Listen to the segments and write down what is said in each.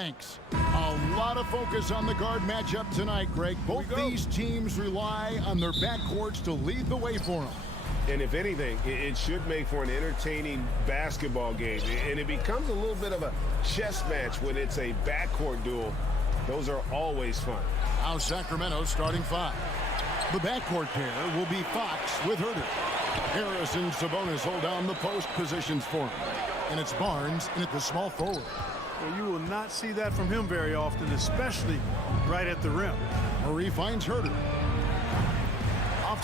Thanks. A lot of focus on the guard matchup tonight, Greg. Both these teams rely on their backcourts to lead the way for them. And if anything, it should make for an entertaining basketball game. And it becomes a little bit of a chess match when it's a backcourt duel. Those are always fun. Now Sacramento starting five. The backcourt pair will be Fox with Herter. Harris and Sabonis hold down the post positions for him. And it's Barnes in at the small forward. Well, you will not see that from him very often, especially right at the rim. Murray finds Herter. Off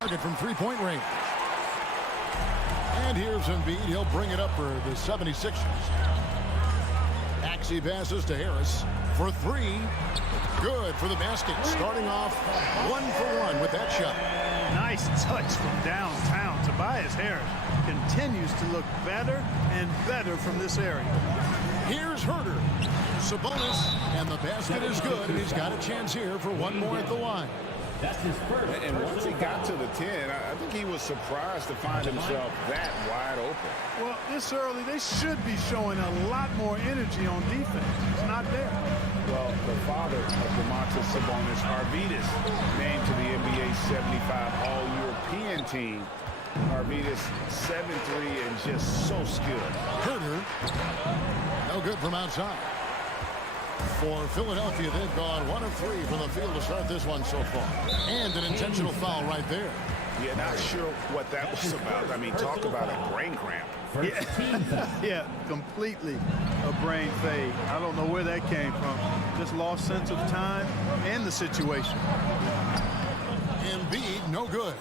target from three-point range. And here's Embiid. He'll bring it up for the 76ers. Axie passes to Harris for three. Good for the basket. Starting off 1-for-1 with that shot. Nice touch from downtown. Tobias Harris continues to look better and better from this area. Here's Herter. Sabonis. And the basket is good. And he's got a chance here for one more at the line. That's his first. And once he got to the 10, I think he was surprised to find himself that wide open. Well, this early, they should be showing a lot more energy on defense. It's not there. Well, the father of Domantas Sabonis, Arvydas, named to the NBA 75 All-European team. Arvydas, 7'3", and just so skilled. Herter, no good from outside. For Philadelphia, they've gone 1 of 3 from the field to start this one so far. And an intentional foul right there. Yeah, not sure what that was about. I mean, talk about a brain cramp. Yeah, completely a brain fade. I don't know where that came from. Just lost sense of time and the situation. Embiid, no good.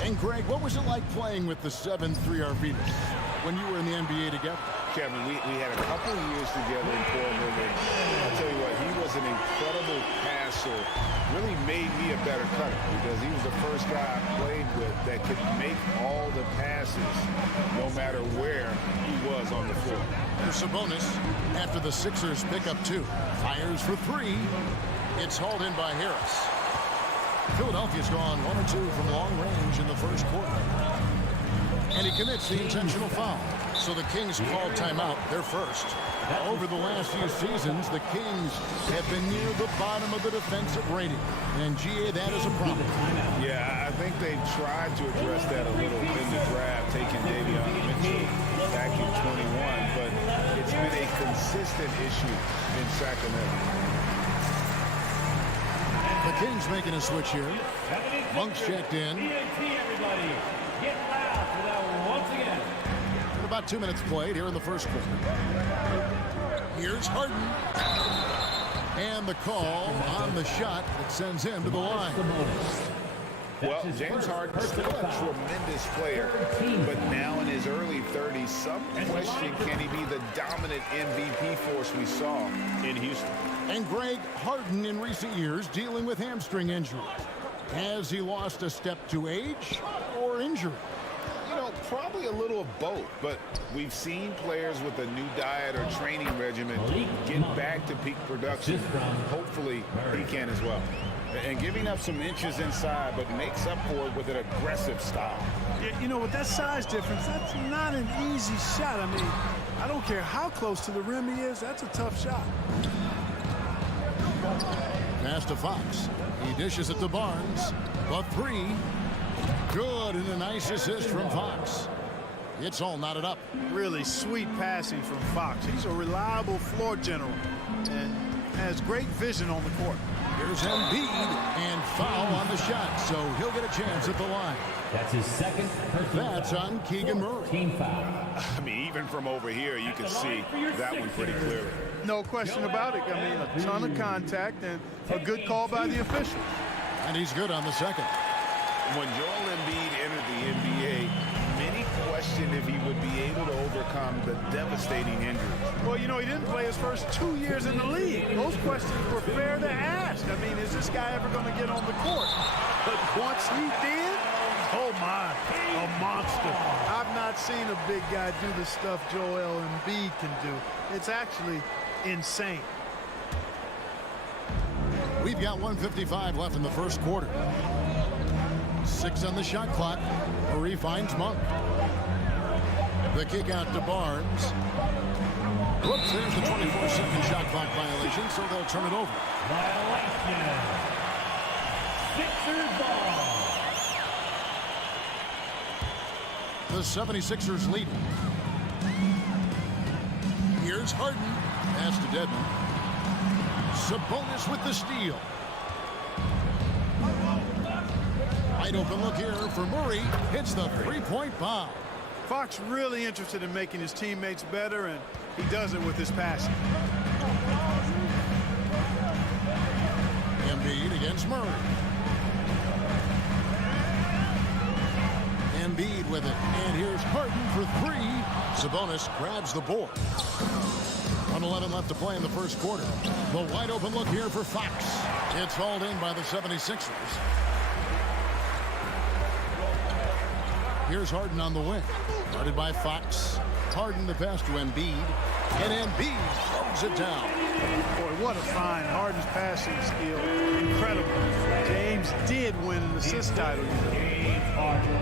And Greg, what was it like playing with the 7'3" Arvydas when you were in the NBA together? Kevin, we had a couple of years together in Portland, and I'll tell you what, he was an incredible passer. Really made me a better cutter because he was the first guy I played with that could make all the passes no matter where he was on the floor. There's Sabonis after the Sixers pick up 2. Fires for 3. It's hauled in by Harris. Philadelphia's gone 1 or 2 from long range in the first quarter. And he commits the intentional foul. So the Kings call timeout, their first. Over the last few seasons, the Kings have been near the bottom of the defensive rating. And, GA, that is a problem. Yeah, I think they've tried to address that a little in the draft, taking Davion Mitchell back in 21, but it's been a consistent issue in Sacramento. The Kings making a switch here. Monk's checked in. Everybody, get loud for that one once again. About 2 minutes played here in the first quarter. Here's Harden. And the call on the shot that sends him to the line. Well, James Harden is still a tremendous player, but now in his early 30s, some question, can he be the dominant MVP force we saw in Houston? And Greg, Harden in recent years dealing with hamstring injuries. Has he lost a step to age or injury? Probably a little of both, but we've seen players with a new diet or training regimen get back to peak production. Hopefully, he can as well. And giving up some inches inside, but makes up for it with an aggressive style. Yeah, you know, with that size difference, that's not an easy shot. I mean, I don't care how close to the rim he is, that's a tough shot. Pass to Fox. He dishes it to Barnes. The 3. Good, and a nice assist from Fox. It's all knotted up. Really sweet passing from Fox. He's a reliable floor general and has great vision on the court. Here's Embiid, and foul on the shot, so he'll get a chance at the line. That's his second personal That's foul. on Keegan Murray. Team foul. I mean, even from over here, you can see that one pretty clearly. No question about it. I mean, a ton of contact and a good call by the official. And he's good on the second. When Joel Embiid entered the NBA, many questioned if he would be able to overcome the devastating injuries. Well, you know, he didn't play his first 2 years in the league. Those questions were fair to ask. I mean, is this guy ever going to get on the court? But once he did, oh my, a monster. I've not seen a big guy do the stuff Joel Embiid can do. It's actually insane. We've got 1:55 left in the first quarter. 6 on the shot clock. Murray finds Monk. The kick out to Barnes. Whoops, there's the 24-second shot clock violation, so they'll turn it over. Violation. Sixers ball. The 76ers lead. Here's Harden. Pass to Dedmon. Sabonis with the steal. Wide open look here for Murray. Hits the three-point bomb. Fox really interested in making his teammates better, and he does it with his passing. Embiid against Murray. Embiid with it. And here's Harden for three. Sabonis grabs the board. 1:11 left to play in the first quarter. The wide open look here for Fox. It's hauled in by the 76ers. Here's Harden on the wing. Guarded by Fox. Harden the pass to Embiid. And Embiid throws it down. Boy, what a find. Harden's passing skill. Incredible. James did win an assist title. James Harden.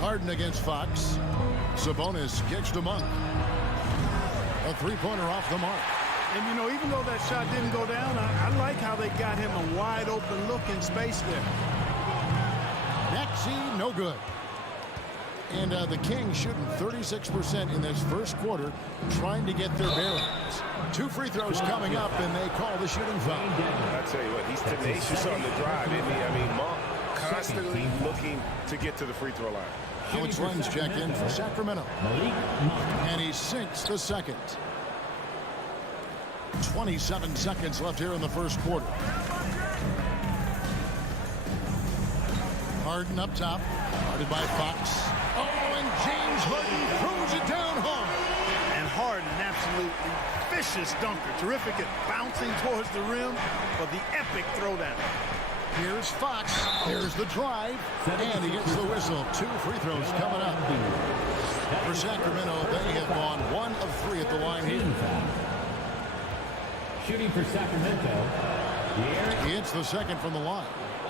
Harden against Fox. Sabonis kicks to Monk. A three-pointer off the mark. And, you know, even though that shot didn't go down, I like how they got him a wide-open look in space there. Maxey, no good. And the Kings shooting 36% in this first quarter, trying to get their bearings. 2 free throws coming up, and they call the shooting foul. I tell you what, he's tenacious on the drive, isn't he? I mean, Monk constantly looking to get to the free throw line. Alex Len's checked in for Sacramento. And he sinks the second. 27 seconds left here in the first quarter. Harden up top, guarded by Fox. Oh, and James Harden throws it down home. And Harden, an absolutely vicious dunker. Terrific at bouncing towards the rim, but the epic throwdown. Here's Fox. There's the drive. And he gets the whistle. 2 free throws coming up. For Sacramento, they have gone 1 of 3 at the line here. Shooting for Sacramento. He hits the second from the line.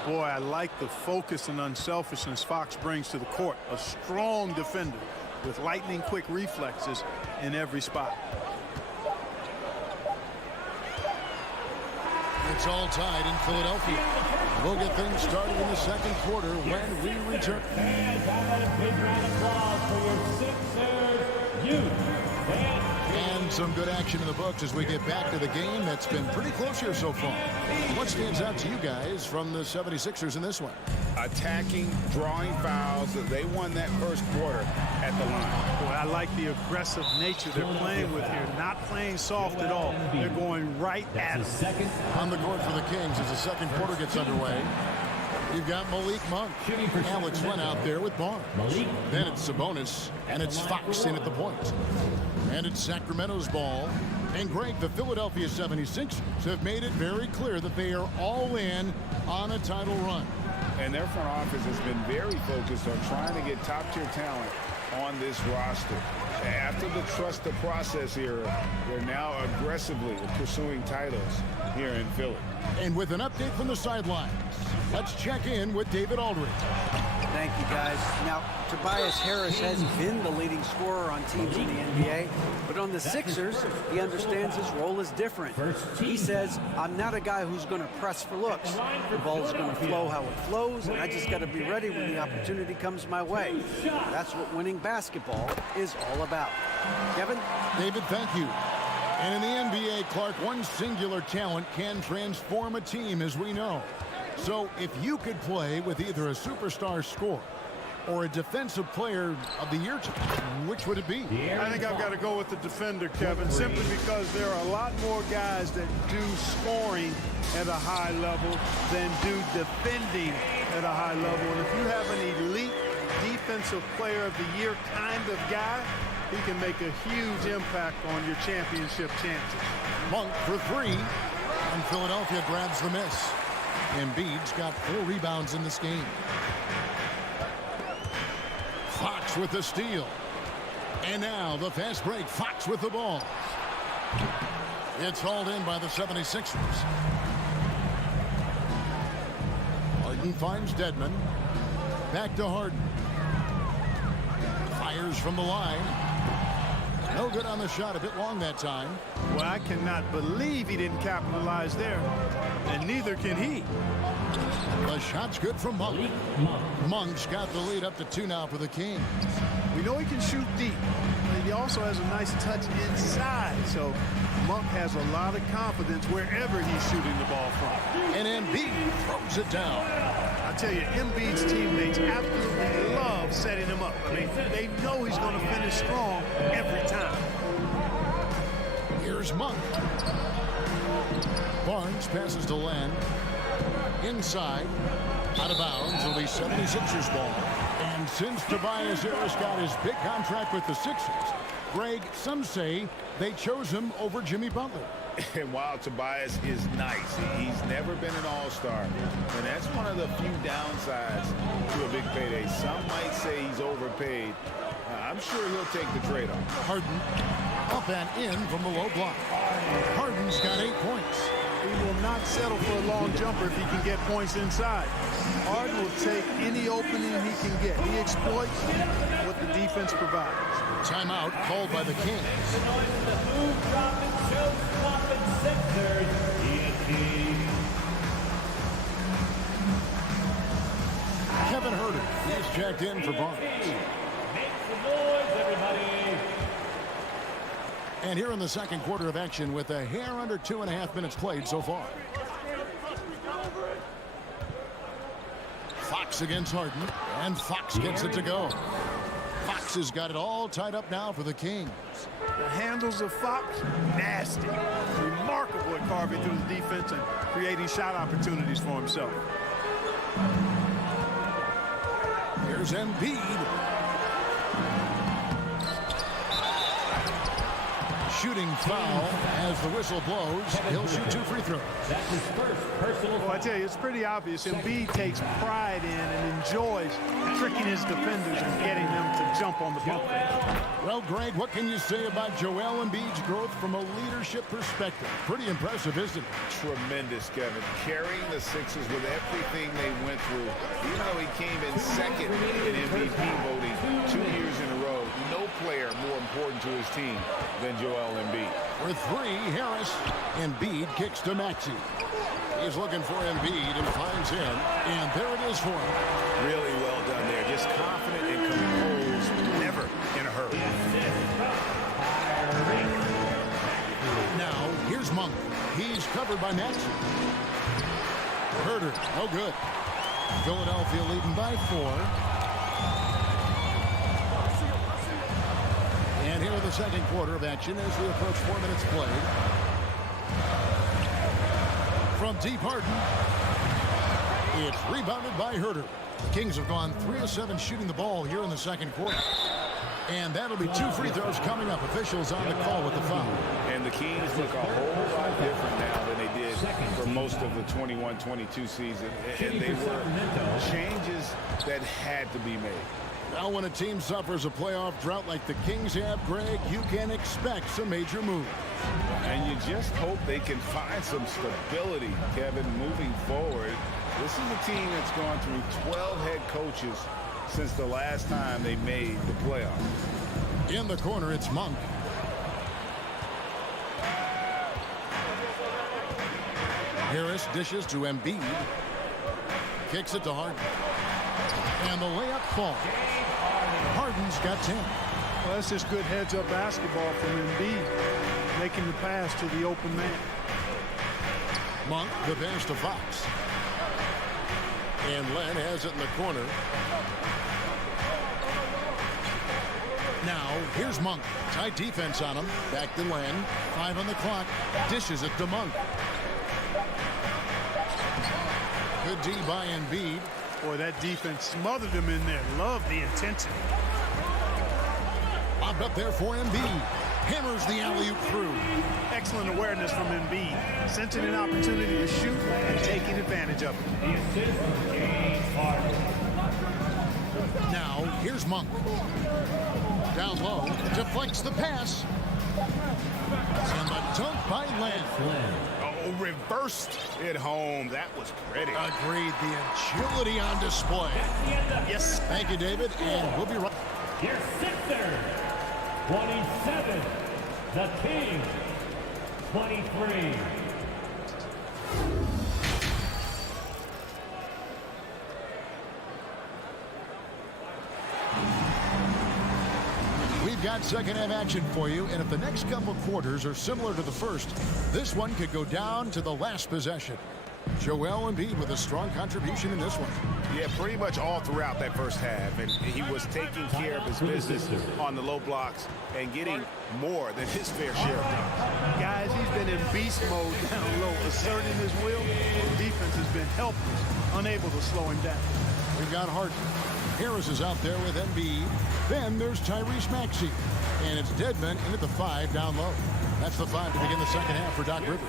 Boy, I like the focus and unselfishness Fox brings to the court. A strong defender with lightning-quick reflexes in every spot. It's all tied in Philadelphia. We'll get things started in the second quarter when we return. Fans, how about a big round of applause for your Sixers youth. And some good action in the books as we get back to the game that's been pretty close here so far. What stands out to you guys from the 76ers in this one? Attacking, drawing fouls. They won that first quarter at the line. Boy, I like the aggressive nature they're playing with here. Not playing soft at all. They're going right at it. On the court for the Kings as the second quarter gets underway. You've got Malik Monk. Alex went out there with Barnes. Then it's Sabonis, and it's Fox in at the point. And it's Sacramento's ball. And Greg, the Philadelphia 76ers have made it very clear that they are all in on a title run. And their front office has been very focused on trying to get top-tier talent on this roster. After the trust the process era, they're now aggressively pursuing titles here in Philly. And with an update from the sidelines, let's check in with David Aldridge. Thank you, guys. Now, Tobias Harris has been the leading scorer on teams in the NBA, but on the Sixers, he understands his role is different. He says, I'm not a guy who's going to press for looks. The ball's going to flow how it flows, and I just got to be ready when the opportunity comes my way. That's what winning basketball is all about. Kevin? David, thank you. And in the NBA, Clark, one singular talent can transform a team, as we know. So if you could play with either a superstar scorer or a defensive player of the year, which would it be? I think I've got to go with the defender, Kevin, simply because there are a lot more guys that do scoring at a high level than do defending at a high level. And if you have an elite defensive player of the year kind of guy, he can make a huge impact on your championship chances. Monk for 3, and Philadelphia grabs the miss. Embiid's got 4 rebounds in this game. Fox with the steal. And now the fast break. Fox with the ball. It's hauled in by the 76ers. Harden finds Dedmon. Back to Harden. Fires from the line. No good on the shot. A bit long that time. Well, I cannot believe he didn't capitalize there. And neither can he. The shot's good from Monk. Monk's got the lead up to 2 now for the Kings. We know he can shoot deep, but he also has a nice touch inside. So Monk has a lot of confidence wherever he's shooting the ball from. And Embiid throws it down. I tell you, Embiid's teammates absolutely love setting him up. I mean, they know he's going to finish strong every time. Here's Monk. Barnes passes to Len. Inside. Out of bounds. It'll be 76ers ball. And since Tobias Harris got his big contract with the Sixers, Greg, some say they chose him over Jimmy Butler. And while Tobias is nice, he's never been an all-star. And that's one of the few downsides to a big payday. Some might say he's overpaid. I'm sure he'll take the trade-off. Harden up and in from the low block. Harden's got 8 points. He will not settle for a long jumper if he can get points inside. Harden will take any opening he can get. He exploits what the defense provides. Timeout called by the Kings. Kevin Huerter is checked in for Barnes. And here in the second quarter of action with a hair under 2.5 minutes played so far. Fox against Harden, and Fox gets it to go. Fox has got it all tied up now for the Kings. The handles of Fox, nasty. Remarkable at carving through the defense and creating shot opportunities for himself. Here's Embiid. Shooting foul as the whistle blows. He'll shoot 2 free throws. That's his first personal Well, I tell you, it's pretty obvious. Embiid takes pride in and enjoys tricking his defenders and getting them to jump on the bump. Well, Greg, what can you say about Joel Embiid's growth from a leadership perspective? Pretty impressive, isn't it? Tremendous, Kevin. Carrying the Sixers with everything they went through. Even though he came in second in MVP voting 2 years in a row, no player more important to his team than Joel Embiid. For 3, Harris. Embiid kicks to Maxey. He's looking for Embiid and finds him. And there it is for him. Really well done there. Just confident and composed, never in a hurry. Now, here's Monk. He's covered by Maxey. Huerter, no good. Philadelphia leading by 4. And here in the second quarter of action as we approach 4 minutes played. From deep, Harden. It's rebounded by Huerter. The Kings have gone 3 of 7 shooting the ball here in the second quarter. And that'll be 2 free throws coming up. Officials on the call with the foul. And the Kings look a whole lot different now than they did for most of the 21-22 season. And they were changes that had to be made. Now when a team suffers a playoff drought like the Kings have, Greg, you can expect some major moves. And you just hope they can find some stability, Kevin, moving forward. This is a team that's gone through 12 head coaches since the last time they made the playoffs. In the corner, it's Monk. Harris dishes to Embiid. Kicks it to Harden. And the layup falls. Harden's got 10. Well, that's just good heads-up basketball from Embiid, making the pass to the open man. Monk, the pass to Fox. And Len has it in the corner. Now, here's Monk. Tight defense on him. Back to Len. 5 on the clock. Dishes it to Monk. Good D by Embiid. Boy, that defense smothered him in there. Love the intensity. Bobbed up there for Embiid. Hammers the alley-oop through. Excellent awareness from Embiid. Sensing an opportunity to shoot and taking advantage of it. Now, here's Monk. Down low. Deflects the pass. And the dunk by Len. Oh, reversed it home. That was pretty. Agreed. The agility on display. Yes. Thank you, David. And we'll be right. Your 6 Sixers 27, the Kings 23. We've got second half action for you, and if the next couple quarters are similar to the first, this one could go down to the last possession. Joel Embiid with a strong contribution in this one. Yeah, pretty much all throughout that first half, and he was taking care of his business on the low blocks and getting more than his fair share of them. Guys, he's been in beast mode down low, asserting his will. The defense has been helpless, unable to slow him down. We've got Harden. Harris is out there with Embiid. Then there's Tyrese Maxey. And it's Dedmon in at the 5 down low. That's the 5 to begin the second half for Doc Rivers.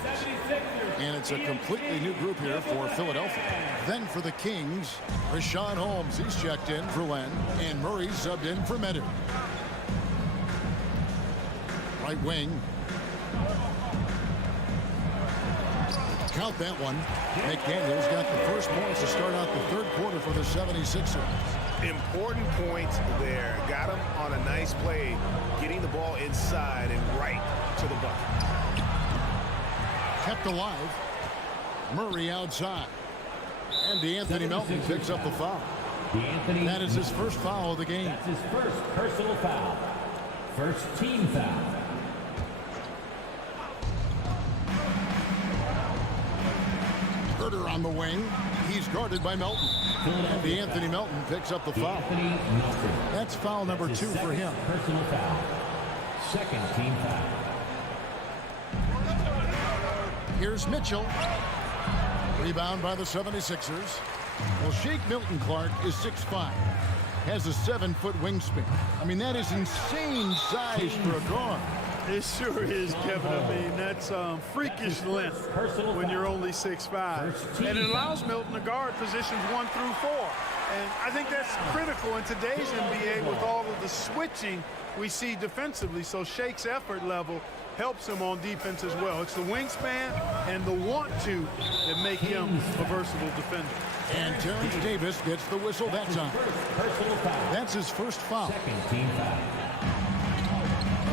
And it's a completely new group here for Philadelphia. Then for the Kings, Rashawn Holmes. He's checked in for Len. And Murray subbed in for Meadow. Right wing. Count that one. McDaniels got the first points to start out the third quarter for the 76ers. Important points there. Got him on a nice play, getting the ball inside and right to the bucket. Kept alive. Murray outside. And DeAnthony Melton picks up the foul. That is his first foul of the game. That's his first personal foul. First team foul. Herter on the wing. He's guarded by Melton. And DeAnthony Melton picks up the foul. That's foul number 2 for him. Personal foul. Second team foul. Here's Mitchell. Rebound by the 76ers. Well, Shake Milton Clark is 6'5". Has a 7-foot wingspan. I mean, that is insane size for a guard. It sure is, Kevin. I mean, that's freakish length when you're only 6'5". And it allows Milton to guard positions 1 through 4. And I think that's critical in today's NBA with all of the switching we see defensively. So Shake's effort level helps him on defense as well. It's the wingspan and the want-to that make him a versatile defender. And Terrence Davis gets the whistle that time. That's his first foul. Second team foul.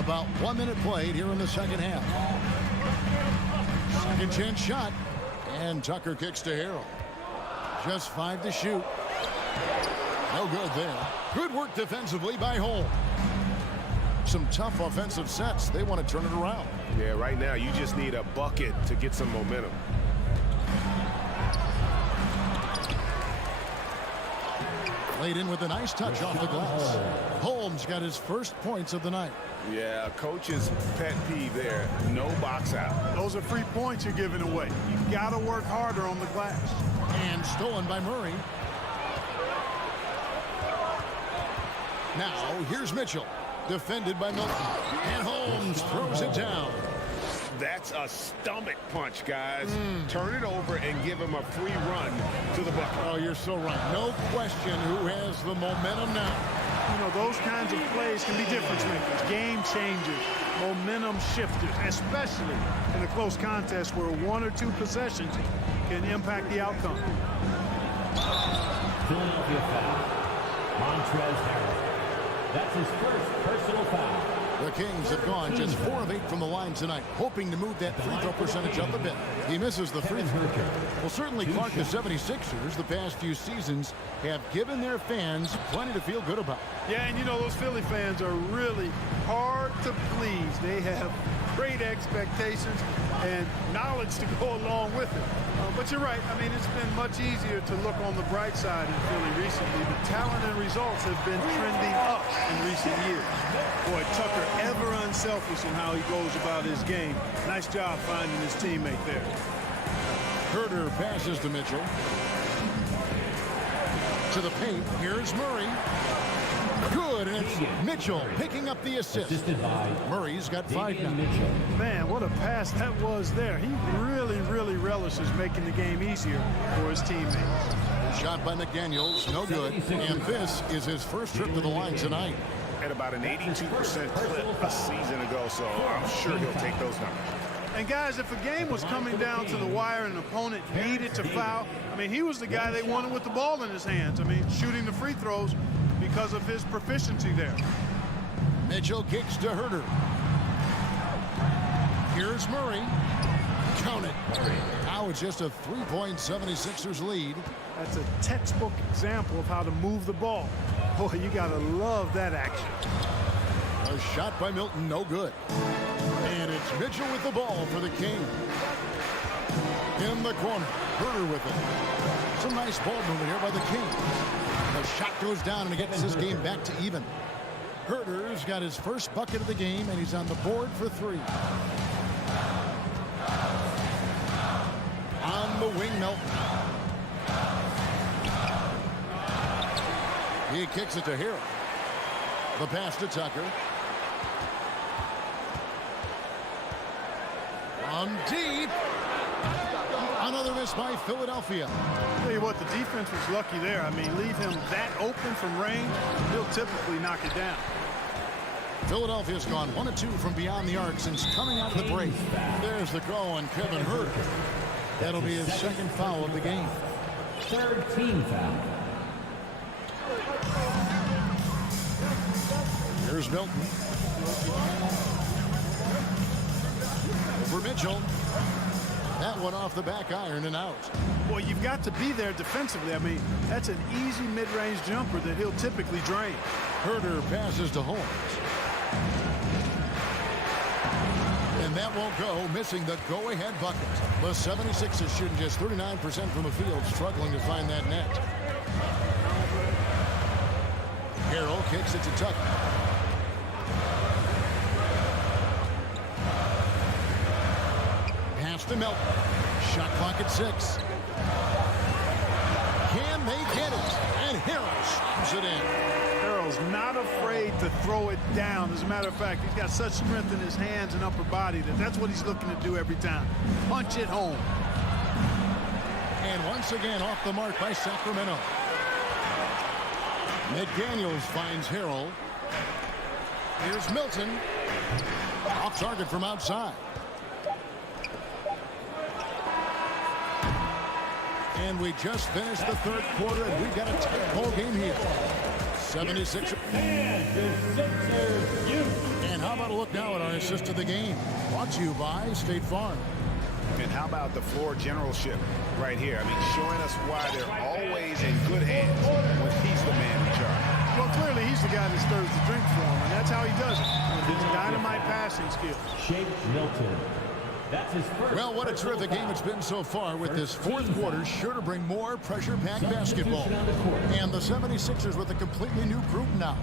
About 1 minute played here in the second half. Second chance shot. And Tucker kicks to Harrell. Just 5 to shoot. No good there. Good work defensively by Holmes. Some tough offensive sets. They want to turn it around. Yeah, right now you just need a bucket to get some momentum. Laid in with a nice touch off the glass. Holmes got his first points of the night. Yeah, coach's pet peeve there. No box out. Those are free points you're giving away. You've got to work harder on the glass. And stolen by Murray. Now, here's Mitchell. Defended by Milton. And Holmes throws it down. That's a stomach punch, guys. Turn it over and give him a free run to the bucket. Oh, you're so right. No question who has the momentum now. You know, those kinds of plays can be difference makers, game changers, momentum shifters, especially in a close contest where 1 or 2 possessions can impact the outcome. Philadelphia foul. Montrezl Harrell. That's his first personal foul. The Kings have gone just 4 of 8 from the line tonight, hoping to move that free throw percentage up a bit. He misses the free throw. Well, certainly Clark, the 76ers, the past few seasons, have given their fans plenty to feel good about. Yeah, and you know, those Philly fans are really hard to please. They have great expectations and knowledge to go along with it. But you're right. I mean, it's been much easier to look on the bright side in Philly recently. The talent and results have been trending up in recent years. Boy, Tucker ever unselfish in how he goes about his game. Nice job finding his teammate there. Herter passes to Mitchell. To the paint. Here's Murray. Good, and it's Mitchell picking up the assist. Murray's got 5 now. Man, what a pass that was there. He really, really relishes making the game easier for his teammates. Shot by McDaniels, no good. And this is his first trip to the line tonight. At about an 82% clip a season ago, so I'm sure he'll take those numbers. And guys, if a game was coming down to the wire and an opponent needed to foul, I mean, he was the guy they wanted with the ball in his hands. I mean, shooting the free throws because of his proficiency there. Mitchell kicks to Herter. Here's Murray. Count it. Now it's just a 3-point-76ers lead. That's a textbook example of how to move the ball. Boy, you got to love that action. A shot by Milton, no good. And it's Mitchell with the ball for the Kings. In the corner, Herter with it. Some nice ball movement here by the Kings. The shot goes down and it gets this game back to even. Herter's got his first bucket of the game and he's on the board for 3. On the wing, Milton. He kicks it to Hero. The pass to Tucker. On deep. Another miss by Philadelphia. Tell you what, the defense was lucky there. I mean, leave him that open from range, he'll typically knock it down. Philadelphia's gone 1 of 2 from beyond the arc since coming out of the break. There's the call on Kevin Herter. That'll be his second foul of the game. Third team foul. Here's Milton. Over Mitchell. That one off the back iron and out. Well, you've got to be there defensively. I mean, that's an easy mid-range jumper that he'll typically drain. Herter passes to Holmes. And that won't go, missing the go-ahead bucket. The 76ers shooting just 39% from the field, struggling to find that net. Harrell kicks it to Tucker. Pass to Melton. Shot clock at 6. Can they get it? And Harrell slams it in. Harrell's not afraid to throw it down. As a matter of fact, he's got such strength in his hands and upper body that's what he's looking to do every time. Punch it home. And once again off the mark by Sacramento. McDaniels finds Harrell. Here's Milton. Off target from outside. And we just finished the third quarter, and we've got a tight ball game here. 76. And how about a look now at our assist to the game? Brought to you by State Farm. And how about the floor generalship right here? I mean, showing us why they're always in good hands when he's the man in charge. Well, clearly he's the guy that stirs the drink for him, and that's how he does it, with his dynamite passing skill. Shake Milton. That's his first. Well, what a terrific game it's been so far, with this fourth quarter sure to bring more pressure-packed basketball. And the 76ers with a completely new group now.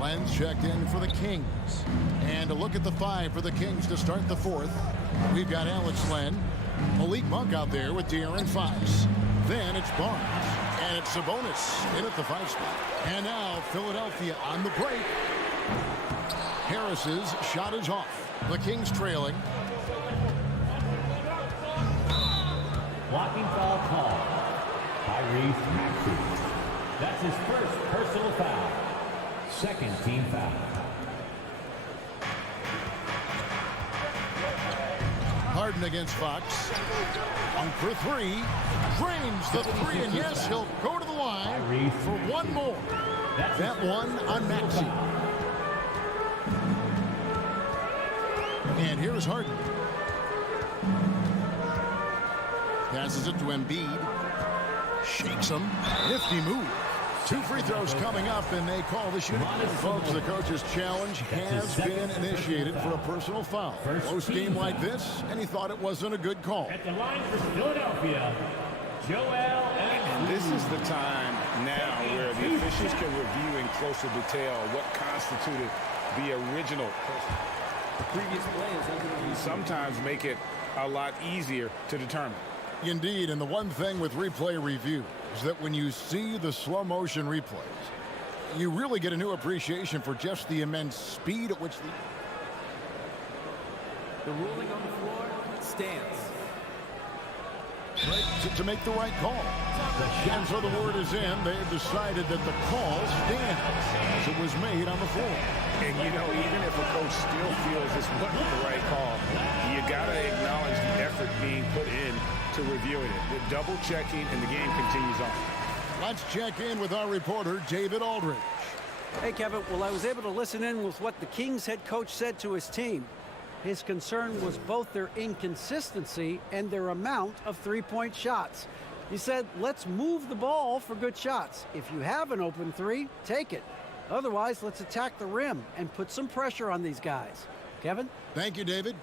Lenz checked in for the Kings. And a look at the 5 for the Kings to start the fourth. We've got Alex Len, Malik Monk out there with De'Aaron Fox. Then it's Barnes. And it's Sabonis in at the 5 spot. And now Philadelphia on the break. Harris's shot is off. The Kings trailing. Blocking foul call. Tyrese Maxey. That's his first personal foul. Second team foul. Harden against Fox. 1 for 3. Drains the 3, and yes, he'll go to the line for one more. That one on Maxey. And here's Harden. Passes it to Embiid. Shakes him. Nifty move. 2 free throws coming up, and they call the shooting. Folks, the coach's challenge has been initiated for a personal foul. Close game like this, and he thought it wasn't a good call. At the line for Philadelphia, Joel And this is the time now where the officials can review in closer detail what constituted the original. The previous play is under sometimes make it a lot easier to determine. Indeed, and the one thing with replay review is that when you see the slow motion replays, you really get a new appreciation for just the immense speed at which the ruling on the floor stands. To make the right call. And so the word is in. They've decided that the call stands as it was made on the floor. And, you know, even if a coach still feels this wasn't the right call, you got to acknowledge the effort being put in to reviewing it. The double checking, and the game continues on. Let's check in with our reporter, David Aldridge. Hey, Kevin. Well, I was able to listen in with what the Kings head coach said to his team. His concern was both their inconsistency and their amount of three-point shots. He said, let's move the ball for good shots. If you have an open three, take it. Otherwise, let's attack the rim and put some pressure on these guys. Kevin? Thank you, David.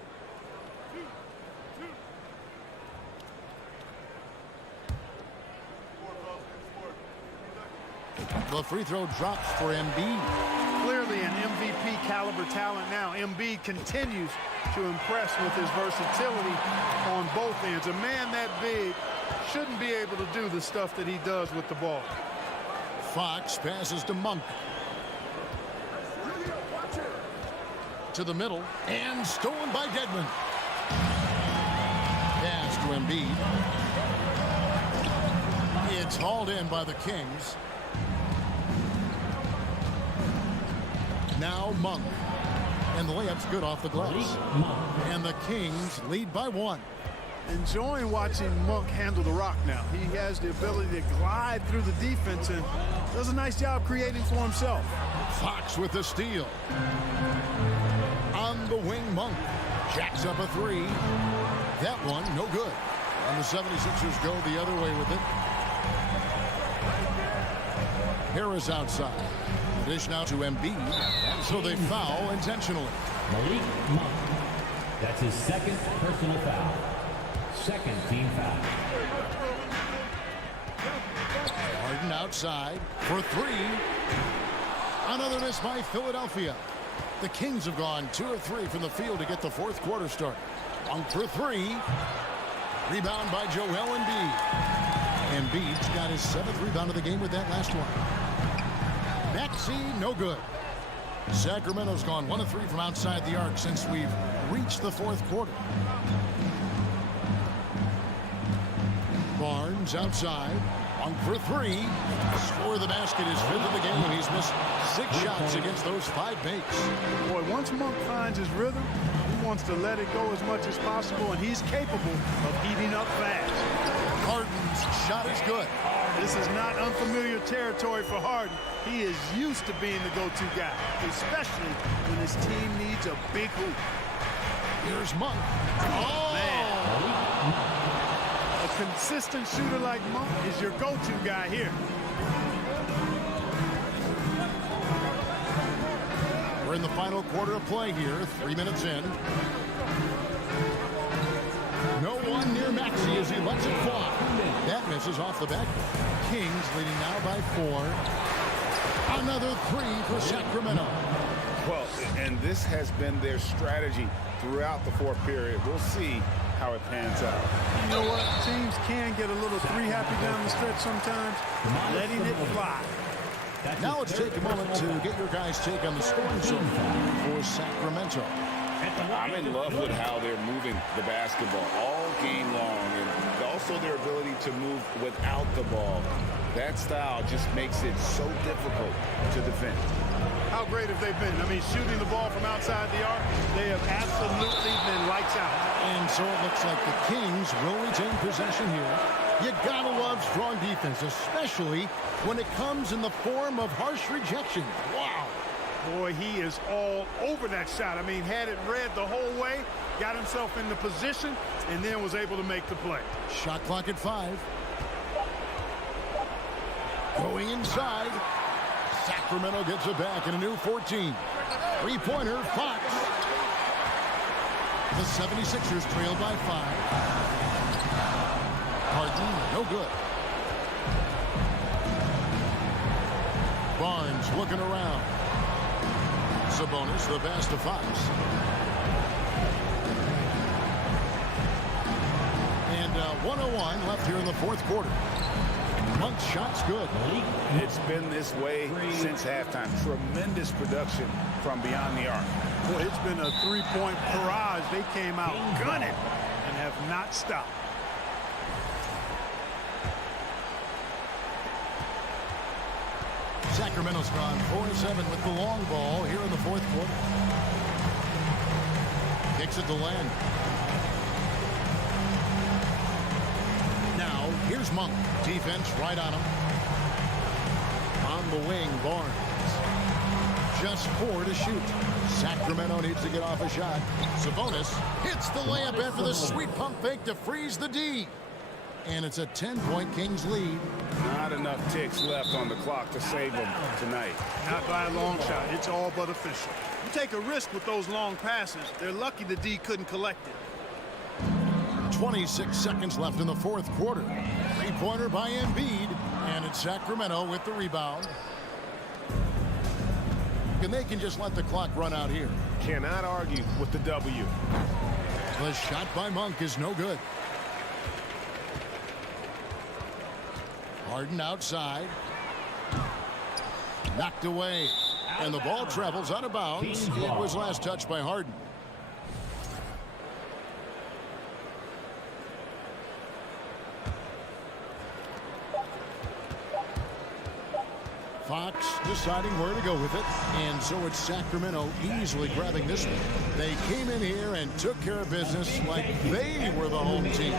The free throw drops for Embiid. Clearly an MVP caliber talent now. Embiid continues to impress with his versatility on both ends. A man that big shouldn't be able to do the stuff that he does with the ball. Fox passes to Monk. To the middle, and stolen by Dedmon. Pass to Embiid. It's hauled in by the Kings. Now Monk. And the layup's good off the glass. And the Kings lead by 1. Enjoying watching Monk handle the rock now. He has the ability to glide through the defense and does a nice job creating for himself. Fox with the steal. On the wing, Monk jacks up a three. That one, no good. And the 76ers go the other way with it. Harris outside. Dish now to Embiid. So they foul intentionally. Malik Monk. That's his second personal foul. Second team foul. Harden outside for three. Another miss by Philadelphia. The Kings have gone 2 of 3 from the field to get the fourth quarter started. Monk for three. Rebound by Joel Embiid. Embiid's got his 7th rebound of the game with that last one. Maxey, no good. Sacramento's gone 1 of 3 from outside the arc since we've reached the fourth quarter. Barnes outside. Monk for three. Score the basket, his 5th of the game. He's missed 6 shots against those 5 makes. Boy, once Monk finds his rhythm, he wants to let it go as much as possible, and he's capable of heating up fast. Harden's shot is good. This is not unfamiliar territory for Harden. He is used to being the go-to guy, especially when his team needs a big hoop. Here's Monk. Oh! Man. A consistent shooter like Monk is your go-to guy here. We're in the final quarter of play here, 3 minutes in. No one near Maxey as he lets it fly. That misses off the back. Kings leading now by 4. Another three for Sacramento. Well, and this has been their strategy throughout the fourth period. We'll see how it pans out. You know what? Teams can get a little three-happy down the stretch sometimes. Letting it fly. Now let's take a moment to get your guys' take on the scoring so far for Sacramento. I'm in love with how they're moving the basketball all game long, and also their ability to move without the ball. That style just makes it so difficult to defend. How great have they been? I mean, shooting the ball from outside the arc, they have absolutely been lights out. And so it looks like the Kings will retain possession here. You gotta love strong defense, especially when it comes in the form of harsh rejection. Wow. Boy, he is all over that shot. I mean, had it read the whole way, got himself into position, and then was able to make the play. Shot clock at 5. Going inside. Sacramento gets it back in a new 14. Three-pointer, Fox. The 76ers trail by 5. Harden, no good. Barnes looking around. Sabonis, the pass to Fox. And 1:01 left here in the fourth quarter. Monk's shot's good. It's been this way since halftime. Tremendous production from beyond the arc. Boy, it's been a three-point barrage. They came out gunning and have not stopped. Sacramento's gone 4-7 with the long ball here in the fourth quarter. Kicks it to Len. Now, here's Monk. Defense right on him. On the wing, Barnes. Just 4 to shoot. Sacramento needs to get off a shot. Sabonis hits the layup in for the sweet pump fake to freeze the D. And it's a 10-point Kings lead. Not enough ticks left on the clock to save them tonight. Not by a long shot. It's all but official. You take a risk with those long passes. They're lucky the D couldn't collect it. 26 seconds left in the fourth quarter. Three-pointer by Embiid. And it's Sacramento with the rebound. And they can just let the clock run out here. Cannot argue with the W. The shot by Monk is no good. Harden outside. Knocked away. And the ball travels out of bounds. It was last touched by Harden. Fox deciding where to go with it. And so it's Sacramento easily grabbing this one. They came in here and took care of business like they were the home team.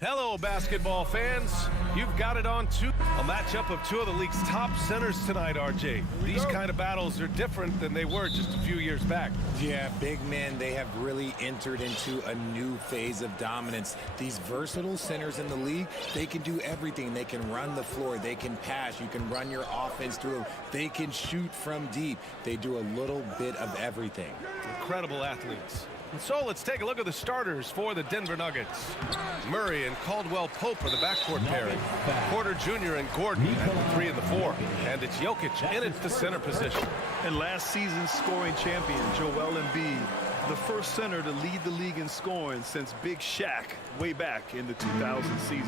Hello, basketball fans. You've got it on a matchup of two of the league's top centers tonight, RJ. These kind of battles are different than they were just a few years back. Yeah, big men, they have really entered into a new phase of dominance. These versatile centers in the league, they can do everything. They can run the floor. They can pass. You can run your offense through them. They can shoot from deep. They do a little bit of everything. Incredible athletes. And so let's take a look at the starters for the Denver Nuggets. Murray and Caldwell Pope are the backcourt pairing. Porter Jr. and Gordon at the 3 and the 4. And it's Jokic in at the center position. And last season's scoring champion, Joel Embiid, the first center to lead the league in scoring since Big Shaq way back in the 2000 season.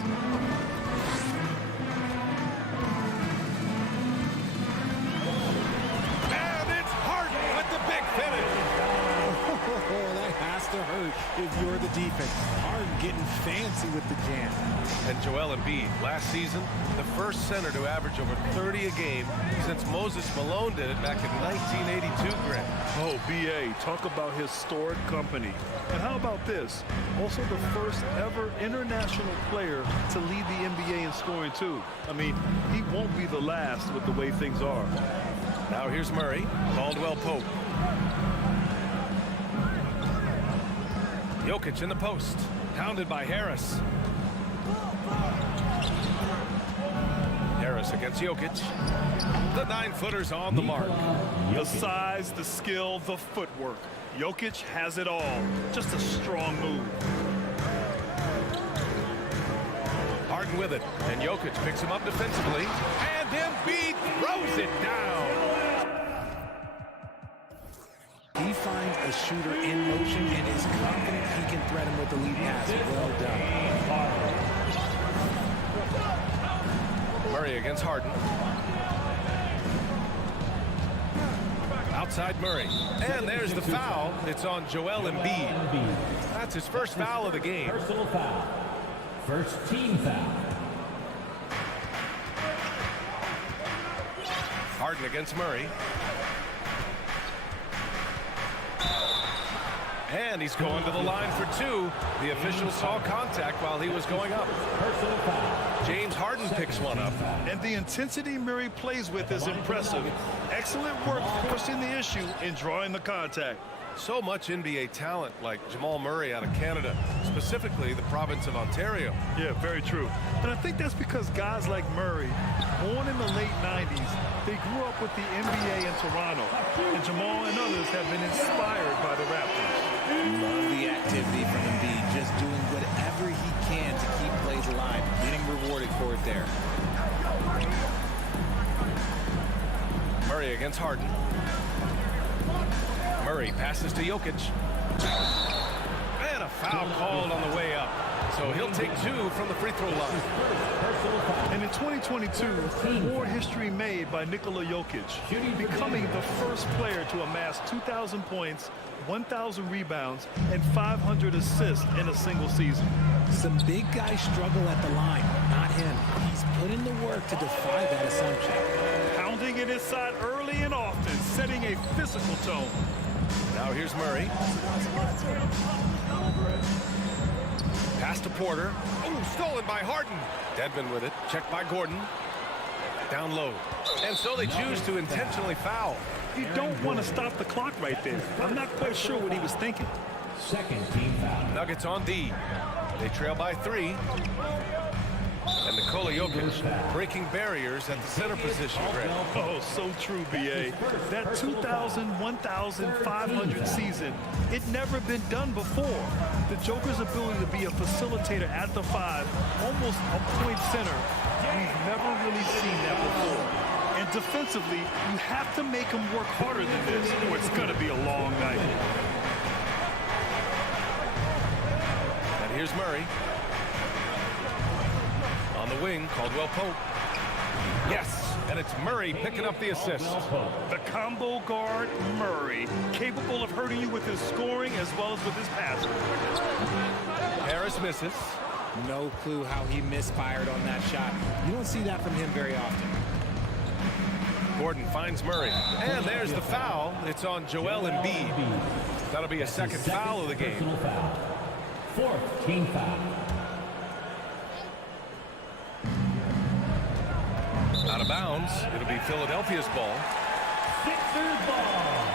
And it's Harden with the big finish. Oh, that has to hurt if you're the defense. Harden getting fancy with the jam. And Joel Embiid, last season, the first center to average over 30 a game since Moses Malone did it back in 1982, Grant. Oh, B.A., talk about historic company. And how about this? Also the first ever international player to lead the NBA in scoring, too. I mean, he won't be the last with the way things are. Now here's Murray, Caldwell Pope. Jokic in the post, pounded by Harris. Harris against Jokic. The 9-footer's on the mark. The size, the skill, the footwork. Jokic has it all. Just a strong move. Harden with it, and Jokic picks him up defensively, and Embiid throws it down. He finds a shooter in motion and is confident he can thread him with the lead pass. Well done. Murray against Harden. Outside Murray. And there's the foul. It's on Joel Embiid. That's his first foul of the game. Personal foul. First team foul. Harden against Murray. And he's going to the line for two. The official saw contact while he was going up. Personal foul. James Harden picks one up. And the intensity Murray plays with is impressive. Excellent work forcing the issue and drawing the contact. So much NBA talent like Jamal Murray out of Canada, specifically the province of Ontario. Yeah, very true. And I think that's because guys like Murray, born in the late 90s, they grew up with the NBA in Toronto. And Jamal and others have been inspired by the Raptors. Love the activity from Embiid, just doing whatever he can to keep plays alive, getting rewarded for it there. Murray against Harden. Murray passes to Jokic. And a foul called on the way up. So he'll take two from the free throw line. And in 2022, more history made by Nikola Jokic, becoming the first player to amass 2,000 points, 1,000 rebounds, and 500 assists in a single season. Some big guys struggle at the line, not him. He's put in the work to defy that assumption. Pounding it inside early and often, setting a physical tone. Now here's Murray. Pass to Porter. Oh, stolen by Harden. Dedmon with it. Checked by Gordon. Down low. And so they choose to intentionally foul. You don't want to stop the clock right there. I'm not quite sure what he was thinking. Second team foul. Nuggets on D. They trail by 3. And Nikola Jokic breaking barriers at the center position, Grant. Oh, so true, B.A. That 2,000, 1,500 season, it never been done before. The Joker's ability to be a facilitator at the 5, almost a point center, we've never really seen that before. And defensively, you have to make him work harder than this, or it's going to be a long night. And here's Murray. On the wing, Caldwell Pope. Yes, and it's Murray picking up the assist. The combo guard, Murray, capable of hurting you with his scoring as well as with his passing. Harris misses. No clue how he misfired on that shot. You don't see that from him very often. Gordon finds Murray. And there's the foul. It's on Joel Embiid. That'll be a second foul of the game. Fourth team foul. comes. It'll be Philadelphia's ball. Sixers ball.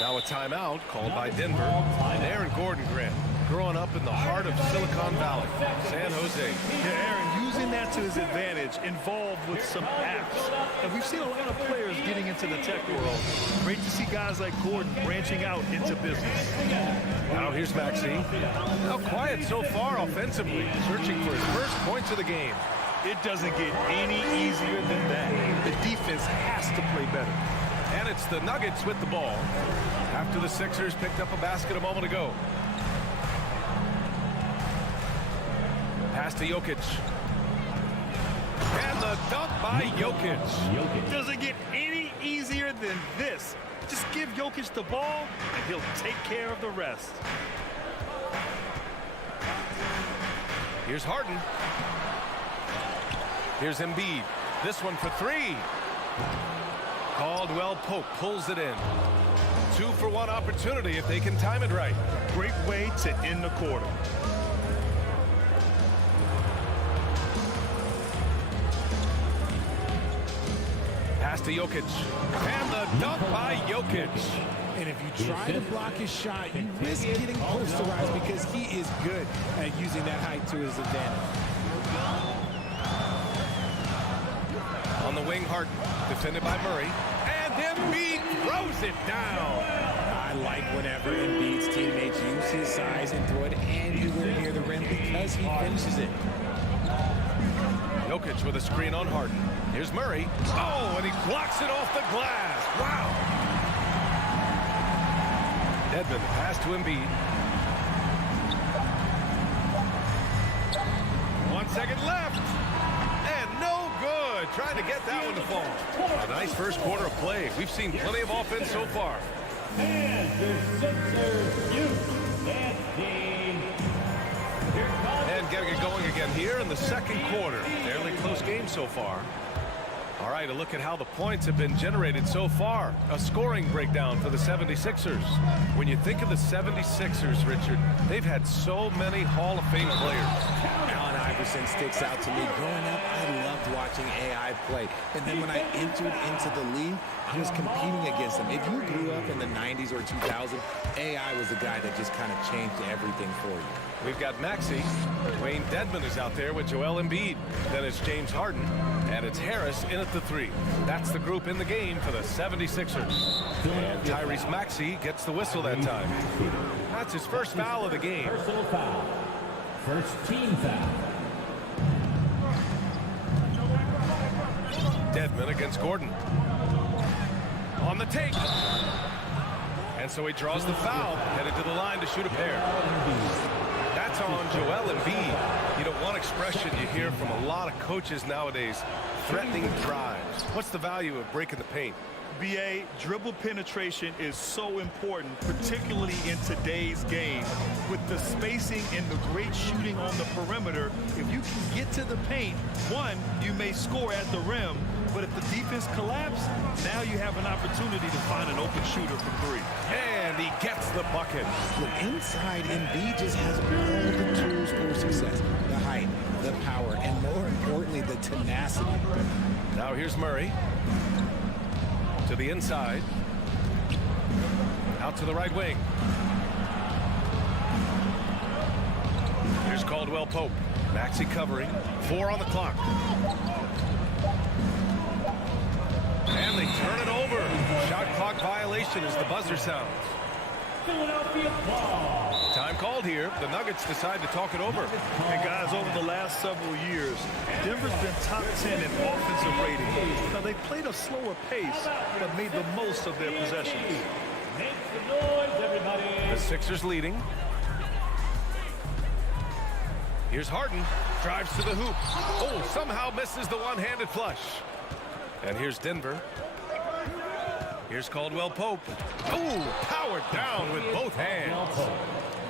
Now a timeout called by Denver. And Aaron Gordon, Grant, growing up in the heart of Silicon Valley, San Jose. Yeah, Aaron, using that to his advantage, involved with some apps. And we've seen a lot of players getting into the tech world. Great to see guys like Gordon branching out into business. Now here's Maxey. How quiet so far offensively, searching for his first points of the game. It doesn't get any easier than that. The defense has to play better. And it's the Nuggets with the ball after the Sixers picked up a basket a moment ago. Pass to Jokic. And the dunk by Jokic. Doesn't get any easier than this. Just give Jokic the ball, and he'll take care of the rest. Here's Harden. Here's Embiid. This one for three. Caldwell Pope pulls it in. 2-for-1 opportunity if they can time it right. Great way to end the quarter. Pass to Jokic. And the dunk by Jokic. And if you try to block his shot, you risk getting posterized because he is good at using that height to his advantage. On the wing, Harden, defended by Murray. And Embiid throws it down. I like whenever Embiid's teammates use his size and throw it anywhere near the rim because he finishes it. Jokic with a screen on Harden. Here's Murray. Oh, and he blocks it off the glass. Wow. Dedmon, the pass to Embiid. 1 second left. And no good. Trying to get that one to fall. A nice first quarter of play. We've seen plenty of offense so far. And the Sixers youth dance team. Here comes. And getting it going again here in the second quarter. Fairly close game so far. All right, a look at how the points have been generated so far. A scoring breakdown for the 76ers. When you think of the 76ers, Richard, they've had so many Hall of Fame players. Allen Iverson sticks out to me. Growing up, I loved watching AI play. And then when I entered into the league, I was competing against him. If you grew up in the 90s or 2000, AI was the guy that just kind of changed everything for you. We've got Maxey. Wayne Dedmon is out there with Joel Embiid. Then it's James Harden. And it's Harris in at the three. That's the group in the game for the 76ers. And Tyrese Maxey gets the whistle that time. That's his first foul of the game. Personal foul. First team foul. Dedmon against Gordon. On the take. And so he draws the foul, headed to the line to shoot a pair. That's on Joel Embiid. You know, one expression you hear from a lot of coaches nowadays, threatening drives. What's the value of breaking the paint? BA, dribble penetration is so important, particularly in today's game. With the spacing and the great shooting on the perimeter, if you can get to the paint, one, you may score at the rim, but if the defense collapses, now you have an opportunity to find an open shooter from three. And he gets the bucket. Look, inside, Embiid just has all the tools for success. The height, the power, and more importantly, the tenacity. Now here's Murray. To the inside. Out to the right wing. Here's Caldwell Pope. Maxey covering. 4 on the clock. And they turn it over. Shot clock violation as the buzzer sounds. Philadelphia ball. Time called here. The Nuggets decide to talk it over. And guys, over the last several years, Denver's been top 10 in offensive rating. Now, they played a slower pace, but made the most of their possessions. Make some noise, everybody. The Sixers leading. Here's Harden. Drives to the hoop. Oh, somehow misses the one-handed flush. And here's Denver. Here's Caldwell Pope. Oh, powered down with both hands.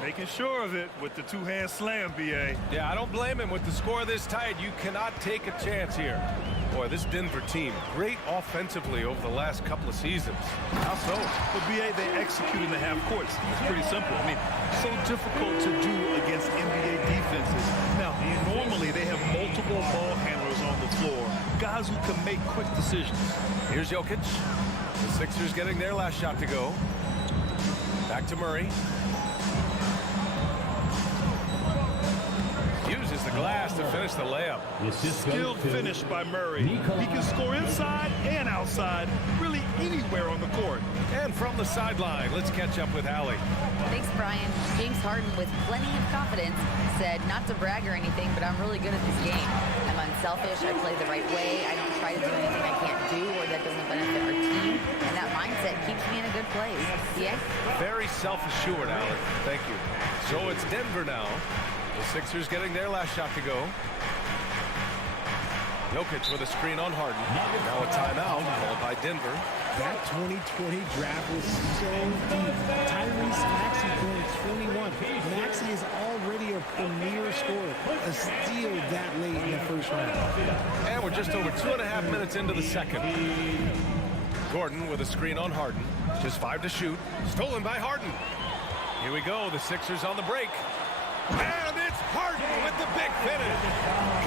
Making sure of it with the two-hand slam, BA. Yeah, I don't blame him. With the score this tight, you cannot take a chance here. Boy, this Denver team, great offensively over the last couple of seasons. How so? Well, BA, they execute in the half courts. It's pretty simple. I mean, so difficult to do against NBA defenses. Now, normally they have multiple ball handlers on the floor, guys who can make quick decisions. Here's Jokic. The Sixers getting their last shot to go. Back to Murray. Uses the glass to finish the layup. Skilled finish by Murray. He can score inside and outside, really anywhere on the court. And from the sideline, let's catch up with Allie. Thanks, Brian. James Harden, with plenty of confidence, said not to brag or anything, but I'm really good at this game. I'm unselfish. I play the right way. I don't try to do anything I can't do or that doesn't benefit our team. And that mindset keeps me in a good place. Yeah? Very self-assured, Allie. Thank you. So it's Denver now. The Sixers getting their last shot to go. Jokic with a screen on Harden. Now a timeout called by Denver. That 2020 draft was so deep. Tyrese Maxey going 21. Maxey is already a premier scorer. A steal that late in the first round. And we're just over 2.5 minutes into the second. Gordon with a screen on Harden. Just 5 to shoot. Stolen by Harden. Here we go. The Sixers on the break. And it's Harden with the big finish.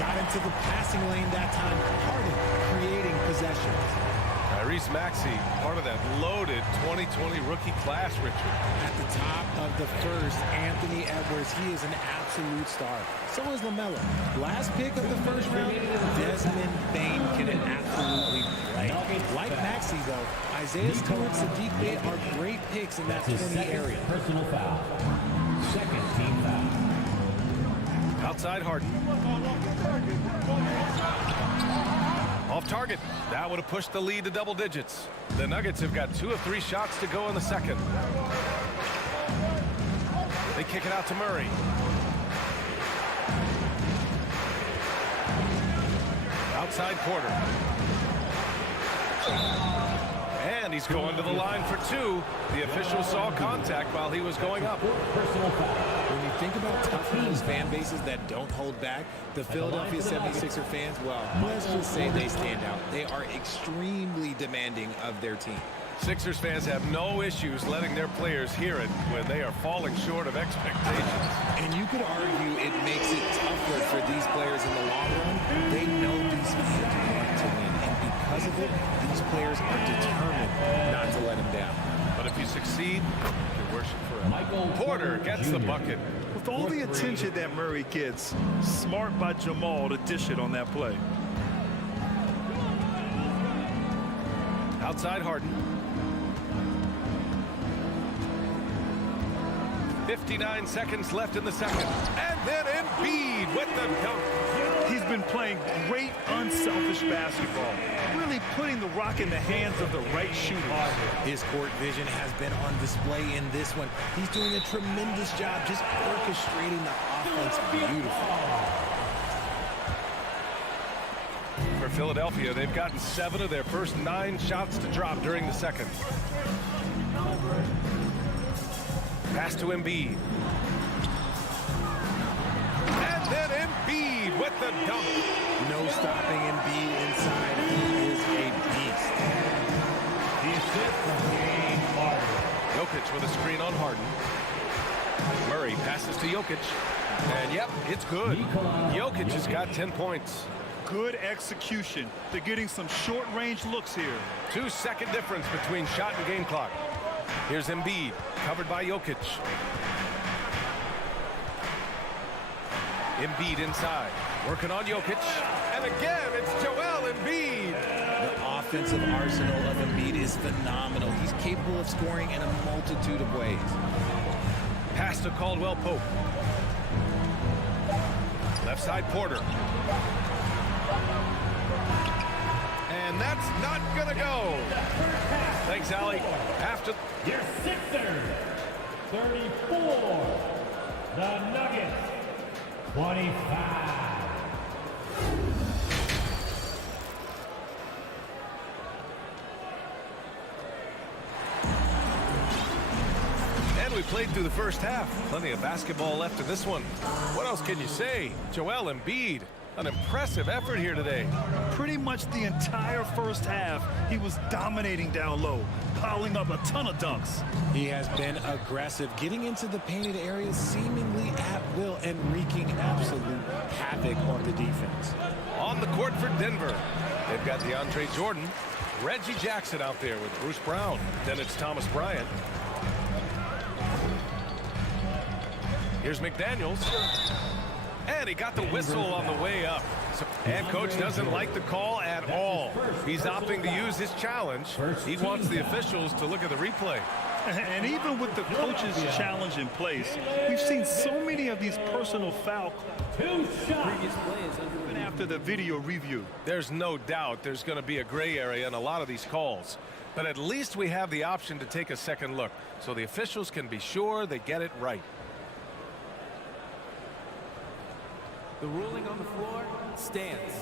Got into the passing lane that time. Harden creating possessions. Tyrese Maxey, part of that loaded 2020 rookie class, Richard. At the top of the first, Anthony Edwards. He is an absolute star. So is LaMelo. Last pick of the first round, Desmond Bane can absolutely play. Like Maxey, though, Isaiah Stewart, Sadiq Bey are great picks in that 20 area. Personal foul. Second team foul. Outside Harden. Off target. That would have pushed the lead to double digits. The Nuggets have got 2 of 3 shots to go in the second. They kick it out to Murray. Outside Porter. And he's going to the line for 2. The official saw contact while he was going up. Personal foul. When you think about tough these fan bases that don't hold back, the Philadelphia 76er fans, well, let's just say they stand out. They are extremely demanding of their team. Sixers fans have no issues letting their players hear it when they are falling short of expectations. And you could argue it makes it tougher for these players in the long run. They know these fans want to win, and because of it, these players are determined not to let them down. But if you succeed, you worship forever. Porter gets the bucket. With all the attention that Murray gets, smart by Jamal to dish it on that play. Outside Harden. 59 seconds left in the second. And then Embiid with the dunk. He's been playing great, unselfish basketball, really putting the rock in the hands of the right shooter. His court vision has been on display in this one. He's doing a tremendous job just orchestrating the offense beautifully. For Philadelphia, they've gotten 7 of their first 9 shots to drop during the second. Pass to Embiid. And then Embiid with the dunk. No stopping Embiid inside. He is a beast. The assist from James Harden. Jokic with a screen on Harden. Murray passes to Jokic. And yep, it's good. Jokic has got 10 points. Good execution. They're getting some short-range looks here. 2-second difference between shot and game clock. Here's Embiid, covered by Jokic. Embiid inside, working on Jokic. And again, it's Joel Embiid. The offensive arsenal of Embiid is phenomenal. He's capable of scoring in a multitude of ways. Pass to Caldwell Pope. Left side Porter. And that's not gonna go. Thanks, Allie. After Your Sixers, 34. The Nuggets, 25. And we played through the first half. Plenty of basketball left in this one. What else can you say? Joel Embiid, An impressive effort here today. Pretty much the entire first half, he was dominating down low, piling up a ton of dunks. He has been aggressive, getting into the painted areas seemingly at will and wreaking absolute havoc on the defense. On the court for Denver, they've got DeAndre Jordan, Reggie Jackson out there with Bruce Brown. Then it's Thomas Bryant. Here's McDaniels. And he got the whistle on the way up. And coach doesn't like the call at all. He's opting to use his challenge. He wants the officials to look at the replay. And even with the coach's challenge in place, we've seen so many of these personal foul even after the video review. There's no doubt there's going to be a gray area in a lot of these calls. But at least we have the option to take a second look so the officials can be sure they get it right. The ruling on the floor stands.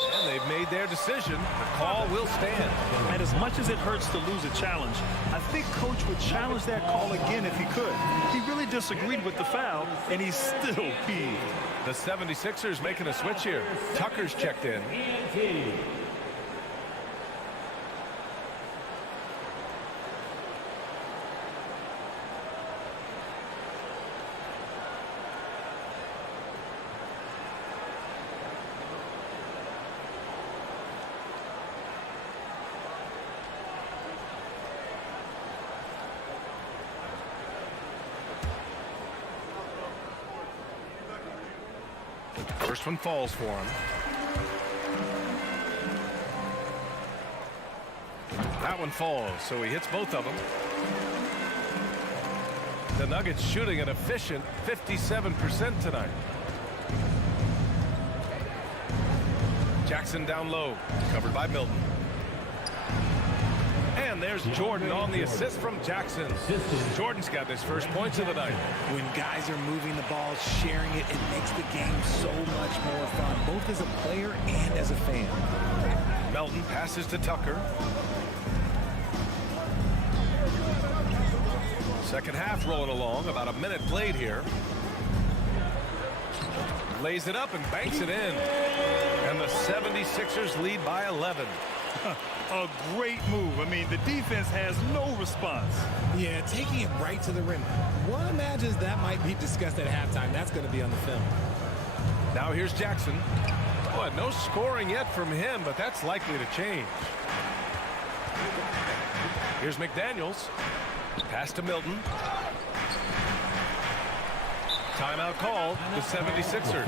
And they've made their decision. The call will stand. And as much as it hurts to lose a challenge, I think coach would challenge that call again if he could. He really disagreed with the foul, and he's still peeved. The 76ers making a switch here. Tucker's checked in. First one falls for him. That one falls, so he hits both of them. The Nuggets shooting an efficient 57% tonight. Jackson down low, covered by Milton. And there's Jordan on the assist from Jackson. Jordan's got his first points of the night. When guys are moving the ball, sharing it, it makes the game so much more fun, both as a player and as a fan. Melton passes to Tucker. Second half rolling along, about a minute played here. Lays it up and banks it in. And the 76ers lead by 11. A great move. I mean, the defense has no response. Yeah, taking it right to the rim. One imagines that might be discussed at halftime. That's going to be on the film. Now here's Jackson. Oh, no scoring yet from him, but that's likely to change. Here's McDaniels. Pass to Milton. Timeout called, the 76ers.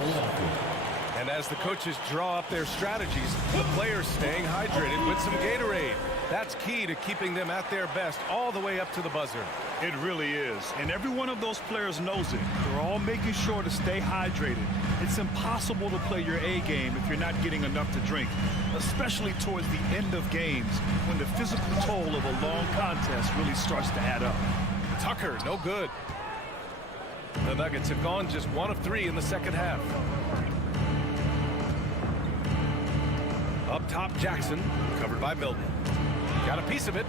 And as the coaches draw up their strategies, the players staying hydrated with some Gatorade. That's key to keeping them at their best all the way up to the buzzer. It really is. And every one of those players knows it. They're all making sure to stay hydrated. It's impossible to play your A game if you're not getting enough to drink, especially towards the end of games when the physical toll of a long contest really starts to add up. Tucker, no good. The Nuggets have gone just 1 of 3 in the second half. Up top, Jackson, covered by Milton. Got a piece of it.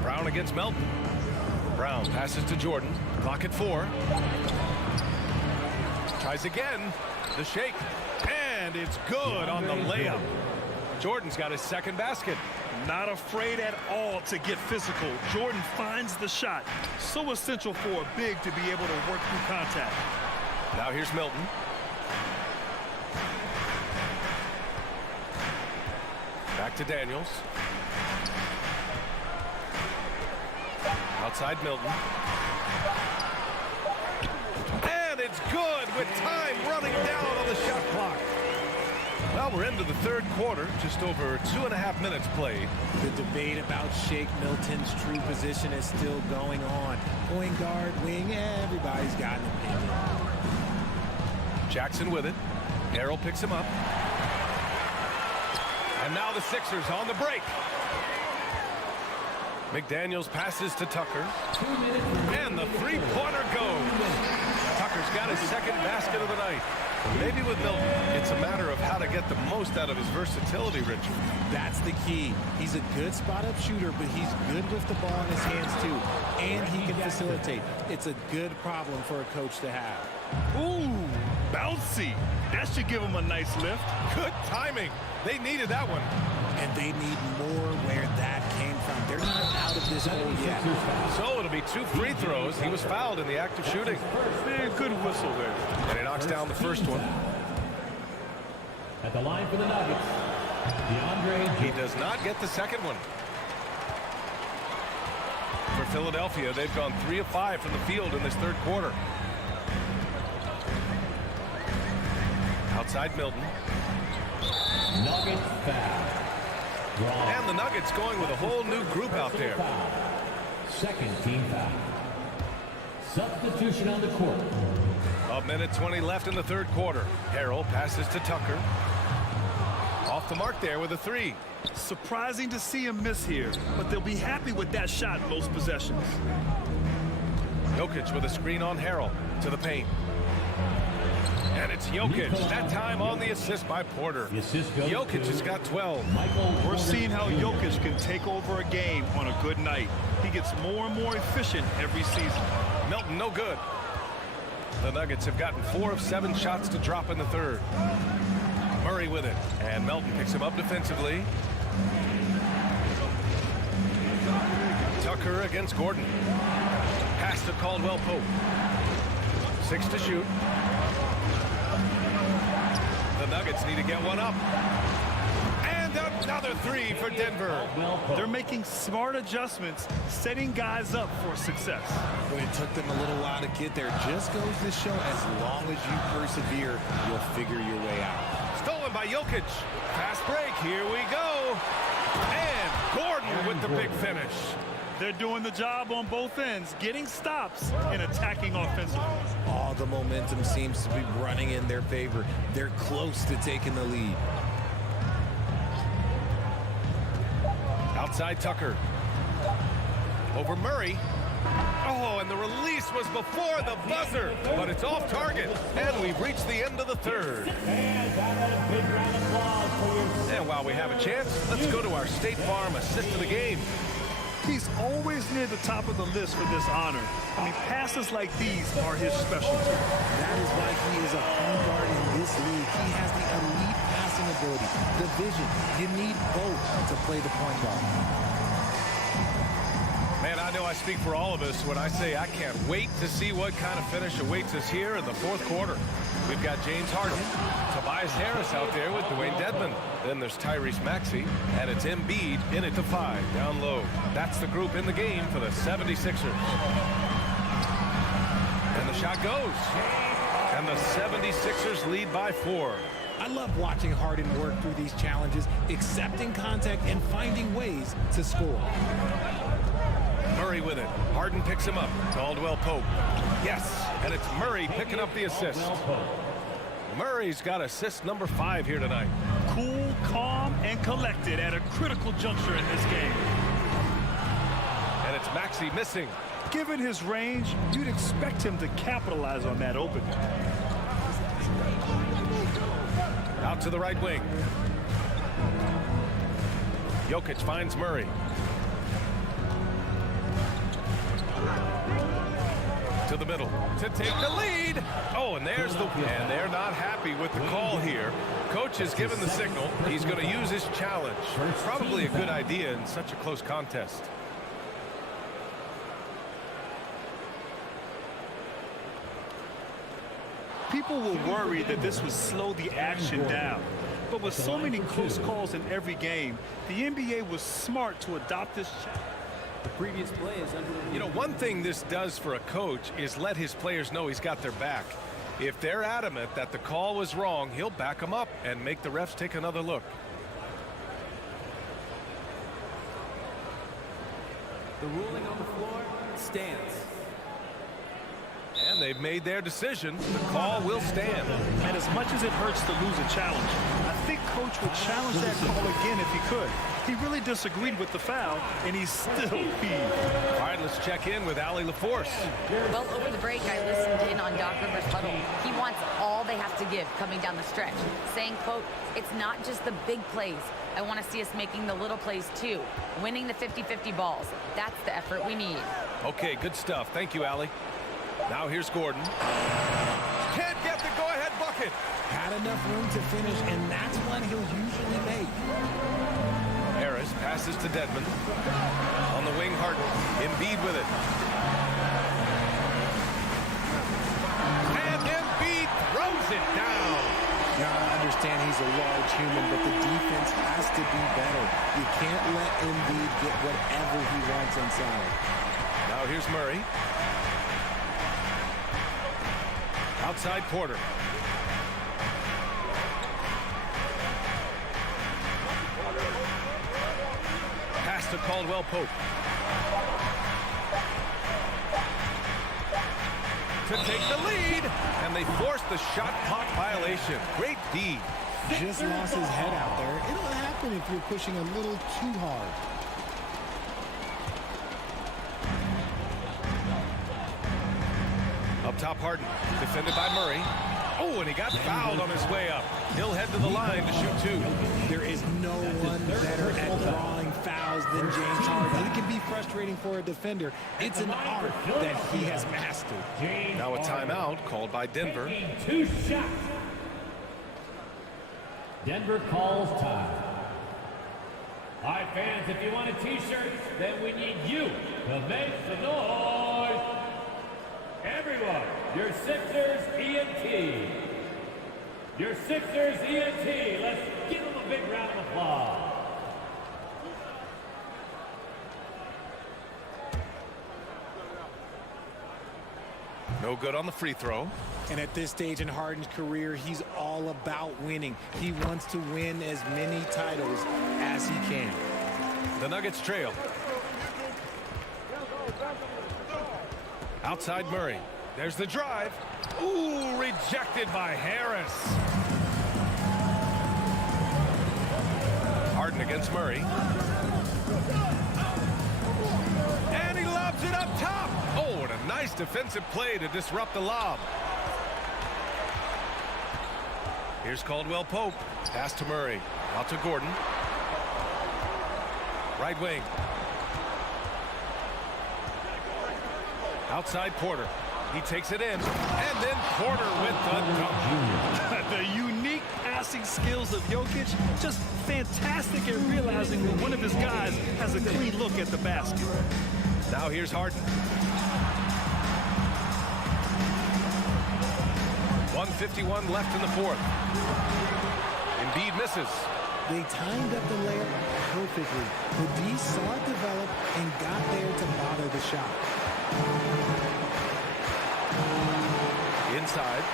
Brown against Melton. Brown passes to Jordan. Clock at 4. Tries again. The shake. And it's good on the layup. Jordan's got his second basket. Not afraid at all to get physical. Jordan finds the shot. So essential for a big to be able to work through contact. Now here's Milton. Back to Daniels. Outside Milton. And it's good with time running down on the shot clock. Well, we're into the third quarter, just over 2.5 minutes played. The debate about Shake Milton's true position is still going on. Point guard, wing, everybody's got an opinion. Jackson with it. Harrell picks him up. And now the Sixers on the break. McDaniels passes to Tucker. And the three-pointer goes. Tucker's got his second basket of the night. Maybe with Milton, it's a matter of how to get the most out of his versatility, Richard. That's the key. He's a good spot-up shooter, but he's good with the ball in his hands, too. And he can facilitate. It's a good problem for a coach to have. Ooh, bouncy. That should give him a nice lift. Good timing. They needed that one. And they need more where that came from. They're not out of this hole yet. So it'll be 2 free throws. He was fouled in the act of shooting. Man, good whistle there. And he knocks down the first one. At the line for the Nuggets, He does not get the second one. For Philadelphia, they've gone 3 of 5 from the field in this third quarter. Outside Milton. Nuggets foul. And the Nuggets going with a whole new group out there. Second team foul. Substitution on the court. 1:20 left in the third quarter. Harrell passes to Tucker. Off the mark there with a 3. Surprising to see him miss here, but they'll be happy with that shot most possessions. Jokic with a screen on Harrell to the paint. And it's Jokic, that time on the assist by Porter. Jokic has got 12. We're seeing how Jokic can take over a game on a good night. He gets more and more efficient every season. Milton, no good. The Nuggets have gotten 4 of 7 shots to drop in the third. Murray with it, and Melton picks him up defensively. Tucker against Gordon. Pass to Caldwell Pope. 6 to shoot. The Nuggets need to get one up. And another 3 for Denver. They're making smart adjustments, setting guys up for success. But it took them a little while to get there. Just goes to show, as long as you persevere, you'll figure your way out. Stolen by Jokic. Fast break. Here we go. And Gordon with the big finish. They're doing the job on both ends, getting stops and attacking offensively. All the momentum seems to be running in their favor. They're close to taking the lead. Outside Tucker. Over Murray. Oh, and the release was before the buzzer, but it's off target, and we've reached the end of the third. And while we have a chance, let's go to our State Farm assist of the game. He's always near the top of the list for this honor. I mean, passes like these are his specialty. That is why he is a point guard in this league. He has the elite passing ability, the vision. You need both to play the point guard. Man, I know I speak for all of us when I say I can't wait to see what kind of finish awaits us here in the fourth quarter. We've got James Harden, Tobias Harris out there with Dwayne Dedmon. Then there's Tyrese Maxey, and it's Embiid in at the 5, down low. That's the group in the game for the 76ers. And the shot goes. And the 76ers lead by 4. I love watching Harden work through these challenges, accepting contact and finding ways to score. Murray with it. Harden picks him up. Caldwell Pope. Yes, and it's Murray picking up the assist. Murray's got assist number 5 here tonight. Cool, calm, and collected at a critical juncture in this game. And it's Maxey missing. Given his range, you'd expect him to capitalize on that opening. Out to the right wing. Jokic finds Murray. To the middle to take the lead. Oh, and there's and they're not happy with the call here. Coach has given the signal. He's going to use his challenge. Probably a good idea in such a close contest. People will worry that this would slow the action down. But with so many close calls in every game, the NBA was smart to adopt this challenge. The previous play is under. You know, one thing this does for a coach is let his players know he's got their back. If they're adamant that the call was wrong, he'll back them up and make the refs take another look. The ruling on the floor stands. And they've made their decision. The call will stand. And as much as it hurts to lose a challenge, I think Coach would challenge that call again if he could. He really disagreed with the foul, and he's still peeved. All right, let's check in with Allie LaForce. Well, over the break, I listened in on Doc Rivers' huddle. He wants all they have to give coming down the stretch, saying, quote, it's not just the big plays. I want to see us making the little plays, too. Winning the 50-50 balls. That's the effort we need. Okay, good stuff. Thank you, Allie. Now here's Gordon. Can't get the go-ahead bucket. Had enough room to finish, and that's one he'll usually make. Harris passes to Dedmon. On the wing, Harden. Embiid with it. And Embiid throws it down. Now, I understand he's a large human, but the defense has to be better. You can't let Embiid get whatever he wants inside. Now here's Murray. Outside Porter. Pass to Caldwell Pope. To take the lead, and they force the shot clock violation. Great D. Just lost his head out there. It'll happen if you're pushing a little too hard. Up top, Harden, defended by Murray. Oh, and he got fouled on his way up. He'll head to the line to shoot two. There is no one better at drawing fouls than James Harden. It can be frustrating for a defender. It's an art that he has mastered. Now a timeout called by Denver. 2 shots. Denver calls time. All right, fans, if you want a t-shirt, then we need you to make some noise. Everyone, your Sixers ENT. Your Sixers ENT. Let's give them a big round of applause. No good on the free throw. And at this stage in Harden's career, he's all about winning. He wants to win as many titles as he can. The Nuggets trail. Outside Murray. There's the drive. Ooh, rejected by Harris. Harden against Murray. And he lobs it up top. Oh, and a nice defensive play to disrupt the lob. Here's Caldwell Pope. Pass to Murray. Out to Gordon. Right wing. Outside Porter. He takes it in. And then Porter with the dunk. The unique passing skills of Jokic, just fantastic at realizing when one of his guys has a clean look at the basket. Now here's Harden. 1:51 left in the fourth. Embiid misses. They timed up the layup perfectly. The D saw it develop and got there to bother the shot. Inside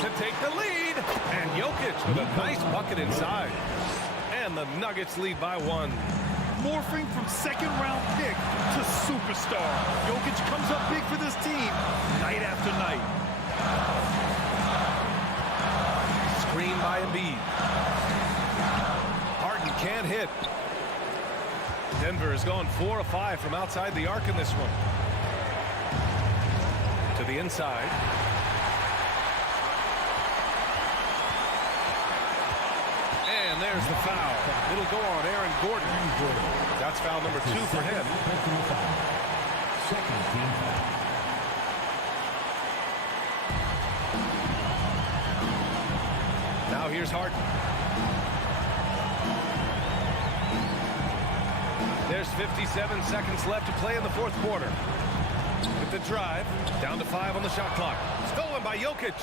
to take the lead, and Jokic with a nice bucket inside, and the Nuggets lead by 1. Morphing from second-round pick to superstar. Jokic comes up big for this team night after night. Screen by Embiid. Harden can't hit. Denver has gone 4 of 5 from outside the arc in this one. To the inside. And there's the foul. It'll go on Aaron Gordon. That's foul number 2 for him. Second team foul. Now here's Harden. There's 57 seconds left to play in the fourth quarter. With the drive, down to 5 on the shot clock. Stolen by Jokic.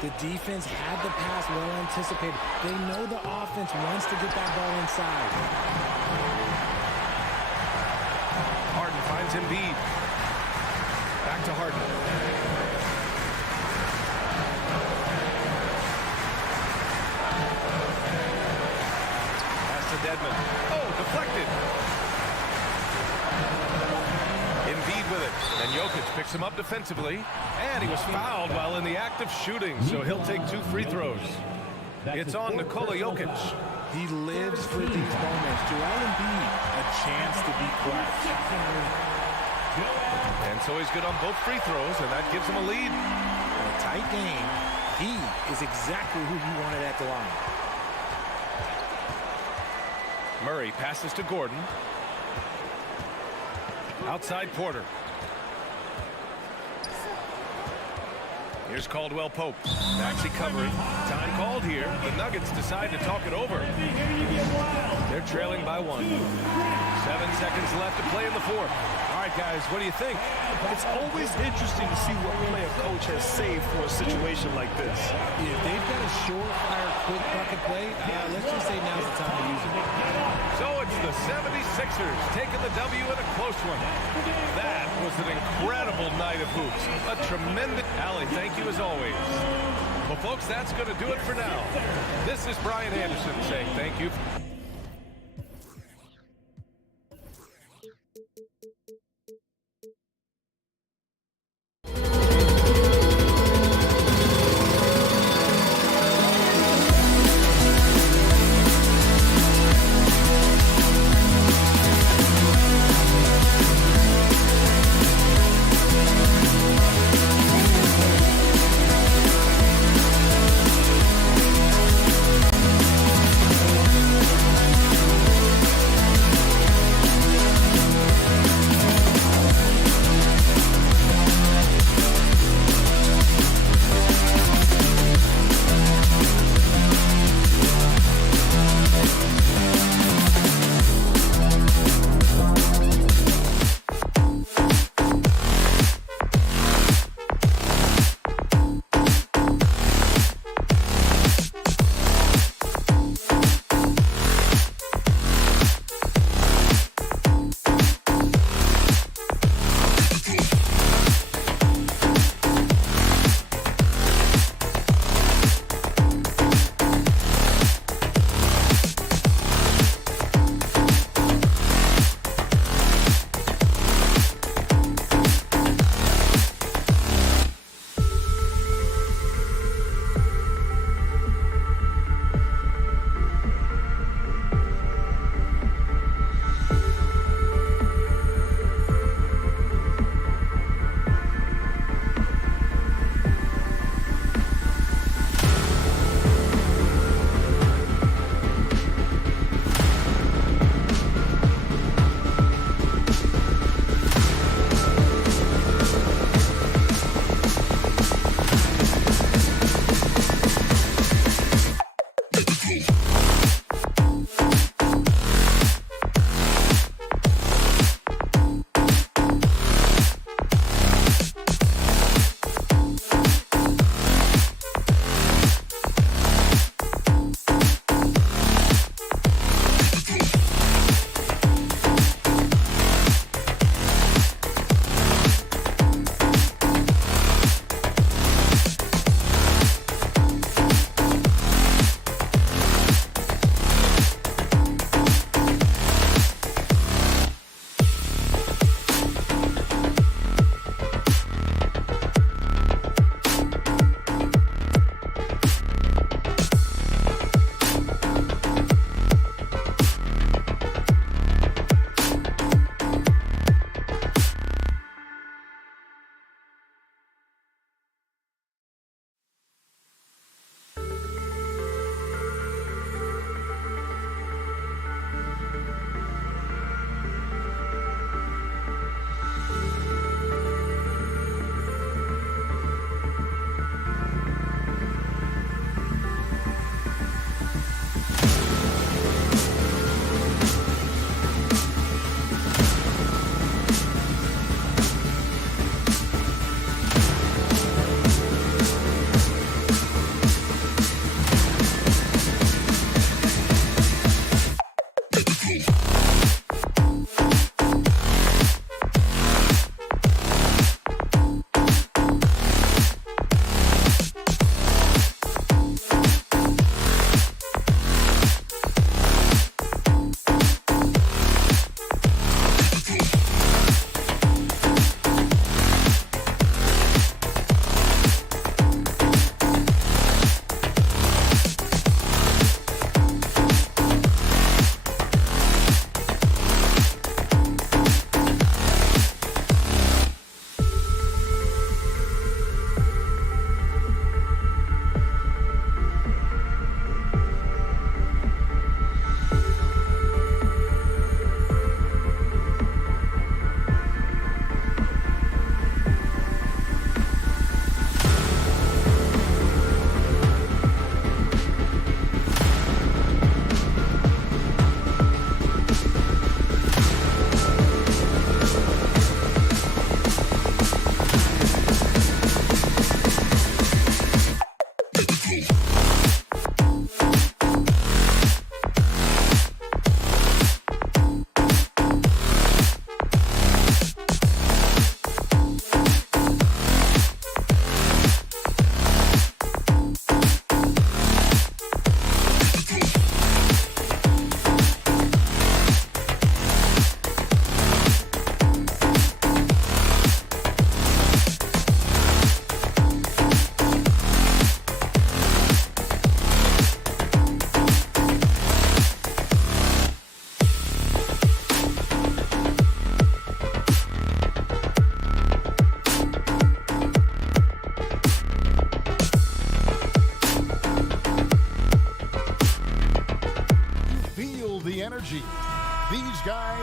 The defense had the pass well anticipated. They know the offense wants to get that ball inside. Harden finds Embiid. Back to Harden. Pass to Dedmon. Oh, deflected. Embiid with it. And Jokic picks him up defensively. And he was fouled while in the act of shooting, so he'll take 2 free throws. It's on Nikola Jokic. He lives for these moments. Joel Embiid, a chance to be clutch. And so he's good on both free throws, and that gives him a lead. In a tight game, he is exactly who you wanted at the line. Murray passes to Gordon. Outside Porter. Here's Caldwell Pope. Maxey covering. Time called here. The Nuggets decide to talk it over. They're trailing by 1. 7 seconds left to play in the fourth. All right, guys, what do you think? It's always interesting to see what play a coach has saved for a situation like this. If they've got a surefire, quick bucket play, let's just say now's the time to use it. So it's the 76ers taking the W in a close one. That was an incredible night of hoops. A tremendous... Allie, thank you as always. Well, folks, that's going to do it for now. This is Brian Anderson saying thank you.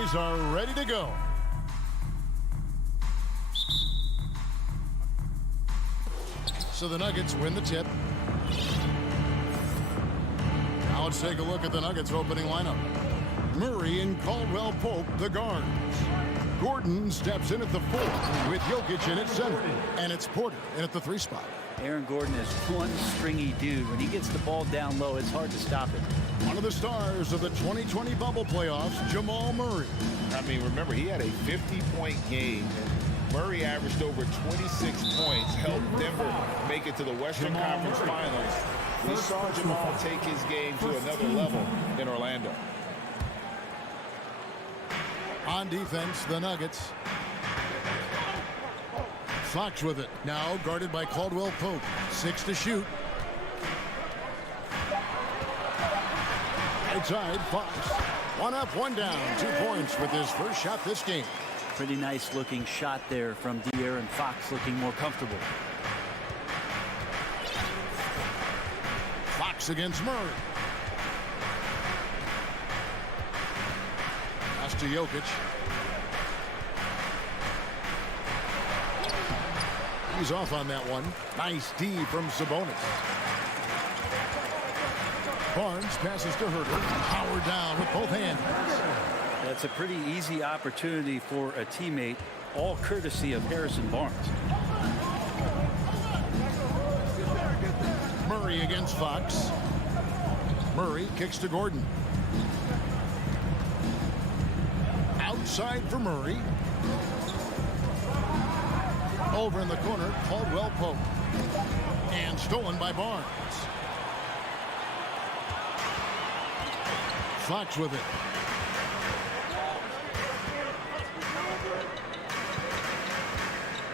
guys are ready to go. So the Nuggets win the tip. Now let's take a look at the Nuggets opening lineup. Murray and Caldwell Pope, the guards. Gordon steps in at the 4 with Jokic in at center. And it's Porter in at the 3 spot. Aaron Gordon is one stringy dude. When he gets the ball down low, it's hard to stop it. One of the stars of the 2020 bubble playoffs, Jamal Murray. I mean, remember, he had a 50-point game. Murray averaged over 26 points, helped Denver make it to the Western Conference Finals. We saw Jamal take his game to another level in Orlando. On defense, the Nuggets. Fox with it. Now guarded by Caldwell Pope. 6 to shoot. Outside, Fox. 1 up, 1 down. 2 points with his first shot this game. Pretty nice looking shot there from De'Aaron Fox, looking more comfortable. Fox against Murray. Pass to Jokic. He's off on that one. Nice D from Sabonis. Barnes passes to Herter. Power down with both hands. That's a pretty easy opportunity for a teammate, all courtesy of Harrison Barnes. Murray against Fox. Murray kicks to Gordon. Outside for Murray. Over in the corner, Caldwell Pope. And stolen by Barnes. Fox with it.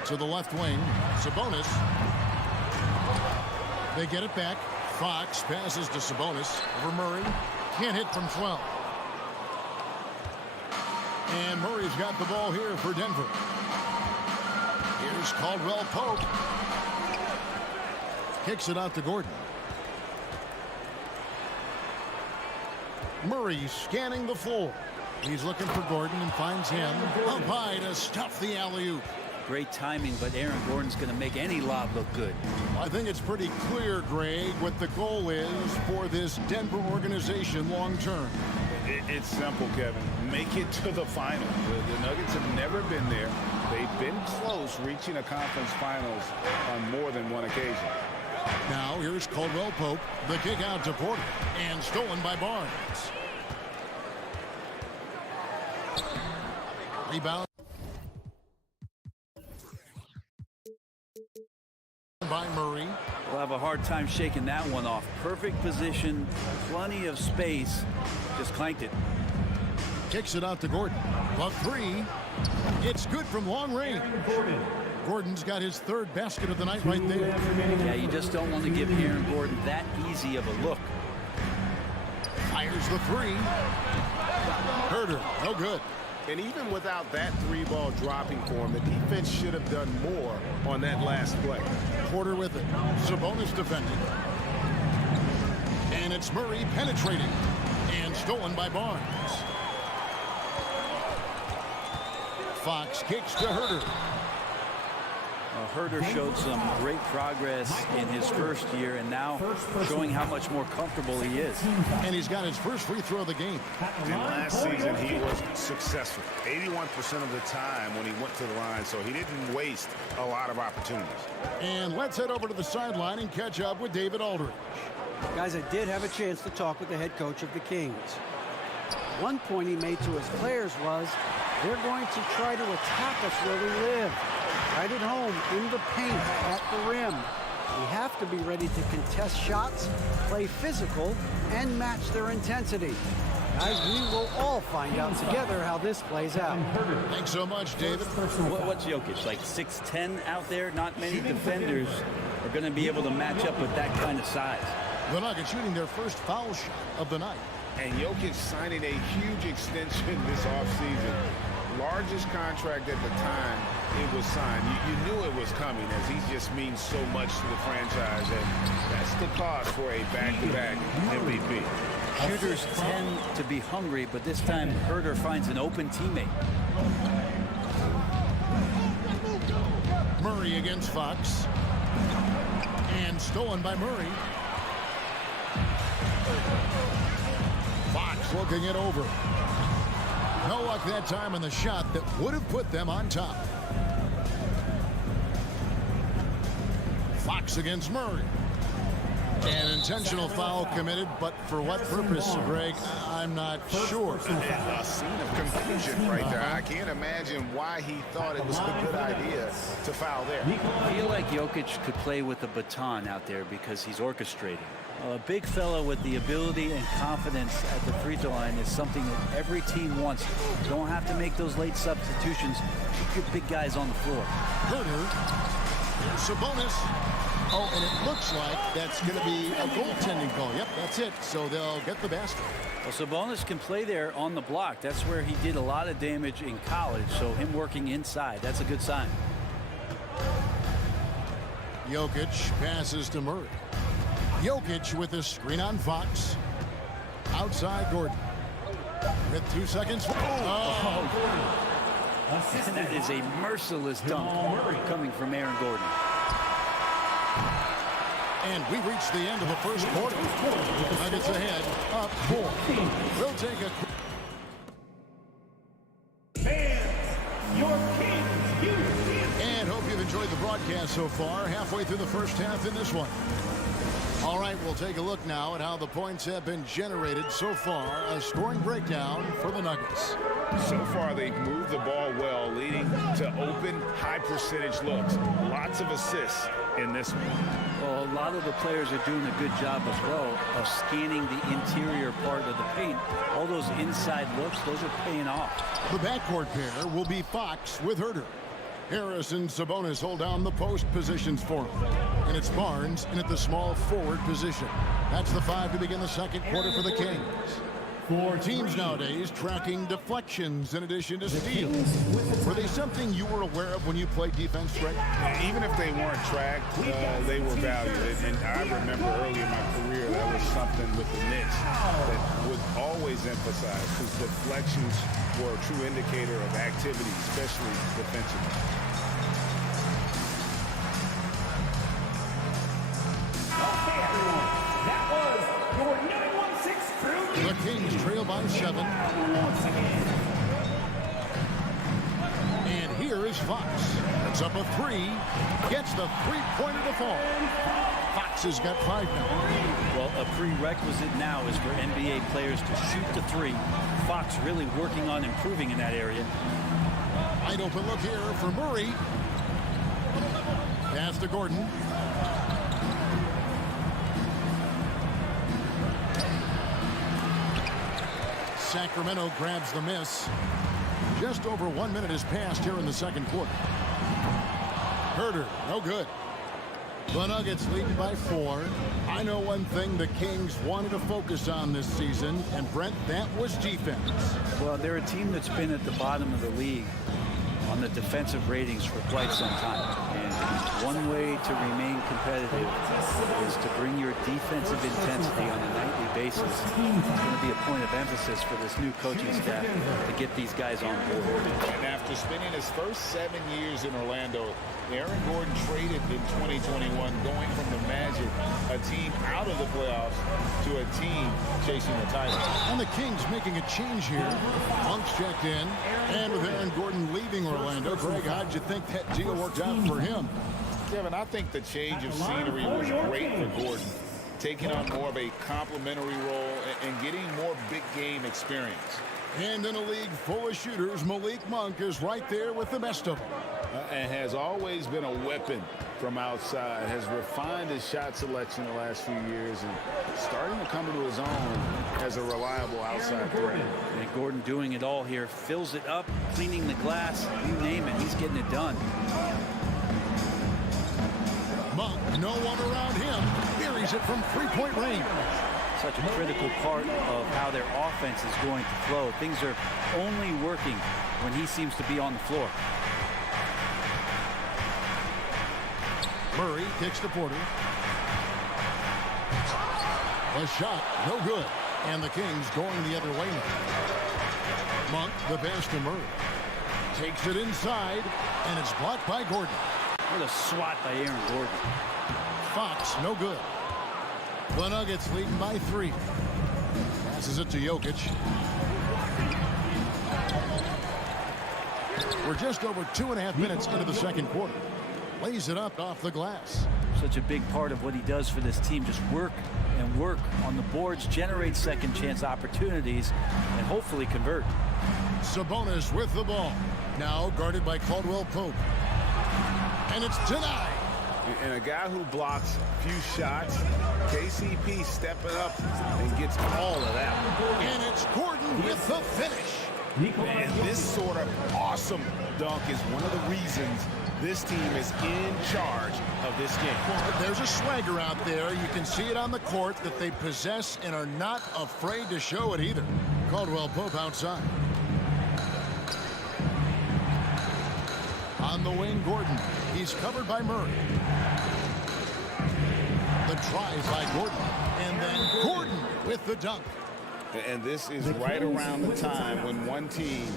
To the left wing, Sabonis. They get it back. Fox passes to Sabonis. Over Murray. Can't hit from 12. And Murray's got the ball here for Denver. Here's Caldwell Pope. Kicks it out to Gordon. Murray scanning the floor. He's looking for Gordon and finds him up high to stuff the alley-oop. Great timing, but Aaron Gordon's going to make any lob look good. I think it's pretty clear, Greg, what the goal is for this Denver organization long term. It's simple, Kevin. Make it to the final. The Nuggets have never been there. They've been close reaching a conference finals on more than one occasion. Now here's Caldwell Pope. The kick out to Porter. And stolen by Barnes. Rebound by Murray. We'll have a hard time shaking that one off. Perfect position, plenty of space. Just clanked it. Kicks it out to Gordon. The 3. It's good from long range. Gordon's got his 3rd basket of the night right there. Yeah, you just don't want to give Aaron Gordon that easy of a look. Fires the 3. Herter, no good. And even without that 3-ball dropping for him, the defense should have done more on that last play. Porter with it. Sabonis defending. And it's Murray penetrating. And stolen by Barnes. Fox kicks to Herter. Herter showed some great progress in his first year, and now showing how much more comfortable he is. And he's got his first free throw of the game. And last season, he was successful 81% of the time when he went to the line, so he didn't waste a lot of opportunities. And let's head over to the sideline and catch up with David Aldridge. Guys, I did have a chance to talk with the head coach of the Kings. One point he made to his players was, they're going to try to attack us where we live. Right at home, in the paint, at the rim. We have to be ready to contest shots, play physical, and match their intensity. Guys, we will all find out together how this plays out. Thanks so much, David. What's Jokic, like 6'10" out there? Not many defenders are going to be able to match up with that kind of size. The Nuggets shooting their first foul shot of the night. And Jokic signing a huge extension this offseason. Largest contract at the time it was signed. You knew it was coming, as he just means so much to the franchise, and that's the cost for a back-to-back MVP. Shooters tend to be hungry, but this time Herder finds an open teammate. Murray against Fox. And stolen by Murray. Fox looking it over. No luck that time on the shot that would have put them on top. Fox against Murray. An intentional foul committed, but for what purpose, Greg, I'm not sure. A scene of confusion right there. I can't imagine why he thought it was a good idea to foul there. I feel like Jokic could play with a baton out there because he's orchestrating. A big fella with the ability and confidence at the free throw line is something that every team wants. You don't have to make those late substitutions. Keep your big guys on the floor. Herder. Sabonis. Oh, and it looks like that's going to be a goaltending call. Yep, that's it. So they'll get the basket. Well, Sabonis can play there on the block. That's where he did a lot of damage in college. So him working inside, that's a good sign. Jokic passes to Murray. Jokic with a screen on Fox. Outside Gordon. With 2 seconds. Oh. That is a merciless dunk coming from Aaron Gordon. And we reached the end of the first quarter. Nuggets ahead, up 4. We'll take a... And hope you've enjoyed the broadcast so far. Halfway through the first half in this one. All right, we'll take a look now at how the points have been generated so far. A scoring breakdown for the Nuggets. So far, they've moved the ball well, leading to open, high-percentage looks. Lots of assists in this one. Well, a lot of the players are doing a good job as well of scanning the interior part of the paint. All those inside looks, those are paying off. The backcourt pair will be Fox with Herder. Harris and Sabonis hold down the post positions for him. And it's Barnes in at the small forward position. That's the 5 to begin the second quarter for the Kings. Teams nowadays tracking deflections in addition to steals. Were they something you were aware of when you played defense, Greg? Even if they weren't tracked, they were valued. And I remember early in my career, that was something with the Knicks that was always emphasized because deflections were a true indicator of activity, especially defensively. The Kings trail by 7. And here is Fox. It's up a 3. Gets the three-pointer to fall. Fox has got 5 now. Well, a prerequisite now is for NBA players to shoot the 3. Fox really working on improving in that area. Wide open look here for Murray. Pass to Gordon. Sacramento grabs the miss. Just over 1 minute has passed here in the second quarter. Herder, no good. The Nuggets leading by 4. I know one thing the Kings wanted to focus on this season, and Brent, that was defense. Well, they're a team that's been at the bottom of the league on the defensive ratings for quite some time. And one way to remain competitive is to bring your defensive intensity on a nightly basis. It's going to be a point of emphasis for this new coaching staff to get these guys on board. And after spending his first 7 years in Orlando, Aaron Gordon traded in 2021, going from the Magic, a team out of the playoffs, to a team chasing the title. And the Kings making a change here. Monk's checked in. And with Aaron Gordon leaving Orlando, Greg, how'd you think that deal worked out for him? Kevin, I think the change of scenery was great for Gordon, taking on more of a complimentary role and getting more big game experience. And in a league full of shooters, Malik Monk is right there with the best of them. And has always been a weapon from outside, has refined his shot selection the last few years and starting to come into his own as a reliable outside threat. And Gordon doing it all here, fills it up, cleaning the glass, you name it, he's getting it done. Monk, no one around him, buries it from three-point range. Such a critical part of how their offense is going to flow. Things are only working when he seems to be on the floor. Murray kicks to Porter. A shot, no good. And the Kings going the other way now. Monk, the pass to Murray. Takes it inside, and it's blocked by Gordon. What a swat by Aaron Gordon. Fox, no good. The Nuggets leading by 3. Passes it to Jokic. We're just over 2.5 minutes into the second quarter. Lays it up off the glass. Such a big part of what he does for this team. Just work and work on the boards, generate second chance opportunities, and hopefully convert. Sabonis with the ball. Now guarded by Caldwell Pope. And it's denied. And a guy who blocks a few shots, KCP stepping up and gets all of that. And it's Gordon with the finish. And this sort of awesome dunk is one of the reasons this team is in charge of this game. There's a swagger out there. You can see it on the court that they possess and are not afraid to show it either. Caldwell Pope outside. On the wing, Gordon. He's covered by Murray. The drive by Gordon. And then Gordon with the dunk. And this is right around the time when one team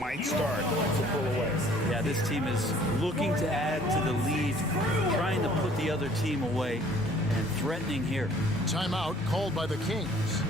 might start to pull away. Yeah, this team is looking to add to the lead, trying to put the other team away, and threatening here. Timeout called by the Kings.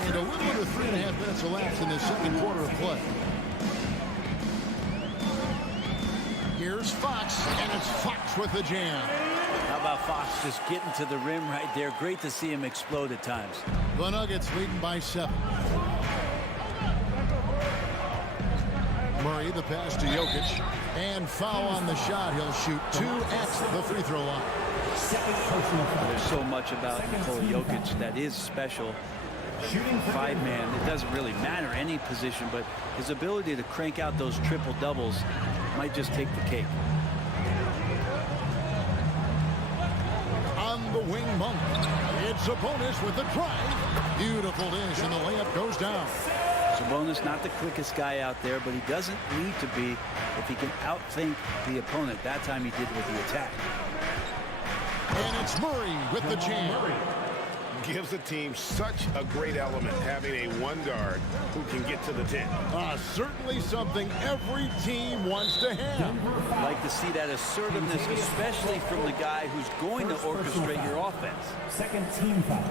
And a little under 3.5 minutes elapsed in the second quarter of play. Here's Fox, and it's Fox with the jam. How about Fox just getting to the rim right there? Great to see him explode at times. The Nuggets leading by 7. Murray, the pass to Jokic, and foul on the shot. He'll shoot 2 at the free throw line. There's so much about Nikola Jokic that is special. 5-man, it doesn't really matter any position, but his ability to crank out those triple doubles might just take the cake. On the wing, Monk. It's Sabonis with the drive. Beautiful dish, and the layup goes down. Sabonis not the quickest guy out there, but he doesn't need to be if he can outthink the opponent. That time he did with the attack. And it's Murray with the jam. Gives the team such a great element having a one guard who can get to the 10. Certainly something every team wants to have. Like to see that assertiveness, especially from the guy who's going to orchestrate your offense. Second team foul.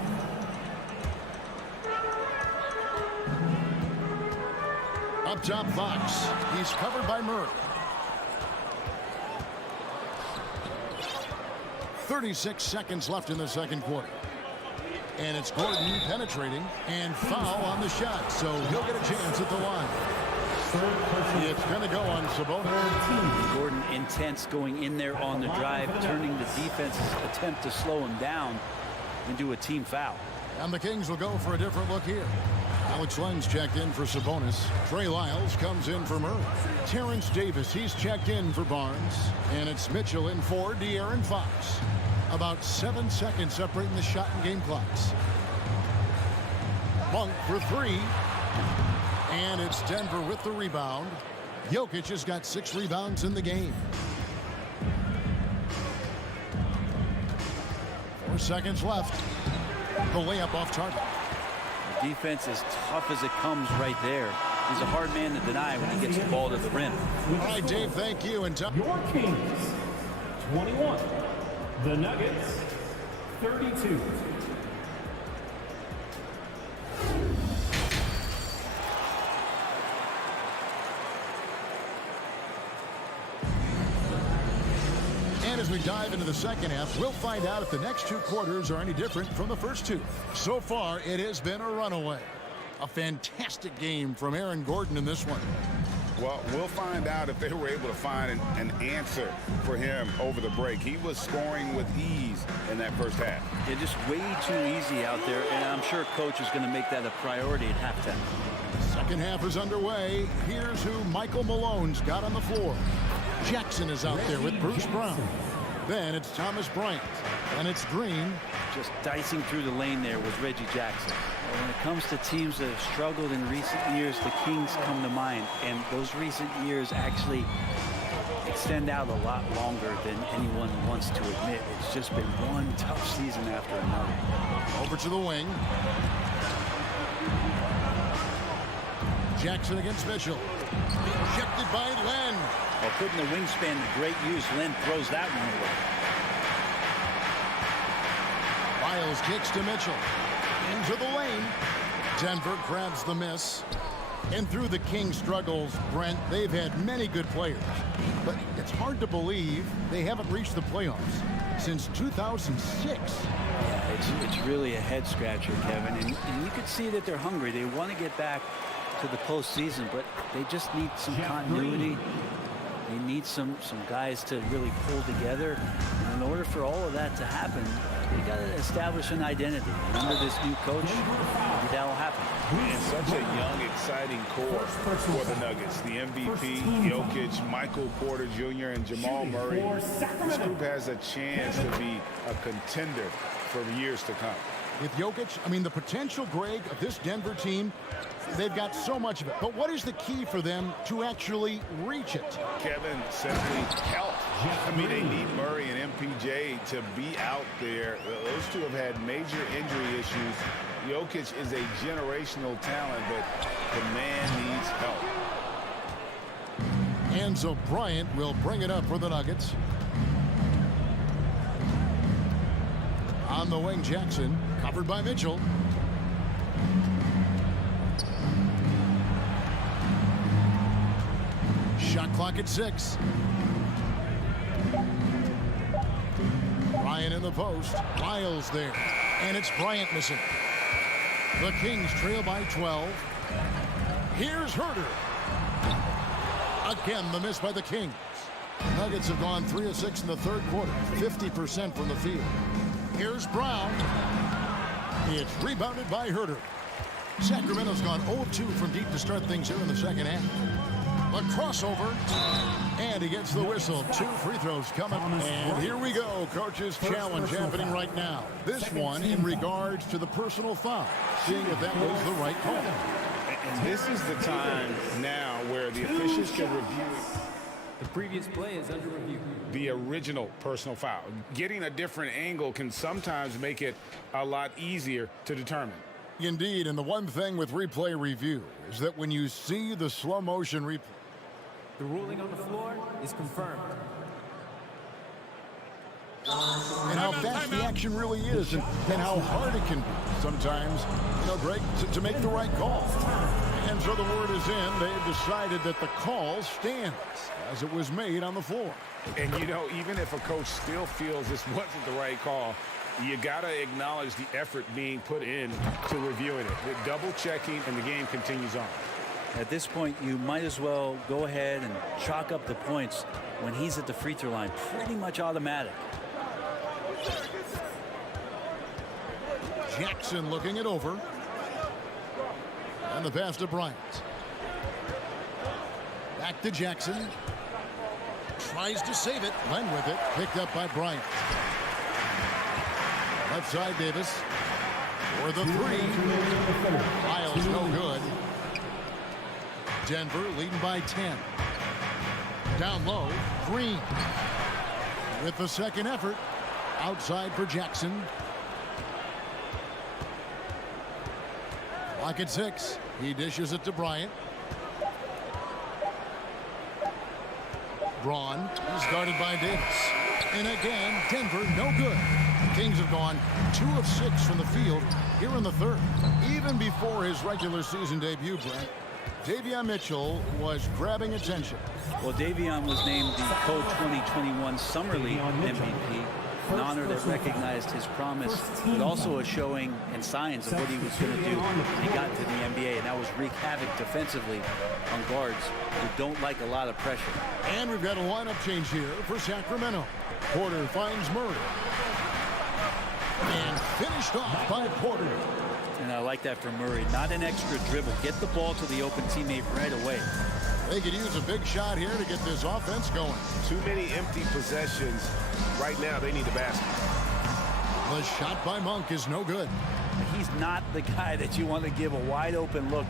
Up top, Fox. He's covered by Murray. 36 seconds left in the second quarter. And it's Gordon penetrating and foul on the shot, so he'll get a chance at the line. It's going to go on Sabonis. Gordon intense going in there on the drive, turning the defense's attempt to slow him down into a team foul. And the Kings will go for a different look here. Alex Len's checked in for Sabonis. Trey Lyles comes in for Murray. Terrence Davis, he's checked in for Barnes. And it's Mitchell in for De'Aaron Fox. About 7 seconds separating the shot and game clocks. Monk for 3. And it's Denver with the rebound. Jokic has got 6 rebounds in the game. 4 seconds left. The layup off target. The defense is tough as it comes right there. He's a hard man to deny when he gets the ball to the rim. All right, Dave, thank you. And Your Kings, 21. The Nuggets, 32. And as we dive into the second half, we'll find out if the next 2 quarters are any different from the first 2. So far, it has been a runaway. A fantastic game from Aaron Gordon in this one. Well, we'll find out if they were able to find an answer for him over the break. He was scoring with ease in that first half. Yeah, just way too easy out there, and I'm sure coach is going to make that a priority at halftime. Second half is underway. Here's who Michael Malone's got on the floor. Jackson is out there with Bruce Brown. Then it's Thomas Bryant. And it's Green. Just dicing through the lane there with Reggie Jackson. When it comes to teams that have struggled in recent years, the Kings come to mind. And those recent years actually extend out a lot longer than anyone wants to admit. It's just been one tough season after another. Over to the wing. Jackson against Mitchell. Rejected by Len. Well, putting the wingspan to great use, Len throws that one away. Miles kicks to Mitchell. Into the lane. Denver grabs the miss. And through the Kings' struggles, Brent, they've had many good players. But it's hard to believe they haven't reached the playoffs since 2006. Yeah, it's really a head-scratcher, Kevin. And you can see that they're hungry. They want to get back to the postseason, but they just need some continuity. They need some guys to really pull together. And in order for all of that to happen, they got to establish an identity. And under this new coach, maybe that'll happen. And such a young, exciting core for the Nuggets. The MVP, Jokic, Michael Porter Jr., and Jamal Murray. This group has a chance to be a contender for years to come. With Jokic, I mean, the potential, Greg, of this Denver team, they've got so much of it. But what is the key for them to actually reach it? Kevin, simply health. I mean, they need Murray and MPJ to be out there. Those two have had major injury issues. Jokic is a generational talent, but the man needs help. And so Bryant will bring it up for the Nuggets. On the wing, Jackson, covered by Mitchell. Shot clock at 6. Bryant in the post. Miles there. And it's Bryant missing. The Kings trail by 12. Here's Herter. Again, the miss by the Kings. Nuggets have gone 3 of 6 in the third quarter. 50% from the field. Here's Brown. It's rebounded by Herter. Sacramento's gone 0-2 from deep to start things here in the second half. A crossover. And he gets the whistle. 2 free throws coming. And here we go. Coach's challenge happening right now. This one in regards to the personal foul. Seeing if that was the right call. And this is the time now where the officials can review The previous play is under review. the original personal foul. Getting a different angle can sometimes make it a lot easier to determine. Indeed, and the one thing with replay review is that when you see the slow motion replay, The ruling on the floor is confirmed. and how fast the action really is and how hard it can be sometimes, Greg, to make the right call. And so the word is in. They've decided that the call stands as it was made on the floor. And, even if a coach still feels this wasn't the right call, you got to acknowledge the effort being put in to reviewing it. The double checking, and the game continues on. At this point, you might as well go ahead and chalk up the points when he's at the free throw line. Pretty much automatic. Jackson looking it over. And the pass to Bryant. Back to Jackson. Tries to save it. Len with it. Picked up by Bryant. Left side, Davis. For the 3. Miles no good. Denver leading by 10. Down low. Green. With the second effort. Outside for Jackson. Clock at 6. He dishes it to Bryant. Braun is guarded by Davis. And again, Denver no good. The Kings have gone 2 of 6 from the field here in the third. Even before his regular season debut, Brent, Davion Mitchell was grabbing attention. Well, Davion was named the Co-2021 Summer League MVP, an honor that recognized his promise, but also a showing and signs of what he was going to do when he got into the NBA, and that was wreak havoc defensively on guards who don't like a lot of pressure. And we've got a lineup change here for Sacramento. Porter finds Murray. And finished off by Porter. And I like that from Murray. Not an extra dribble. Get the ball to the open teammate right away. They could use a big shot here to get this offense going. Too many empty possessions. Right now, they need the basket. The shot by Monk is no good. He's not the guy that you want to give a wide open look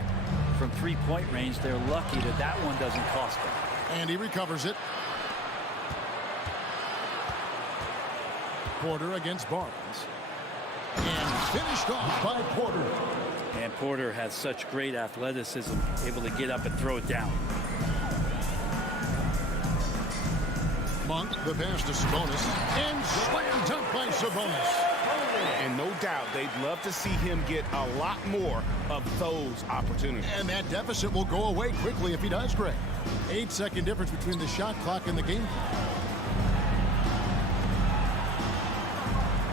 from three-point range. They're lucky that that one doesn't cost them. And he recovers it. Porter against Barnes. And finished off by Porter. And Porter has such great athleticism, able to get up and throw it down. Monk, the pass to Sabonis. And slam dunk by Sabonis. And no doubt they'd love to see him get a lot more of those opportunities. And that deficit will go away quickly if he does, Greg. 8-second difference between the shot clock and the game.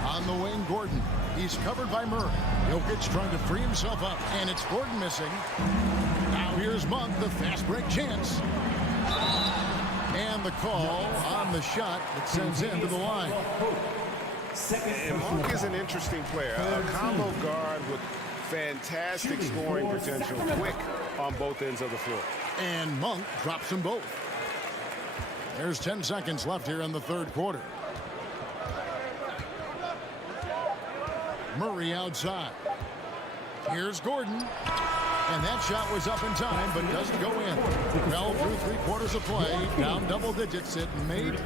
On the wing, Gordon. He's covered by Murray. Jokic trying to free himself up. And it's Gordon missing. Now here's Monk, the fast break chance. And the call on the shot that sends him to the line. And Monk is an interesting player. A combo guard with fantastic scoring potential. Quick on both ends of the floor. And Monk drops them both. There's 10 seconds left here in the third quarter. Murray outside. Here's Gordon. And that shot was up in time, but doesn't go in. Well, through 3 quarters of play, down double digits, it made.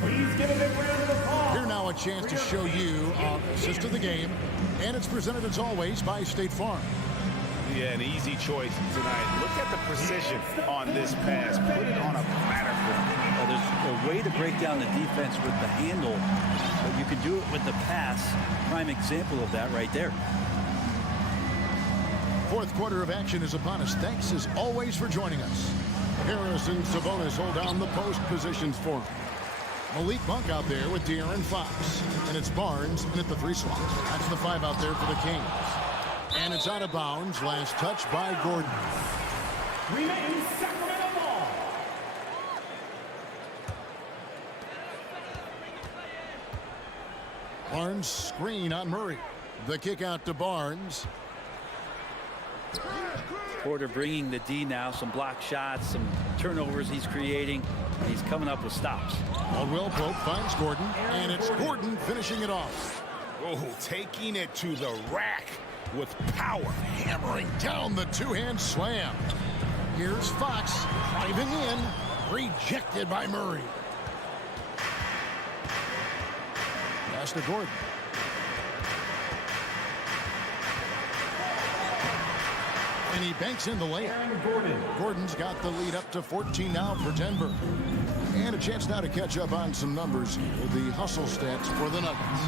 Please give a big round of applause. Here now a chance to show you assist of the game. And it's presented as always by State Farm. Yeah, an easy choice tonight. Look at the precision on this pass. Put it on a platter for him. Well, there's a way to break down the defense with the handle, but you can do it with the pass. Prime example of that right there. Fourth quarter of action is upon us. Thanks as always for joining us. Harris and Sabonis hold down the post positions for him. Malik Monk out there with De'Aaron Fox. And it's Barnes in at the 3 slot. That's the 5 out there for the Kings. And it's out of bounds. Last touch by Gordon. Remain Sacramento ball. Barnes screen on Murray. The kick out to Barnes. Porter bringing the D now. Some block shots, some turnovers he's creating. And he's coming up with stops. Caldwell Pope finds Gordon. And it's Gordon finishing it off. Oh, taking it to the rack with power. Hammering down the 2-hand slam. Here's Fox driving in. Rejected by Murray. Pass to Gordon. And he banks in the layup. Gordon's got the lead up to 14 now for Denver. And a chance now to catch up on some numbers with the hustle stats for the Nuggets.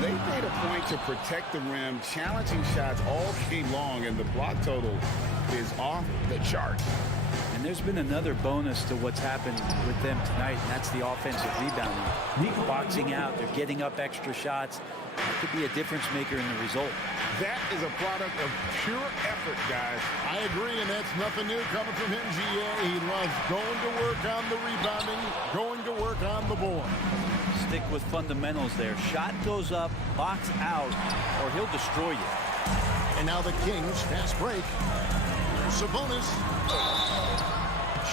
They made a point to protect the rim, challenging shots all game long, and the block total is off the chart. And there's been another bonus to what's happened with them tonight, and that's the offensive rebounding. Boxing out, they're getting up extra shots. That could be a difference maker in the result. That is a product of pure effort, guys. I agree, and that's nothing new coming from him, GA. He loves going to work on the rebounding, going to work on the board. Stick with fundamentals there. Shot goes up, box out, or he'll destroy you. And now the Kings fast break. Sabonis.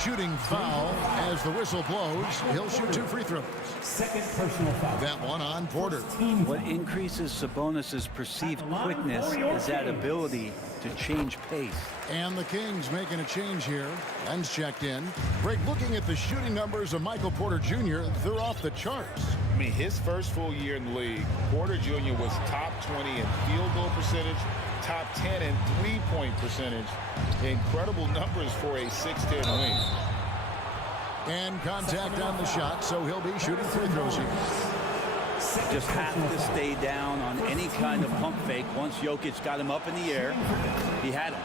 Shooting foul as the whistle blows. He'll shoot 2 free throws. Second personal foul. That one on Porter. What increases Sabonis' perceived quickness is that ability to change pace. And the Kings making a change here. Len's checked in. Greg, looking at the shooting numbers of Michael Porter Jr., they're off the charts. I mean, his first full year in the league, Porter Jr. was top 20 in field goal percentage, top 10 in three-point percentage. Incredible numbers for a 6'10" wing. And contact on the shot, so he'll be shooting free throws here. Just have to stay down on any kind of pump fake. Once Jokic got him up in the air, he had him.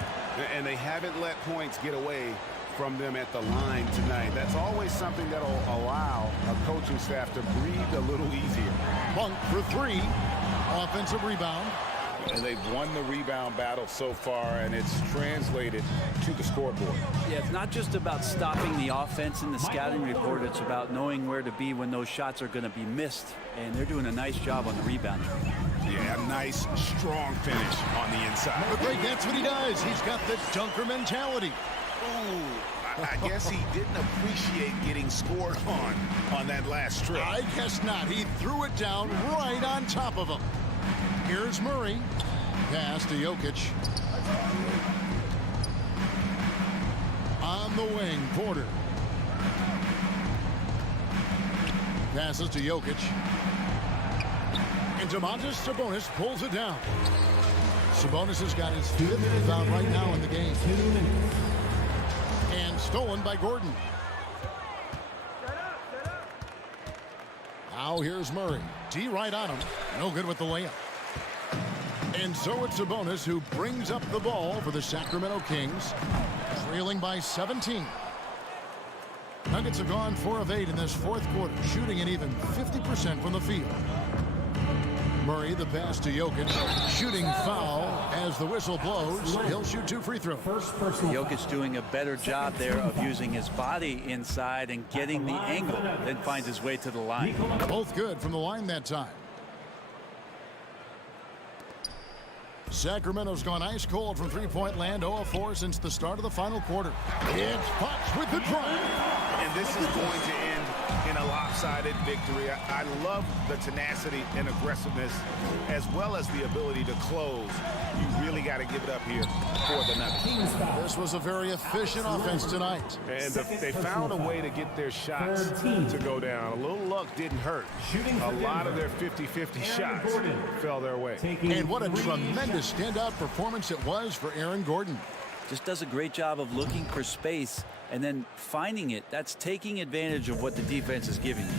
And they haven't let points get away from them at the line tonight. That's always something that'll allow a coaching staff to breathe a little easier. Monk for 3. Offensive rebound. And they've won the rebound battle so far, and it's translated to the scoreboard. Yeah, it's not just about stopping the offense in the scouting report. It's about knowing where to be when those shots are going to be missed. And they're doing a nice job on the rebounding. Yeah, nice, strong finish on the inside. But Greg, that's what he does. He's got the dunker mentality. Ooh, I guess he didn't appreciate getting scored on that last trip. I guess not. He threw it down right on top of him. Here's Murray. Pass to Jokic. On the wing, Porter. Passes to Jokic. And Domantas Sabonis pulls it down. Sabonis has got his 5th rebound right now in the game. And stolen by Gordon. Now here's Murray. D right on him. No good with the layup. And so it's Sabonis who brings up the ball for the Sacramento Kings, trailing by 17. Nuggets have gone 4 of 8 in this 4th quarter, shooting an even 50% from the field. Murray, the pass to Jokic, shooting foul as the whistle blows. He'll shoot 2 free throws. Jokic doing a better job there of using his body inside and getting the angle, then finds his way to the line. Both good from the line that time. Sacramento's gone ice cold from three-point land, 0 of 4 since the start of the final quarter. It's Fox with the drive. And this is going to end in a lopsided victory. I love the tenacity and aggressiveness, as well as the ability to close. You really got to give it up here for the Nuggets. This was a very efficient offense tonight. And they found a way to get their shots to go down. A little luck didn't hurt. A lot of their 50-50 shots fell their way. And what a tremendous standout performance it was for Aaron Gordon. Just does a great job of looking for space and then finding it. That's taking advantage of what the defense is giving you.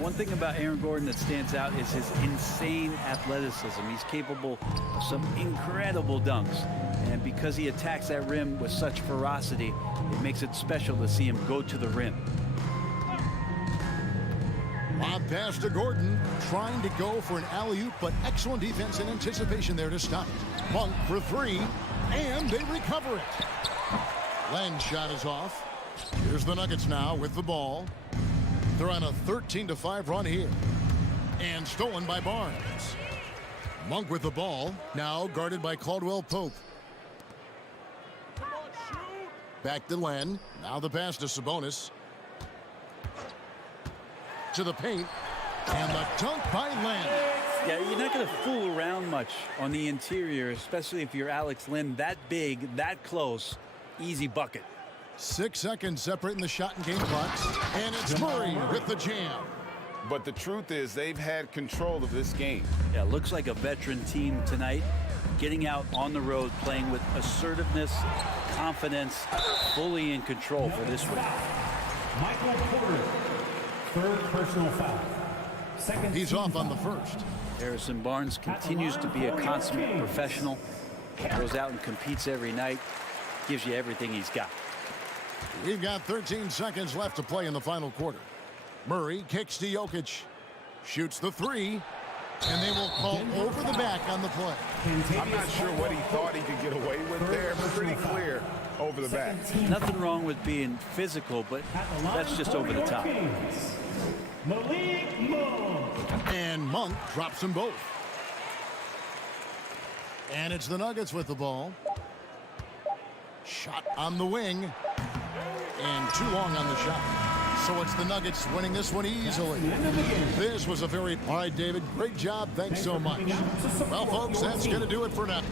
One thing about Aaron Gordon that stands out is his insane athleticism. He's capable of some incredible dunks. And because he attacks that rim with such ferocity, it makes it special to see him go to the rim. Lob pass to Gordon, trying to go for an alley-oop, but excellent defense and anticipation there to stop it. Monk for 3, and they recover it. Len's shot is off. Here's the Nuggets now with the ball. They're on a 13-5 run here. And stolen by Barnes. Monk with the ball, now guarded by Caldwell Pope. Back to Len. Now the pass to Sabonis. To the paint. And the dunk by Len. Yeah, you're not going to fool around much on the interior, especially if you're Alex Len, that big, that close. Easy bucket. 6 seconds separating the shot and game clocks. And it's Murray with the jam. But the truth is they've had control of this game. Yeah, looks like a veteran team tonight. Getting out on the road, playing with assertiveness, confidence, fully in control for this win. Michael Porter, 3rd personal foul. He's off on the first. Harrison Barnes continues to be a consummate professional. Goes out and competes every night. Gives you everything he's got. We've got 13 seconds left to play in the final quarter. Murray kicks to Jokic. Shoots the 3. And they will call over the back on the play. I'm not sure what he thought he could get away with there. Pretty clear over the back. Nothing wrong with being physical, but that's just over the top. And Monk drops them both. And it's the Nuggets with the ball. Shot on the wing. And too long on the shot. So it's the Nuggets winning this one easily. This was a very... All right, David, great job. Thanks so much. Well, folks, that's going to do it for now.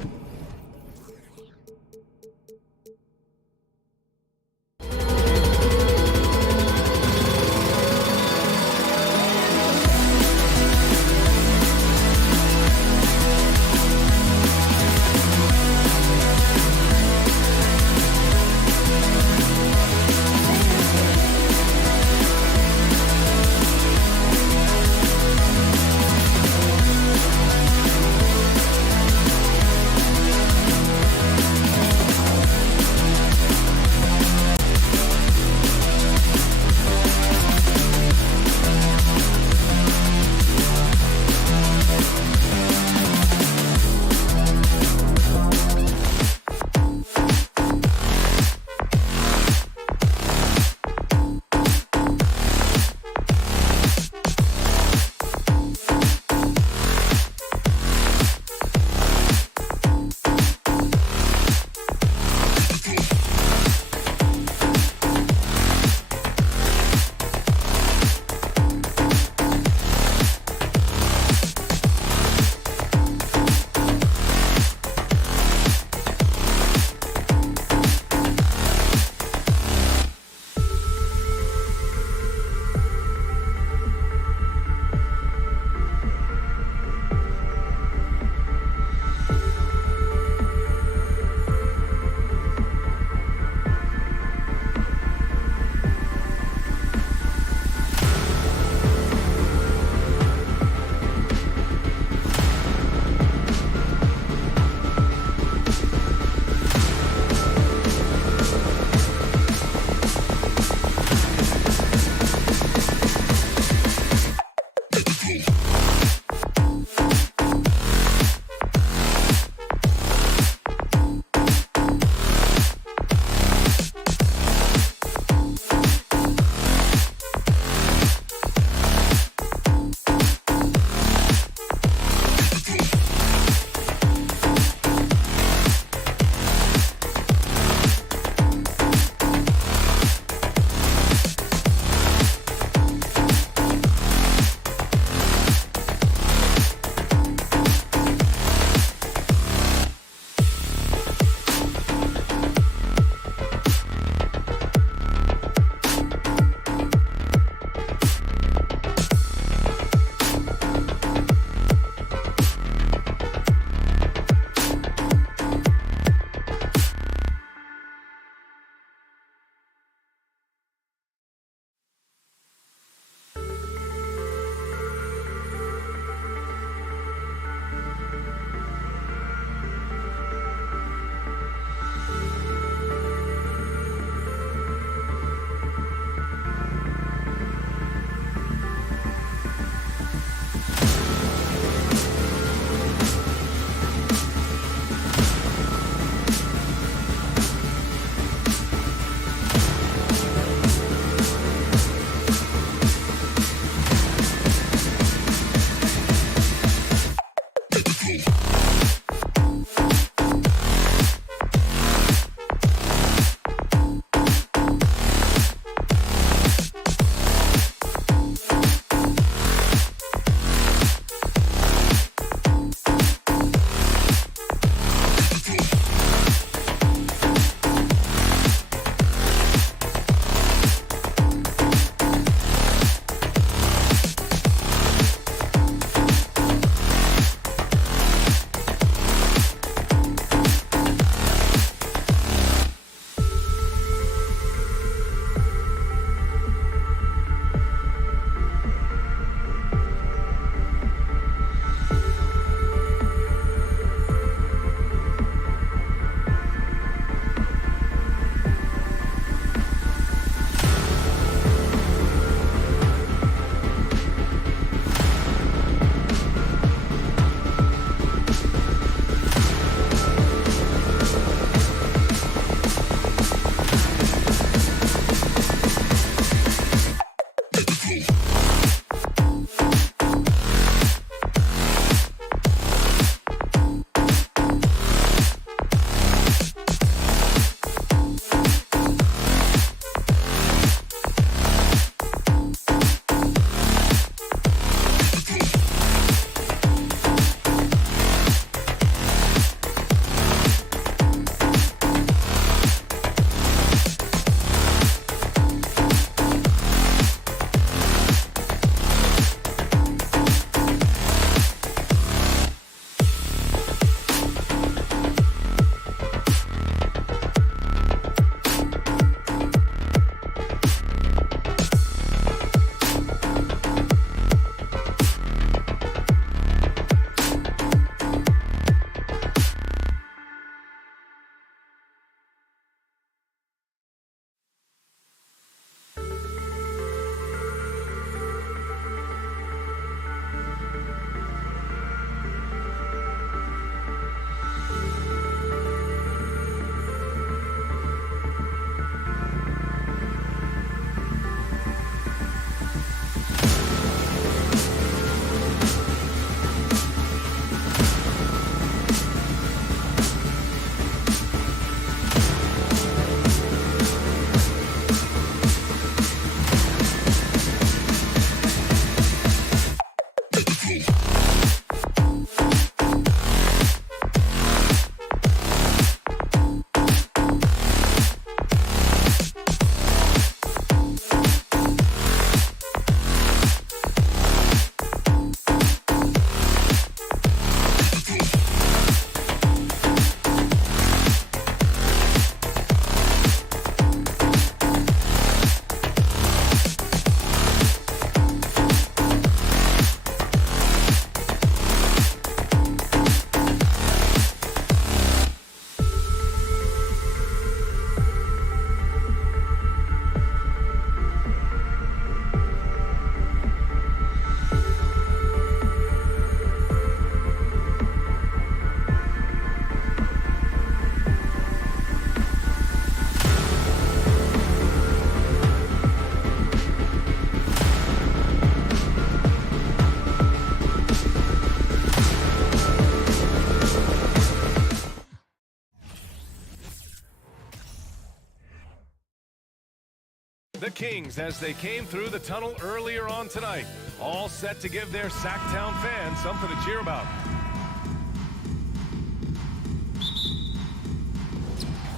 The Kings, as they came through the tunnel earlier on tonight, all set to give their Sacktown fans something to cheer about.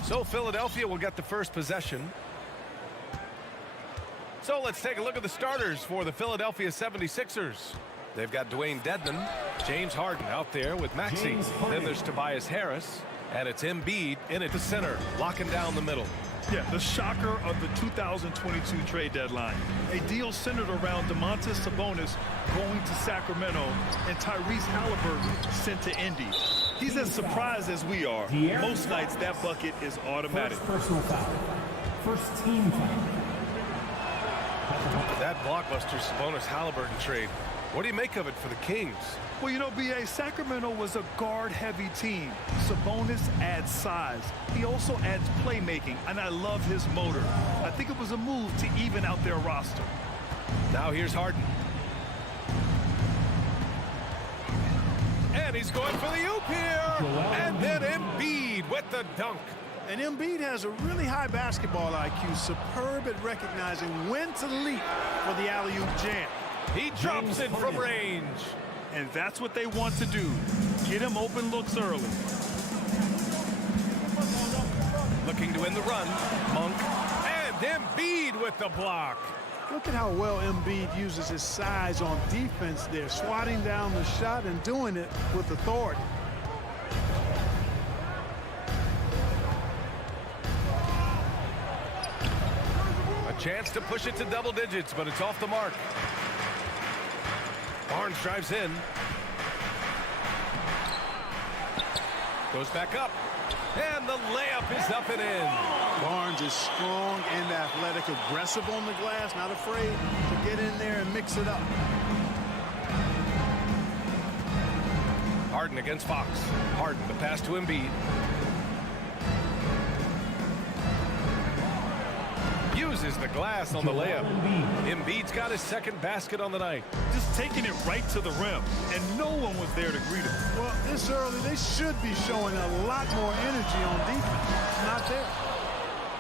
So Philadelphia will get the first possession. So let's take a look at the starters for the Philadelphia 76ers. They've got Dwayne Dedmon, James Harden out there with Maxey. Then there's Tobias Harris, and it's Embiid in at the center, locking down the middle. Yeah, the shocker of the 2022 trade deadline. A deal centered around Domantas Sabonis going to Sacramento and Tyrese Halliburton sent to Indy. He's as surprised as we are. Most nights that bucket is automatic. First personal foul. First team foul. That blockbuster Sabonis Halliburton trade. What do you make of it for the Kings? Well, you know, B.A., Sacramento was a guard-heavy team. Sabonis adds size. He also adds playmaking, and I love his motor. I think it was a move to even out their roster. Now here's Harden. And he's going for the oop here. And then Embiid with the dunk. And Embiid has a really high basketball IQ, superb at recognizing when to leap for the alley-oop jam. He drops it from range. And that's what they want to do. Get him open looks early. Looking to win the run. Monk. And Embiid with the block. Look at how well Embiid uses his size on defense there, swatting down the shot and doing it with authority. A chance to push it to double digits, but it's off the mark. Barnes drives in. Goes back up. And the layup is up and in. Barnes is strong and athletic, aggressive on the glass, not afraid to get in there and mix it up. Harden against Fox. Harden, the pass to Embiid. Uses the glass on the layup. Embiid's got his second basket on the night. Just taking it right to the rim, and no one was there to greet him. Well, this early, they should be showing a lot more energy on defense. It's not there.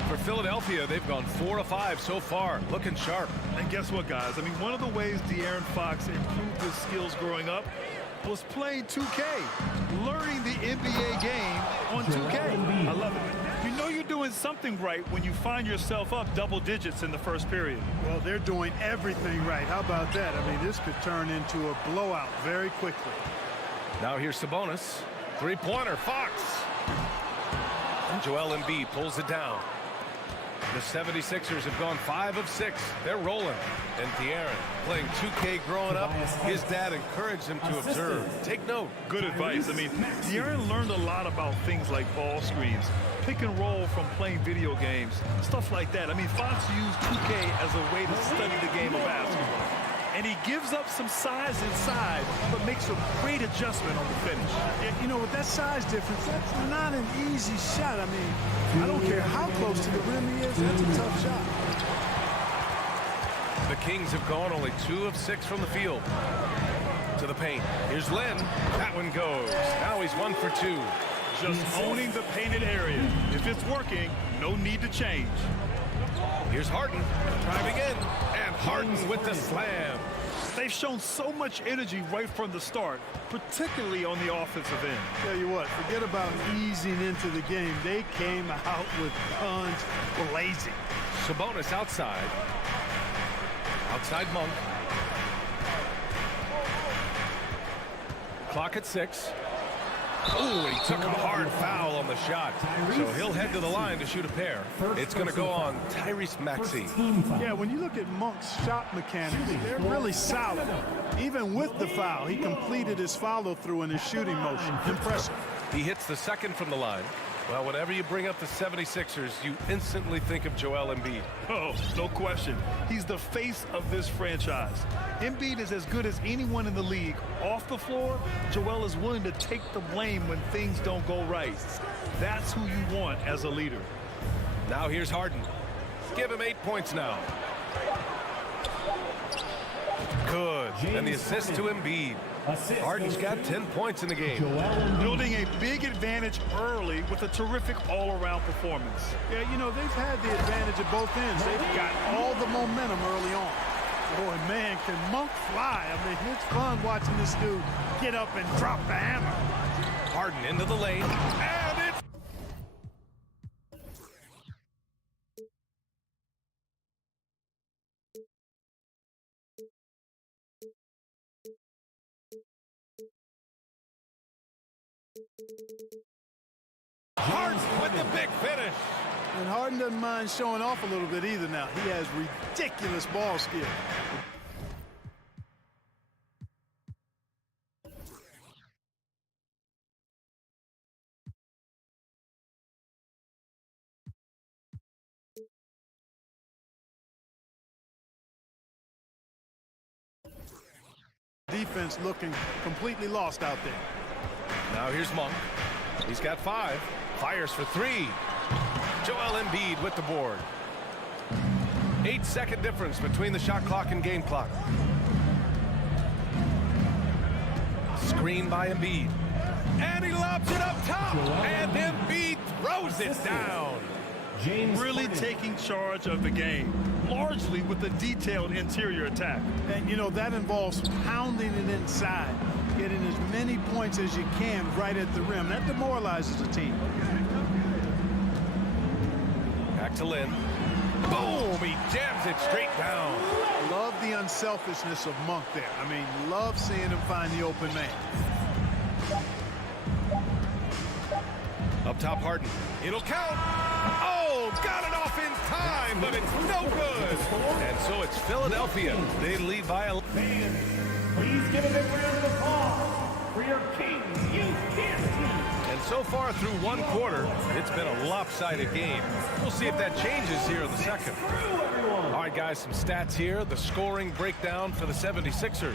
For Philadelphia, they've gone 4 of 5 so far, looking sharp. And guess what, guys? I mean, one of the ways De'Aaron Fox improved his skills growing up was playing 2K, learning the NBA game on 2K. I love it. You know you're doing something right when you find yourself up double digits in the first period. Well, they're doing everything right. How about that? I mean, this could turn into a blowout very quickly. Now here's Sabonis. Three-pointer, Fox. And Joel Embiid pulls it down. The 76ers have gone 5 of 6. They're rolling. And De'Aaron, playing 2K growing up, his dad encouraged him to observe. Take note. Good advice. I mean, De'Aaron learned a lot about things like ball screens, pick and roll from playing video games, stuff like that. I mean, Fox used 2K as a way to study the game of basketball. And he gives up some size inside, but makes a great adjustment on the finish. You know, with that size difference, that's not an easy shot. I mean, I don't care how close to the rim he is, that's a tough shot. The Kings have gone only 2 of 6 from the field. To the paint. Here's Len. That one goes. Now he's 1 for 2. Just owning the painted area. If it's working, no need to change. Here's Harden driving in, and Harden with the slam. They've shown so much energy right from the start, particularly on the offensive end. Tell you what, forget about easing into the game. They came out with guns blazing. Sabonis outside. Outside Monk. Clock at 6. Ooh, he took a hard foul on the shot. So he'll head to the line to shoot a pair. It's going to go on Tyrese Maxey. Yeah, when you look at Monk's shot mechanics, they're really solid. Even with the foul, he completed his follow-through in his shooting motion. Impressive. He hits the second from the line. Well, whenever you bring up the 76ers, you instantly think of Joel Embiid. Oh, no question. He's the face of this franchise. Embiid is as good as anyone in the league. Off the floor, Joel is willing to take the blame when things don't go right. That's who you want as a leader. Now here's Harden. Give him 8 points now. Good. And the assist to Embiid. Assist. Harden's got 10 points in the game. Building a big advantage early with a terrific all-around performance. Yeah, you know, they've had the advantage at both ends. They've got all the momentum early on. Boy, man, can Monk fly. I mean, it's fun watching this dude get up and drop the hammer. Harden into the lane, and it's... Harden with the big finish. And Harden doesn't mind showing off a little bit either now. He has ridiculous ball skill. Defense looking completely lost out there. Now here's Monk. He's got 5. Fires for 3. Joel Embiid with the board. 8-second difference between the shot clock and game clock. Screen by Embiid. And he lobs it up top. And Embiid throws it down. Really taking charge of the game, largely with a detailed interior attack. And, you know, that involves pounding it inside, getting as many points as you can right at the rim. That demoralizes a team. Back to Lynn. Boom! He jams it straight down. Love the unselfishness of Monk there. I mean, love seeing him find the open man. Up top, Harden. It'll count. Oh, got it off in time, but it's no good. And so it's Philadelphia. They lead by a... Fans, please give a big round of applause for your Kings Youth Dance Team. And so far through one quarter, it's been a lopsided game. We'll see if that changes here in the second. All right, guys, some stats here. The scoring breakdown for the 76ers.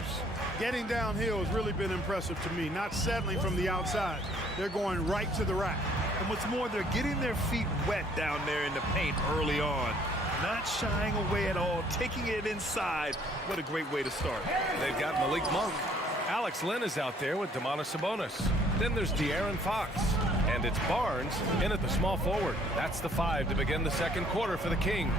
Getting downhill has really been impressive to me, not settling from the outside. They're going right to the rack. And what's more, they're getting their feet wet down there in the paint early on. Not shying away at all, taking it inside. What a great way to start. They've got Malik Monk. Alex Lynn is out there with Domantas Sabonis. Then there's De'Aaron Fox. And it's Barnes in at the small forward. That's the 5 to begin the second quarter for the Kings.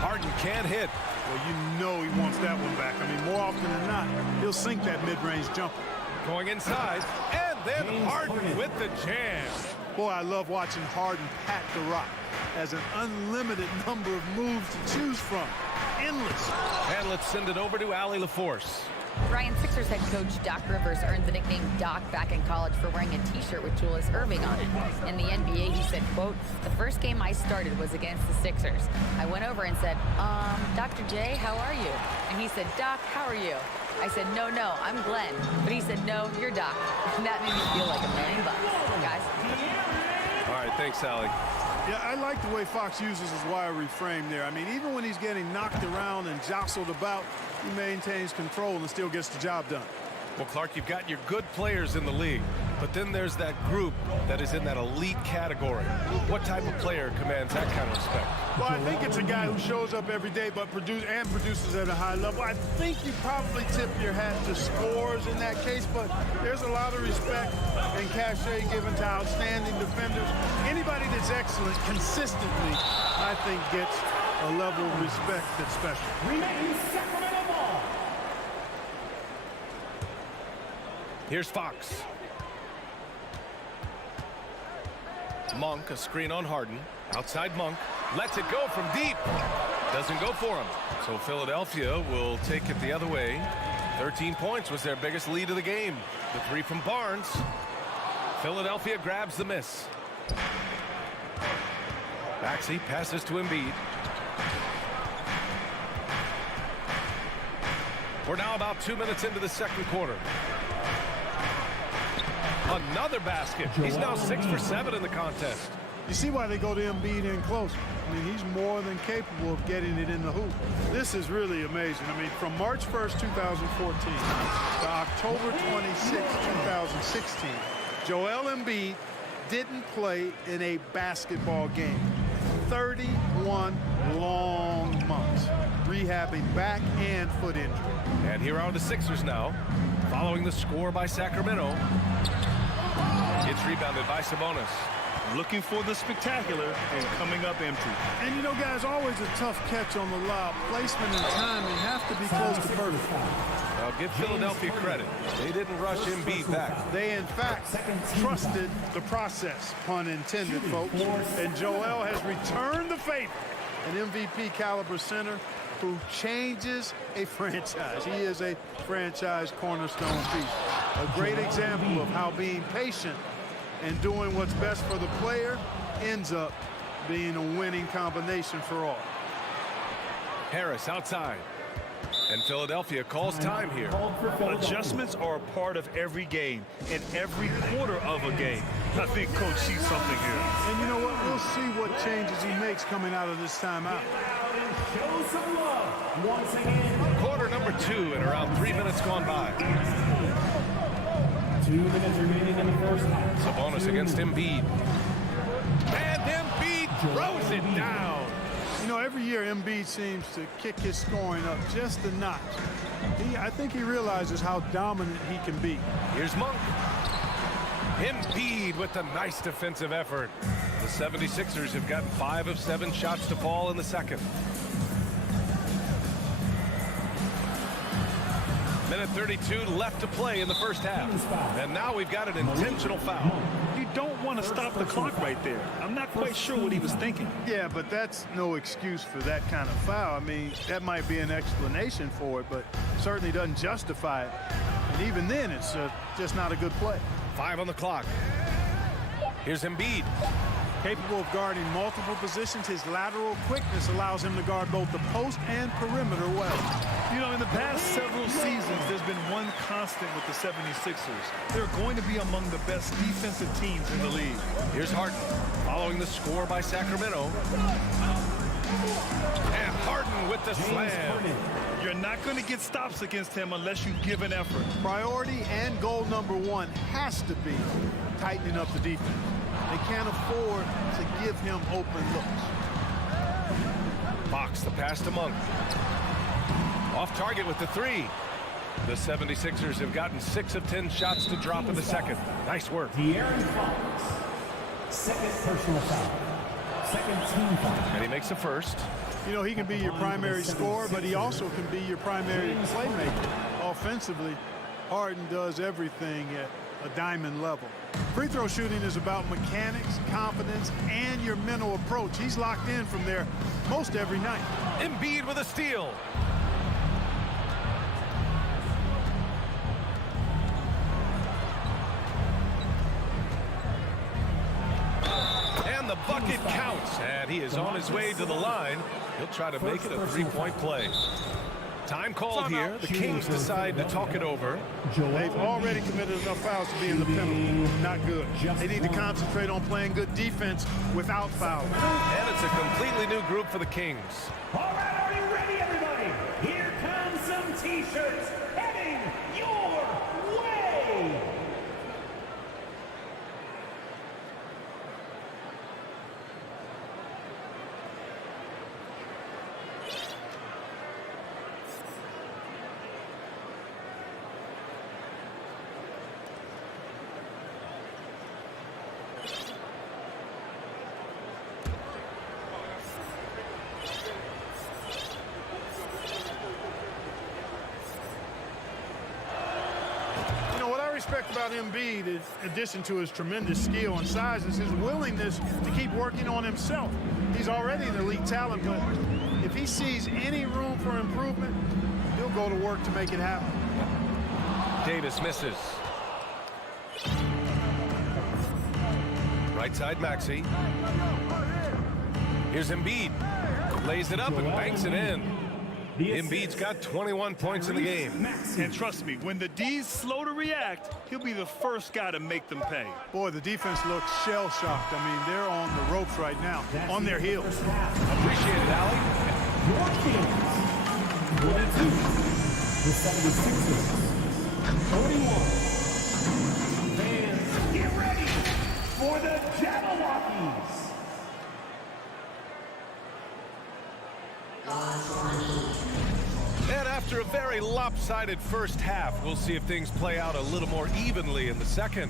Harden can't hit. Well, you know he wants that one back. I mean, more often than not, he'll sink that mid-range jumper. Going inside, and then Harden with the jam. Boy, I love watching Harden pat the rock. Has an unlimited number of moves to choose from. Endless. And let's send it over to Allie LaForce. Brian, Sixers head coach Doc Rivers earned the nickname Doc back in college for wearing a t-shirt with Julius Erving on it. In the NBA, he said, quote, "The first game I started was against the Sixers. I went over and said, Dr. J, how are you?" And he said, "Doc, how are you?" I said, no, I'm Glenn." But he said, "No, you're Doc." And that made me feel like $1 million, guys. All right, thanks, Allie. Yeah, I like the way Fox uses his wire reframe there. I mean, even when he's getting knocked around and jostled about, he maintains control and still gets the job done. Well, Clark, you've got your good players in the league, but then there's that group that is in that elite category. What type of player commands that kind of respect? Well, I think it's a guy who shows up every day but produces at a high level. I think you probably tip your hat to scores in that case, but there's a lot of respect and cachet given to outstanding defenders. Anybody that's excellent consistently, I think, gets a level of respect that's special. Remains Sacramento ball. Here's Fox. Monk, a screen on Harden. Outside Monk. Lets it go from deep. Doesn't go for him. So Philadelphia will take it the other way. 13 points was their biggest lead of the game. The 3 from Barnes. Philadelphia grabs the miss. Maxey passes to Embiid. We're now about 2 minutes into the second quarter. Another basket. He's now 6 for 7 in the contest. You see why they go to Embiid in close. I mean, he's more than capable of getting it in the hoop. This is really amazing. I mean, from March 1st, 2014 to October 26, 2016, Joel Embiid didn't play in a basketball game. 31 long months, rehabbing back and foot injury. And here are the Sixers now. Following the score by Sacramento. It's rebounded by Sabonis. Looking for the spectacular and coming up empty. And you know, guys, always a tough catch on the lob. Placement and timing have to be close to perfect. Now give Philadelphia credit. They didn't rush Embiid back. They, in fact, trusted the process, pun intended, folks. And Joel has returned the favor. An MVP caliber center who changes a franchise. He is a franchise cornerstone piece. A great example of how being patient and doing what's best for the player ends up being a winning combination for all. Harris outside. And Philadelphia calls time here. Adjustments are a part of every game and every quarter of a game. I think Coach sees something here. And you know what? We'll see what changes he makes coming out of this timeout. Show some love once again. Quarter number 2 and around 3 minutes gone by. 2 minutes remaining in the first half. Sabonis against Embiid. And Embiid throws it down. You know, every year Embiid seems to kick his scoring up just a notch. I think he realizes how dominant he can be. Here's Monk. Embiid with a nice defensive effort. The 76ers have gotten 5 of 7 shots to fall in the second. Minute 32 left to play in the first half. And now we've got an intentional foul. You don't want to stop the clock right there. I'm not quite sure what he was thinking. Yeah, but that's no excuse for that kind of foul. I mean, that might be an explanation for it, but certainly doesn't justify it. And even then, it's just not a good play. 5 on the clock. Here's Embiid. Capable of guarding multiple positions, his lateral quickness allows him to guard both the post and perimeter well. You know, in the past several seasons, there's been one constant with the 76ers. They're going to be among the best defensive teams in the league. Here's Harden following the score by Sacramento. And Harden with the slam. You're not going to get stops against him unless you give an effort. Priority and goal number 1 has to be tightening up the defense. They can't afford to give him open looks. Fox, the pass to Monk. Off target with the 3. The 76ers have gotten 6 of 10 shots to drop in the second. Nice work. De'Aaron Fox. Second personal foul. Second team foul. And he makes the first. You know, he can be your primary scorer, but he also can be your primary playmaker. Offensively, Harden does everything at a diamond level. Free throw shooting is about mechanics, confidence, and your mental approach. He's locked in from there most every night. Embiid with a steal. And the bucket counts. And he is on his way to the line. He'll try to make it a 3-point play. Time called here. The Kings decide to talk it over. They've already committed enough fouls to be in the penalty. Not good. They need to concentrate on playing good defense without fouls. And it's a completely new group for the Kings. All right, are you ready, everybody? Here comes some T-shirts heading your way. Respect about Embiid, in addition to his tremendous skill and size, is his willingness to keep working on himself. He's already an elite talent, but if he sees any room for improvement, he'll go to work to make it happen. Davis misses. Right side Maxey. Here's Embiid. Lays it up and banks it in. Embiid's got 21 points in the game. And trust me, when the D's slow to react, he'll be the first guy to make them pay. Boy, the defense looks shell-shocked. I mean, they're on the ropes right now, on their heels. Appreciate it, Allie. Your Kings. 22. The 76ers. 31. Fans, get ready for the Jabberwockies. And After a very lopsided first half, we'll see if things play out a little more evenly in the second.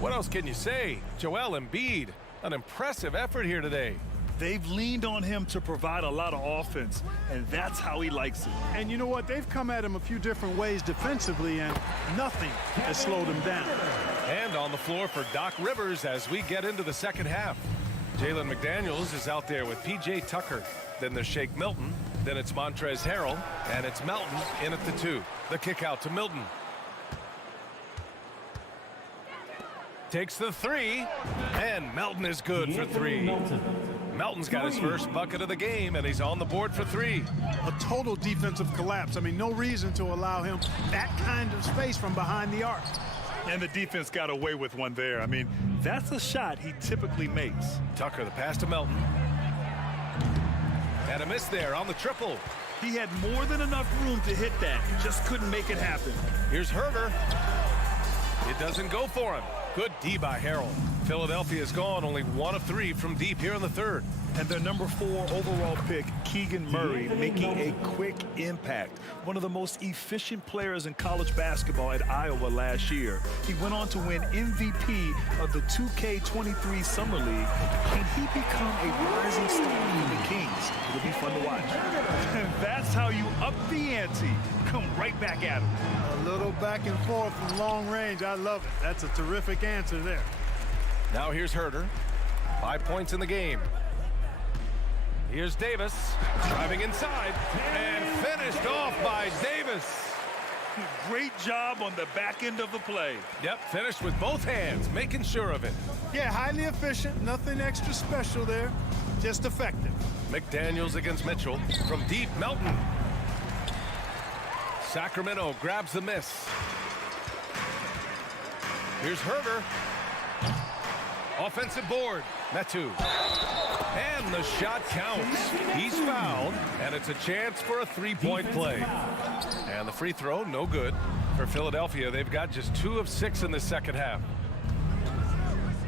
What else can you say? Joel Embiid, an impressive effort here today. They've leaned on him to provide a lot of offense, and that's how he likes it. And you know what? They've come at him a few different ways defensively, and nothing has slowed him down. And on the floor for Doc Rivers as we get into the second half. Jalen McDaniels is out there with P.J. Tucker. Then there's Shake Milton. Then it's Montrezl Harrell. And it's Melton in at the 2. The kick out to Milton. Takes the 3. And Melton is good for 3. Melton's got his first bucket of the game, and he's on the board for 3. A total defensive collapse. I mean, no reason to allow him that kind of space from behind the arc. And the defense got away with one there. I mean, that's a shot he typically makes. Tucker, the pass to Melton. And a miss there on the triple. He had more than enough room to hit that. Just couldn't make it happen. Here's Herter. It doesn't go for him. Good D by Harrell. Philadelphia's gone only 1 of 3 from deep here in the third. And their number 4 overall pick, Keegan Murray, making a quick impact. One of the most efficient players in college basketball at Iowa last year. He went on to win MVP of the 2K23 Summer League. Can he become a rising star in the Kings? It'll be fun to watch. And that's how you up the ante. Come right back at him. A little back and forth from long range. I love it. That's a terrific answer there. Now here's Herter. 5 points in the game. Here's Davis, driving inside, and finished off by Davis. Great job on the back end of the play. Yep, finished with both hands, making sure of it. Yeah, highly efficient, nothing extra special there, just effective. McDaniels against Mitchell. From deep, Melton. Sacramento grabs the miss. Here's Herter. Offensive board, Metu. And the shot counts. He's fouled, and it's a chance for a three-point play. And the free throw, no good. For Philadelphia, they've got just 2 of 6 in the second half.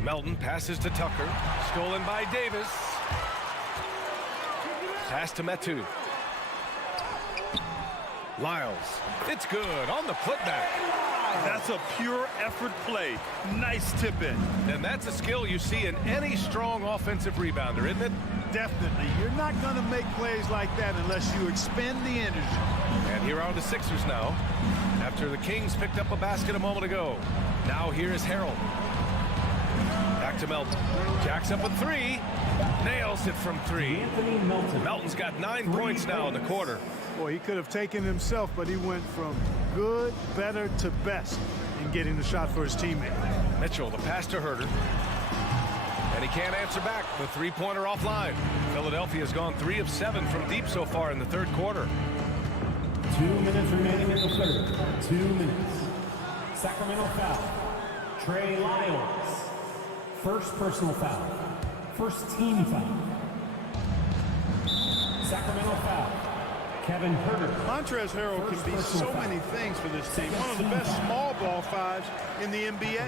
Melton passes to Tucker. Stolen by Davis. Pass to Metu. Lyles. It's good on the putback. That's a pure effort play. Nice tip in. And that's a skill you see in any strong offensive rebounder, isn't it? Definitely. You're not going to make plays like that unless you expend the energy. And here are the Sixers now, after the Kings picked up a basket a moment ago. Now here is Harrell. Back to Melton. Jacks up with 3. Nails it from 3. Melton's got 9 points now in the quarter. Boy, he could have taken himself, but he went from good, better to best in getting the shot for his teammate. Mitchell, the pass to Herter. And he can't answer back. The three-pointer offline. Philadelphia's gone 3 of 7 from deep so far in the third quarter. 2 minutes remaining in the third. 2 minutes. Sacramento foul. Trey Lyles. First personal foul. First team foul. Sacramento foul. Kevin Herter. Montrezl Harrell can be so many things for this team. One of the best small ball fives in the NBA.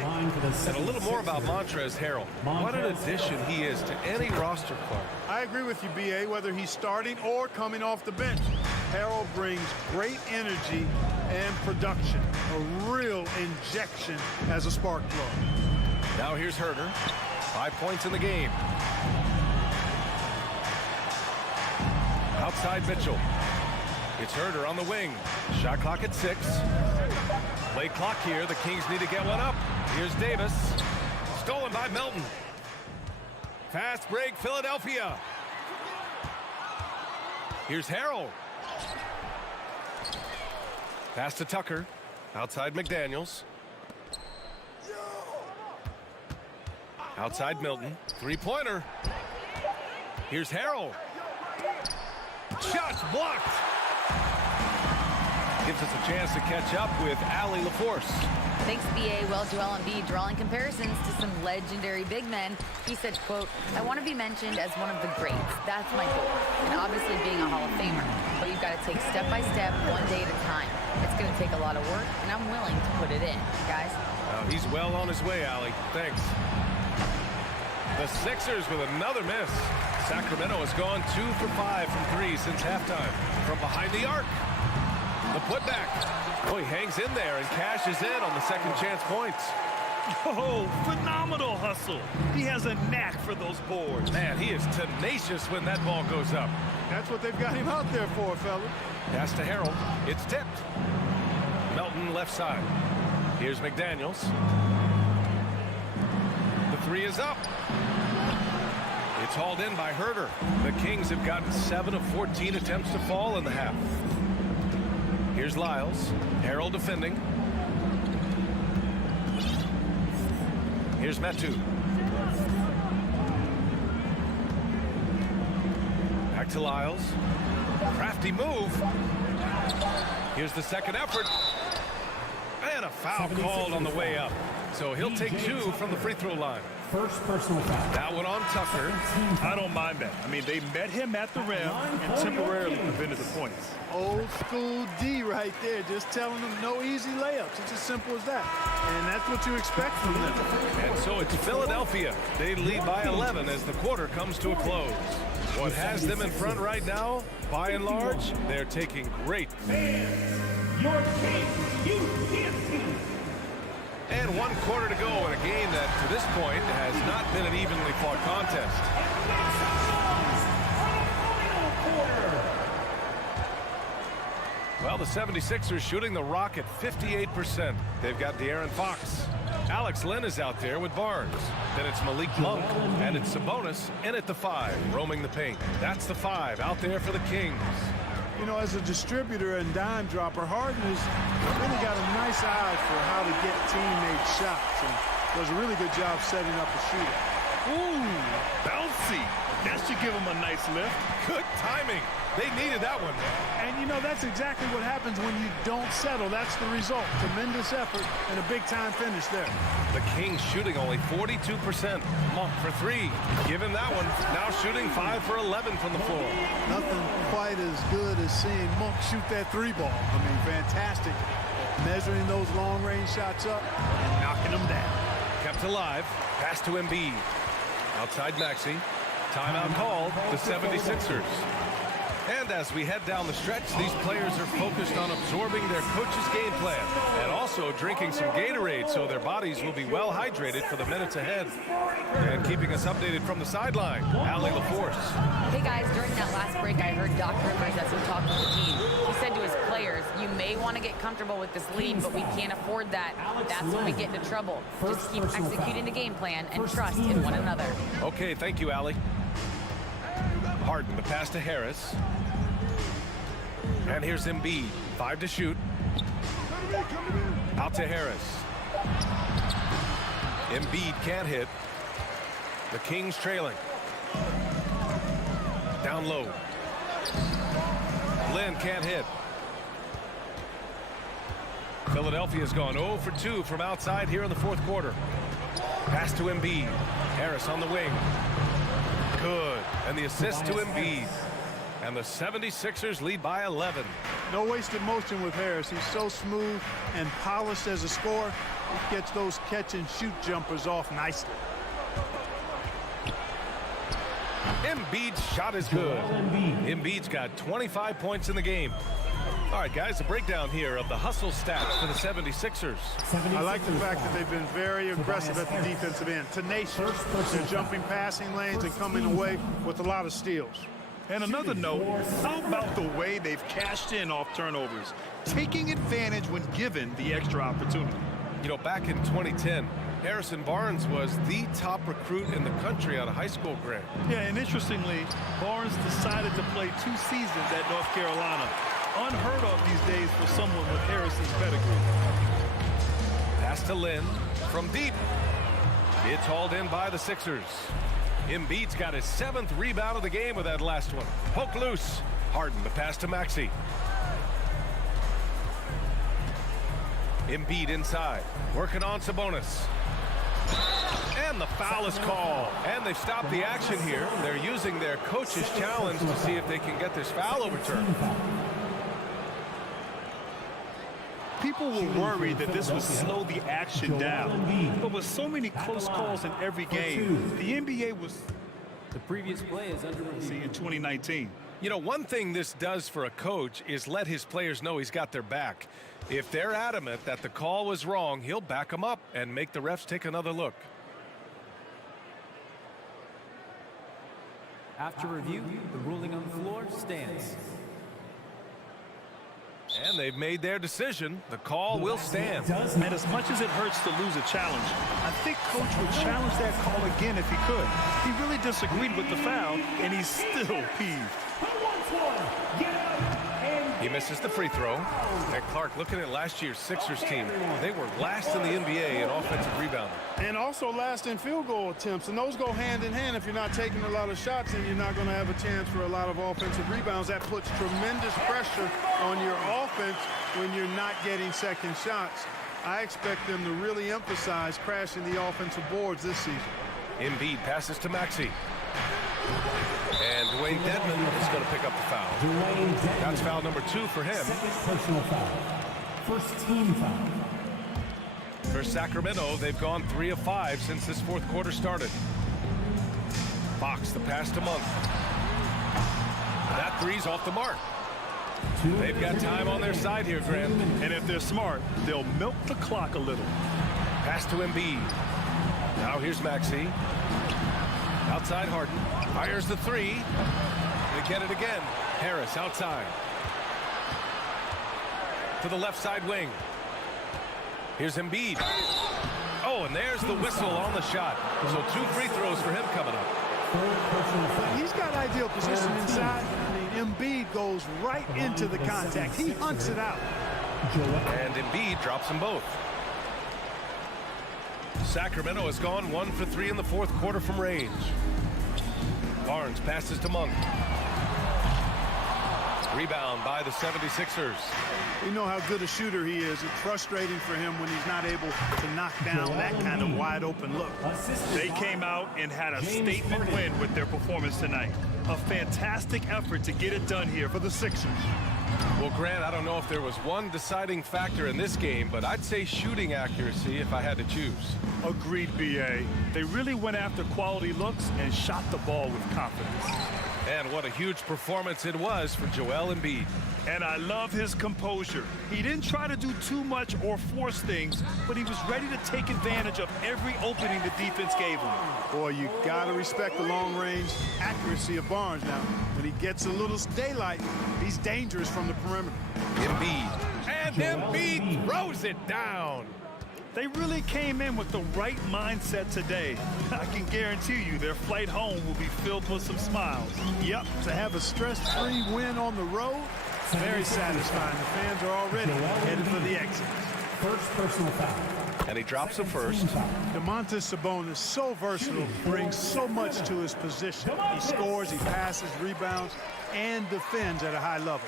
And a little more about Montrezl Harrell. What an addition he is to any roster club. I agree with you, B.A., whether he's starting or coming off the bench. Harrell brings great energy and production. A real injection as a spark plug. Now here's Herter. 5 points in the game. Outside Mitchell. It's Herter on the wing. Shot clock at 6. Play clock here. The Kings need to get one up. Here's Davis. Stolen by Melton. Fast break, Philadelphia. Here's Harrell. Pass to Tucker. Outside McDaniels. Outside Milton. Three-pointer. Here's Harrell. Shots blocked. Gives us a chance to catch up with Allie LaForce. Thanks, B.A. Well, Joel Embiid drawing comparisons to some legendary big men. He said, quote, "I want to be mentioned as one of the greats. That's my goal. And obviously being a Hall of Famer. But you've got to take step by step, one day at a time. It's going to take a lot of work, and I'm willing to put it in, guys." He's well on his way, Allie. Thanks. The Sixers with another miss. Sacramento has gone 2 for 5 from 3 since halftime. From behind the arc. The putback. Oh, he hangs in there and cashes in on the second chance points. Oh, phenomenal hustle. He has a knack for those boards. Man, he is tenacious when that ball goes up. That's what they've got him out there for, fella. Pass to Harrell. It's tipped. Melton left side. Here's McDaniels. The three is up. It's hauled in by Herter. The Kings have gotten 7 of 14 attempts to fall in the half. Here's Lyles. Harrell defending. Here's Metu. Back to Lyles. Crafty move. Here's the second effort. And a foul called on the way up. So he'll take 2 from the free throw line. First personal foul. That one on Tucker. I don't mind that. I mean, they met him at the rim and temporarily prevented the points. Old school D right there, just telling them no easy layups. It's as simple as that. And that's what you expect from them. And so it's Philadelphia. They lead by 11 as the quarter comes to a close. What has them in front right now, by and large, they're taking great. Your team, you can't see. And 1 quarter to go in a game that, to this point, has not been an evenly fought contest. Well, the 76ers shooting the rock at 58%. They've got De'Aaron Fox. Alex Len is out there with Barnes. Then it's Malik Monk, and it's Sabonis in at the 5, roaming the paint. That's the 5 out there for the Kings. You know, as a distributor and dime dropper, Harden has really got a nice eye for how to get teammate shots and does a really good job setting up a shooter. Ooh, bouncy. That should give him a nice lift. Good timing. They needed that one. And, you know, that's exactly what happens when you don't settle. That's the result. Tremendous effort and a big-time finish there. The Kings shooting only 42%. Monk for 3. Give him that one. Now shooting 5 for 11 from the floor. Nothing quite as good as seeing Monk shoot that 3 ball. I mean, fantastic. Measuring those long-range shots up and knocking them down. Kept alive. Pass to Embiid. Outside Maxey. Timeout called. The 76ers. And as we head down the stretch, these players are focused on absorbing their coach's game plan and also drinking some Gatorade so their bodies will be well hydrated for the minutes ahead. And keeping us updated from the sideline, Allie LaForce. Hey guys, during that last break, I heard Doc Rivers as he talked to the team. He said to his players, you may want to get comfortable with this lead, but we can't afford that. That's when we get into trouble. Just keep executing the game plan and trust in one another. Okay, thank you, Allie. Harden, the pass to Harris. And here's Embiid. 5 to shoot. Out to Harris. Embiid can't hit. The Kings trailing. Down low. Lynn can't hit. Philadelphia's gone 0 for 2 from outside here in the 4th quarter. Pass to Embiid. Harris on the wing. Good. And the assist to Embiid. And the 76ers lead by 11. No wasted motion with Harris. He's so smooth and polished as a scorer. He gets those catch-and-shoot jumpers off nicely. Embiid's shot is good. Embiid's got 25 points in the game. All right, guys, a breakdown here of the hustle stats for the 76ers. I like the fact that they've been very aggressive at the defensive end. Tenacious. They're jumping passing lanes and coming away with a lot of steals. And another note, how about the way they've cashed in off turnovers, taking advantage when given the extra opportunity? You know, back in 2010, Harrison Barnes was the top recruit in the country out of high school grade. Yeah, and interestingly, Barnes decided to play 2 seasons at North Carolina. Unheard of these days for someone with Harrison's pedigree. Pass to Lynn from deep. It's hauled in by the Sixers. Embiid's got his 7th rebound of the game with that last one. Poke loose. Harden, the pass to Maxey. Embiid inside. Working on Sabonis. And the foul is called. And they've stopped the action here. They're using their coach's challenge to see if they can get this foul overturned. People were worried that this would slow the action down. But with so many close calls in every game, the NBA was... The previous play is under review. See in 2019. You know, one thing this does for a coach is let his players know he's got their back. If they're adamant that the call was wrong, he'll back them up and make the refs take another look. After review, the ruling on the floor stands. And they've made their decision. The call will stand. And as much as it hurts to lose a challenge, I think Coach would challenge that call again if he could. He really disagreed with the foul, and he's still peeved. He misses the free throw. And Clark, looking at last year's Sixers team, they were last in the NBA in offensive rebounding. And also last in field goal attempts. And those go hand in hand. If you're not taking a lot of shots, then you're not going to have a chance for a lot of offensive rebounds. That puts tremendous pressure on your offense when you're not getting second shots. I expect them to really emphasize crashing the offensive boards this season. Embiid passes to Maxey. And Dwayne Dedmon is going to pick up the foul. That's foul number 2 for him. Second personal foul. First team foul. For Sacramento, they've gone 3 of 5 since this fourth quarter started. Fox, the pass to Monk. That three's off the mark. They've got time on their side here, Graham. And if they're smart, they'll milk the clock a little. Pass to Embiid. Now here's Maxey. Outside Harden. Fires the three. They get it again. Harris outside. To the left side wing. Here's Embiid. Oh, and there's the whistle on the shot. So 2 free throws for him coming up. He's got ideal position inside. I mean, Embiid goes right into the contact. He hunts it out. And Embiid drops them both. Sacramento has gone 1 for 3 in the fourth quarter from range. Barnes passes to Monk. Rebound by the 76ers. We know how good a shooter he is. It's frustrating for him when he's not able to knock down that kind of wide open look. They came out and had a statement win with their performance tonight. A fantastic effort to get it done here for the Sixers. Well, Grant, I don't know if there was one deciding factor in this game, but I'd say shooting accuracy if I had to choose. Agreed, B.A. They really went after quality looks and shot the ball with confidence. And what a huge performance it was for Joel Embiid. And I love his composure. He didn't try to do too much or force things, but he was ready to take advantage of every opening the defense gave him. Boy, you got to respect the long-range accuracy of Barnes now. When he gets a little daylight, he's dangerous from the perimeter. Embiid. And Embiid throws it down. They really came in with the right mindset today. I can guarantee you their flight home will be filled with some smiles. Yep, to have a stress-free win on the road, very satisfying. The fans are already headed for the exit. First personal foul. And he drops the first. Domantas Sabonis, so versatile, brings so much to his position. He scores, he passes, rebounds, and defends at a high level.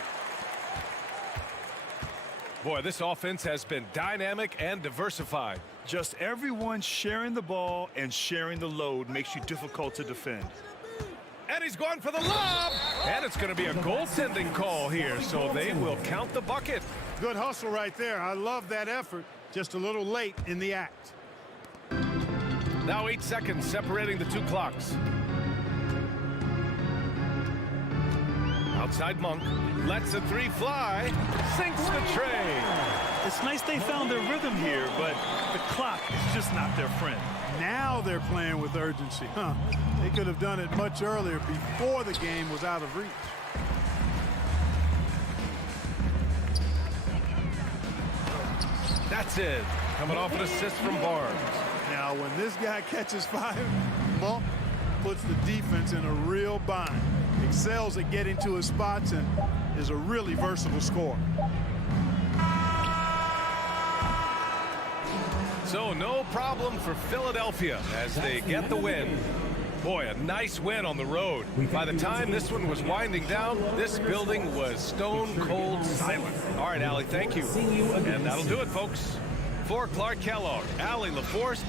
Boy, this offense has been dynamic and diversified. Just everyone sharing the ball and sharing the load makes you difficult to defend. And he's going for the lob. And it's going to be a goaltending call here, so they will count the bucket. Good hustle right there. I love that effort. Just a little late in the act. Now 8 seconds separating the 2 clocks. Outside Monk, lets the three fly, sinks the tray. It's nice they found their rhythm here, but the clock is just not their friend. Now they're playing with urgency. They could have done it much earlier before the game was out of reach. That's it. Coming off an assist from Barnes. Now, when this guy catches fire, Monk puts the defense in a real bind. Excels at getting to his spots and is a really versatile scorer. So no problem for Philadelphia as they get the win. Boy, a nice win on the road. By the time this one was winding down, this building was stone cold silent. All right, Allie, thank you. And that'll do it, folks. For Clark Kellogg, Allie LaForce.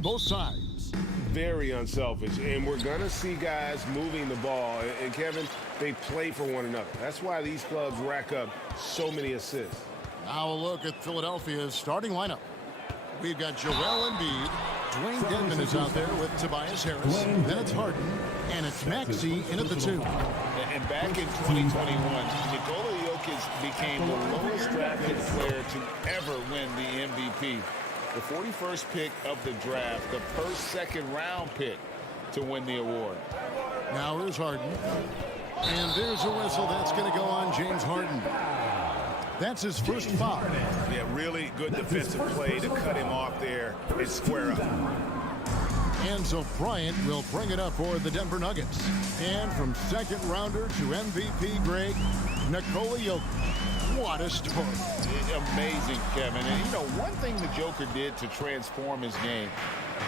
on both sides. Very unselfish, and we're going to see guys moving the ball. And Kevin, they play for one another. That's why these clubs rack up so many assists. Now a look at Philadelphia's starting lineup. We've got Joel Embiid. Dwayne Dedmon is out there with Tobias Harris. Then it's Harden, and it's Maxey in at the 2. And back in 2021, Nikola Jokic became the lowest drafted player to ever win the MVP. The 41st pick of the draft, the first second-round pick to win the award. Now here's Harden. And there's a whistle that's going to go on James Harden. That's his first foul. Yeah, really good defensive play to cut him off there and square up. Enzo Bryant will bring it up for the Denver Nuggets. And from second rounder to MVP grade, Nikola Jokic. What a story. Amazing, Kevin. And you know, one thing the Joker did to transform his game,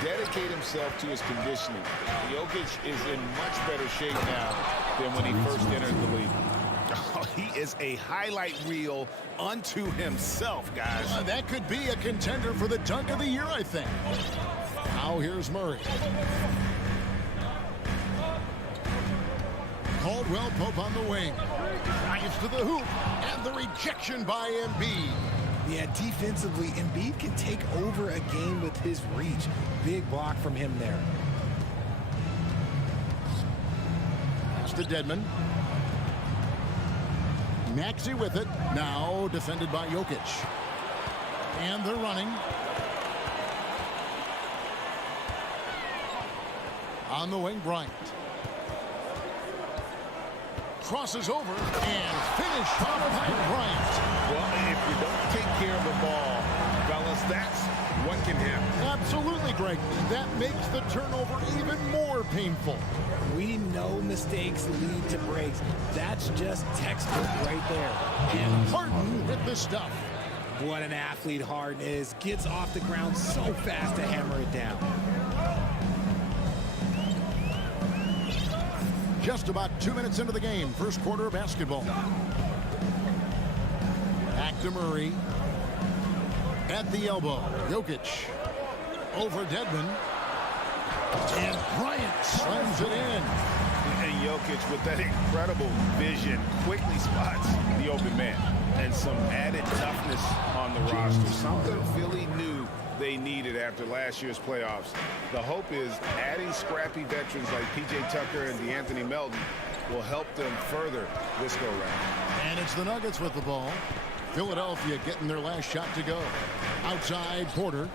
dedicate himself to his conditioning. Jokic is in much better shape now than when he first entered the league. Oh, he is a highlight reel unto himself, guys. That could be a contender for the dunk of the year, I think. Now here's Murray. Caldwell Pope on the wing. Drives to the hoop, and the rejection by Embiid. Yeah, defensively, Embiid can take over a game with his reach. Big block from him there. Pass to Dedmon. Maxey with it. Now defended by Jokic. And they're running. On the wing, Bryant. Crosses over and finish off by Bryant. Well, if you don't take care of the ball, fellas, that's what can happen. Absolutely, Greg. That makes the turnover even more painful. We know mistakes lead to breaks. That's just textbook right there. And Harden with the stuff. What an athlete Harden is. Gets off the ground so fast to hammer it down. Just about 2 minutes into the game, first quarter of basketball. Back to Murray. At the elbow, Jokic. Over Dedmon. And Bryant slams it in. And Jokic, with that incredible vision, quickly spots the open man. And some added toughness on the roster. Something Philly knew they needed after last year's playoffs. The hope is adding scrappy veterans like P.J. Tucker and DeAnthony Melton will help them further this go-round. And it's the Nuggets with the ball. Philadelphia getting their last shot to go. Outside, Porter.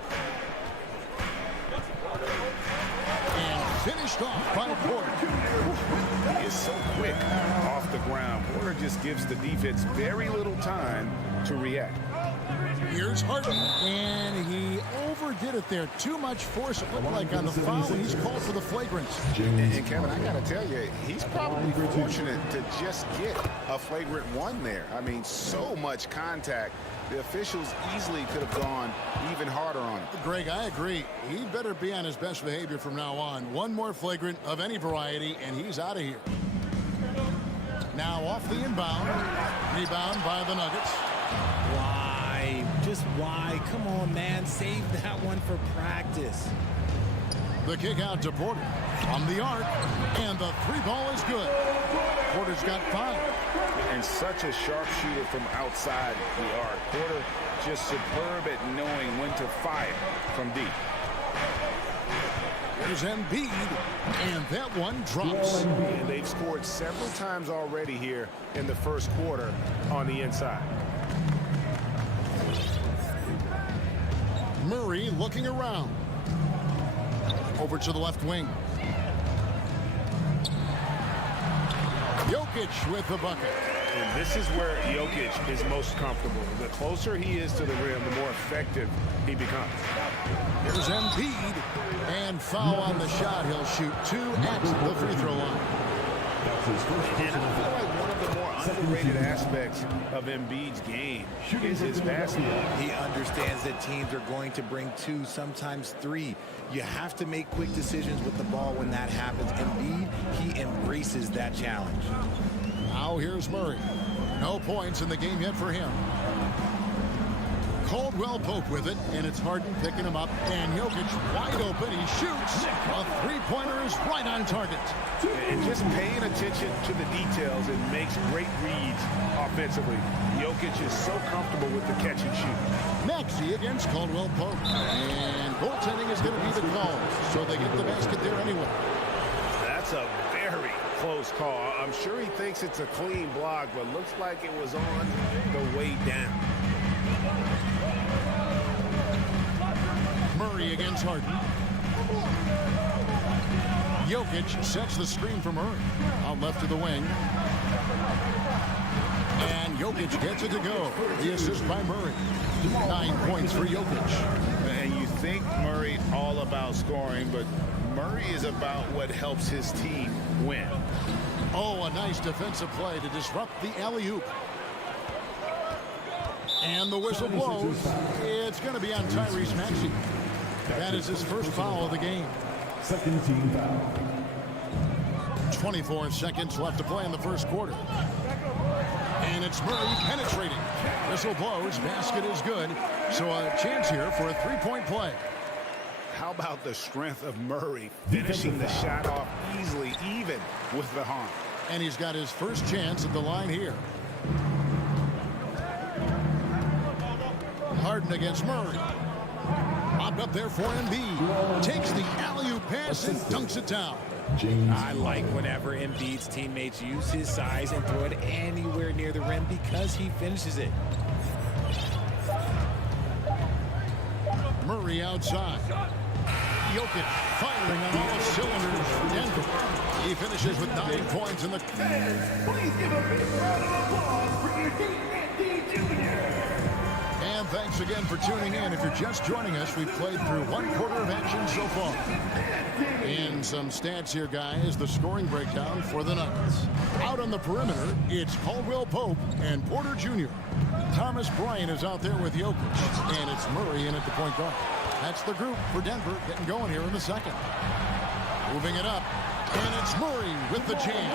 And finished off by Porter. He is so quick off the ground. Porter just gives the defense very little time to react. Here's Harden, and he overdid it there. Too much force, it looked like, on the foul. He's called for the flagrant. And Kevin, I got to tell you, he's probably fortunate to just get a flagrant one there. I mean, so much contact. The officials easily could have gone even harder on him. Greg, I agree. He better be on his best behavior from now on. One more flagrant of any variety, and he's out of here. Now off the inbound. Rebound by the Nuggets. Why? Just why? Come on, man. Save that one for practice. The kick out to Porter from the arc, and the three ball is good. Porter's got 5. And such a sharp shooter from outside the arc. Porter just superb at knowing when to fire from deep. There's Embiid, and that one drops. And they've scored several times already here in the first quarter on the inside. Murray looking around. Over to the left wing. Jokic with the bucket. And this is where Jokic is most comfortable. The closer he is to the rim, the more effective he becomes. Here's Embiid, and foul on the shot. He'll shoot 2 at the free throw line. And I feel like one of the more underrated aspects of Embiid's game is his passing. He understands that teams are going to bring 2, sometimes 3. You have to make quick decisions with the ball when that happens. Embiid, he embraces that challenge. Now here's Murray. No points in the game yet for him. Caldwell Pope with it, and it's Harden picking him up, and Jokic wide open. He shoots. A three-pointer is right on target. And just paying attention to the details, it makes great reads offensively. Jokic is so comfortable with the catch and shoot. Maxey against Caldwell Pope. And goaltending is going to be the call, so they get the basket there anyway. That's a very close call. I'm sure he thinks it's a clean block, but looks like it was on the way down. Murray against Harden. Jokic sets the screen for Murray. Out left to the wing. And Jokic gets it to go. The assist by Murray. 9 points for Jokic. And you think Murray all about scoring, but Murray is about what helps his team win. Oh, a nice defensive play to disrupt the alley-oop. And the whistle blows. It's going to be on Tyrese Maxey. That is his first foul of the game. Second team foul. 24 seconds left to play in the first quarter. And it's Murray penetrating. Whistle blows. Basket is good. So a chance here for a three-point play. How about the strength of Murray finishing the shot off easily, even with the harm? And he's got his first chance at the line here. Harden against Murray. Popped up there for Embiid. Takes the alley-oop pass and dunks it down. I like whenever Embiid's teammates use his size and throw it anywhere near the rim because he finishes it. Murray outside. Jokic firing on all cylinders for Denver. He finishes with 9 points in the... Please give a big round of applause for your D Junior. And thanks again for tuning in. If you're just joining us, we've played through one quarter of action so far. And some stats here, guys. The scoring breakdown for the Nuggets. Out on the perimeter, it's Caldwell Pope and Porter Jr. Thomas Bryant is out there with Jokic. And it's Murray in at the point guard. That's the group for Denver getting going here in the second. Moving it up. And it's Murray with the jam.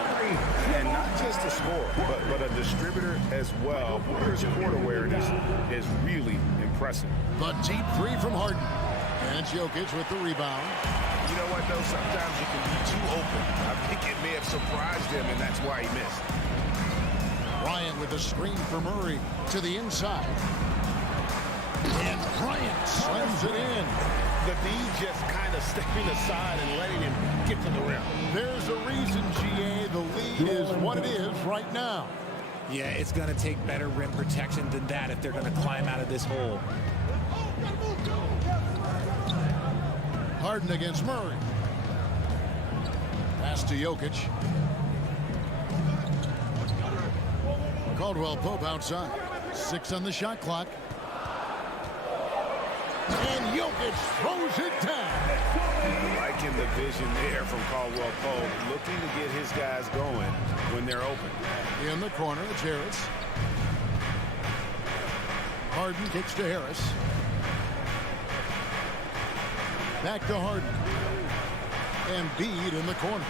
And not just a scorer, but a distributor as well. Porter's court awareness is really impressive. The deep three from Harden. And it's Jokic with the rebound. You know what, though? Sometimes you can be too open. I think it may have surprised him, and that's why he missed. Bryant with the screen for Murray to the inside. And Bryant slams it in. The D just kind of stepping aside and letting him get to the rim. There's a reason, GA, the lead is what it is right now. Yeah, it's going to take better rim protection than that if they're going to climb out of this hole. Harden against Murray. Pass to Jokic. Caldwell Pope outside. 6 on the shot clock. And Jokic throws it down. Liking the vision there from Caldwell Pope, looking to get his guys going when they're open. In the corner, it's Harris. Harden kicks to Harris. Back to Harden. Embiid in the corner.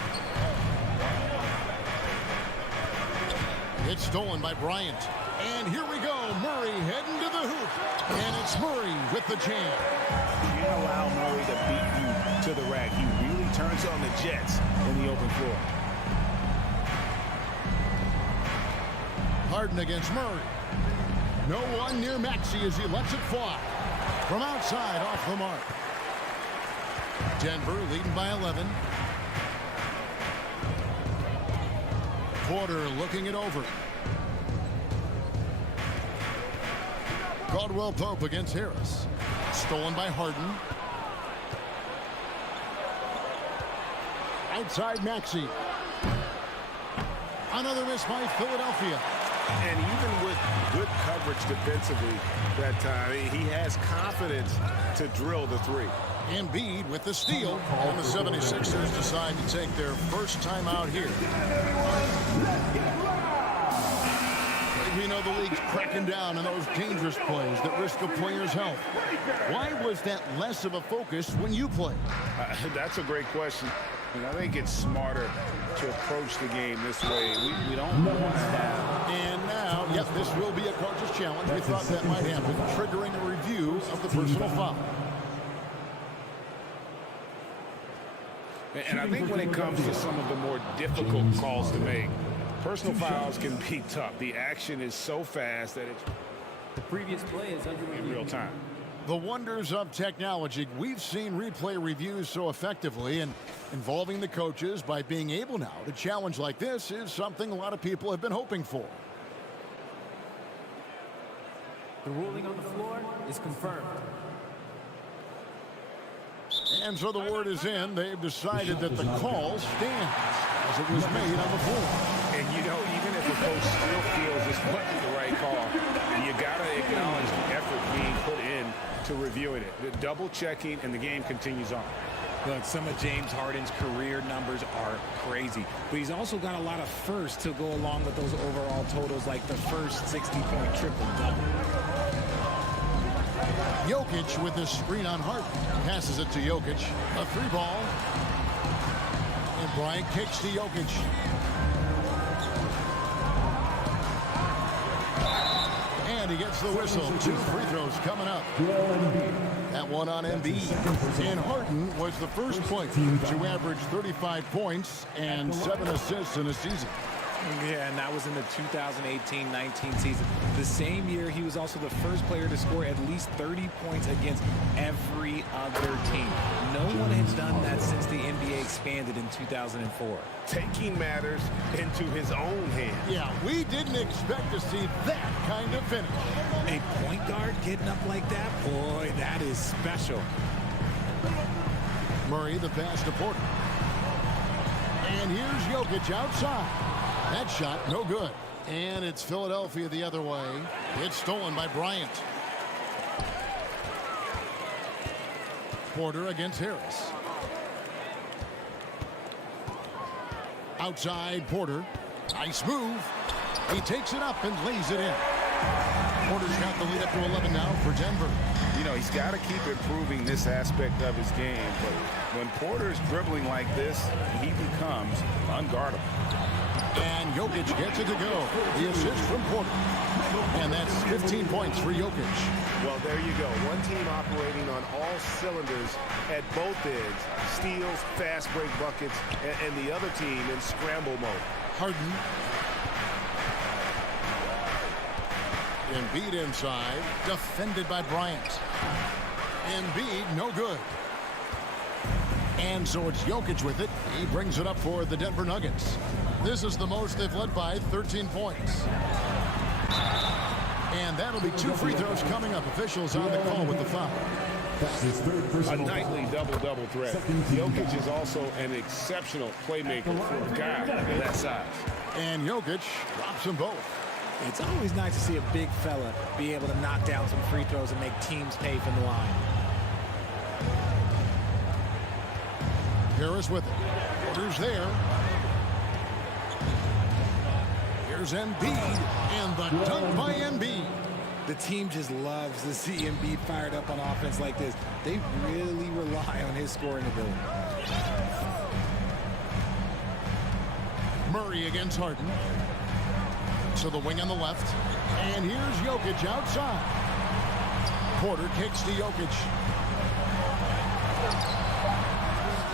It's stolen by Bryant. And here we go. Murray heading to the hoop. And it's Murray with the jam. You can't allow Murray to beat you to the rack. He really turns on the Jets in the open floor. Harden against Murray. No one near Maxey as he lets it fly. From outside, off the mark. Denver leading by 11. Porter looking it over. Caldwell Pope against Harris. Stolen by Harden. Outside Maxey. Another miss by Philadelphia. And even with good coverage defensively that time, he has confidence to drill the three. Embiid with the steal. And the 76ers decide to take their first time out here. We know the league's cracking down on those dangerous plays that risk a player's health. Why was that less of a focus when you play? That's a great question. And I think it's smarter to approach the game this way. We don't want to have. And now now. Yep, this will be a coach's challenge. We thought that might happen, triggering a review of the personal foul. And I think when it comes to some of the more difficult calls to make, personal fouls can be tough. The action is so fast that it's The previous play is under in real time. The wonders of technology. We've seen replay reviews so effectively, and involving the coaches by being able now to challenge like this is something a lot of people have been hoping for. The ruling on the floor is confirmed. And so the word is in. They've decided that the call stands as it was made on the floor. And, you know, even if a coach still feels this wasn't the right call, you got to acknowledge the effort being put in to reviewing it. The double checking, and the game continues on. Look, some of James Harden's career numbers are crazy, but he's also got a lot of firsts to go along with those overall totals, like the first 60-point triple-double. Jokic with the screen on Harden. Passes it to Jokic. A three ball. And Bryant kicks to Jokic. And he gets the whistle. 2 free throws coming up. That one on Embiid. And Harden was the first player to average 35 points and 7 assists in a season. Yeah, and that was in the 2018-19 season. The same year, he was also the first player to score at least 30 points against every other team. No one has done that since the NBA expanded in 2004. Taking matters into his own hands. Yeah, we didn't expect to see that kind of finish. A point guard getting up like that? Boy, that is special. Murray, the pass to Porter. And here's Jokic outside. That shot, no good. And it's Philadelphia the other way. It's stolen by Bryant. Porter against Harris. Outside Porter. Nice move. He takes it up and lays it in. Porter's got the lead up to 11 now for Denver. You know, he's got to keep improving this aspect of his game. But when Porter's dribbling like this, he becomes unguardable. And Jokic gets it to go. The assist from Porter. And that's 15 points for Jokic. Well, there you go. One team operating on all cylinders at both ends. Steals, fast break buckets, and the other team in scramble mode. Harden. Embiid inside. Defended by Bryant. Embiid, no good. And so it's Jokic with it. He brings it up for the Denver Nuggets. This is the most they've led by, 13 points. And that'll be 2 free throws coming up. Officials on the call with the foul. A nightly double-double threat. Jokic is also an exceptional playmaker for a guy of that size. And Jokic drops them both. It's always nice to see a big fella be able to knock down some free throws and make teams pay from the line. Harris with it. Porter's there. Here's Embiid, and the dunk by Embiid. The team just loves to see Embiid fired up on offense like this. They really rely on his scoring ability. Murray against Harden. To the wing on the left. And here's Jokic outside. Porter kicks to Jokic.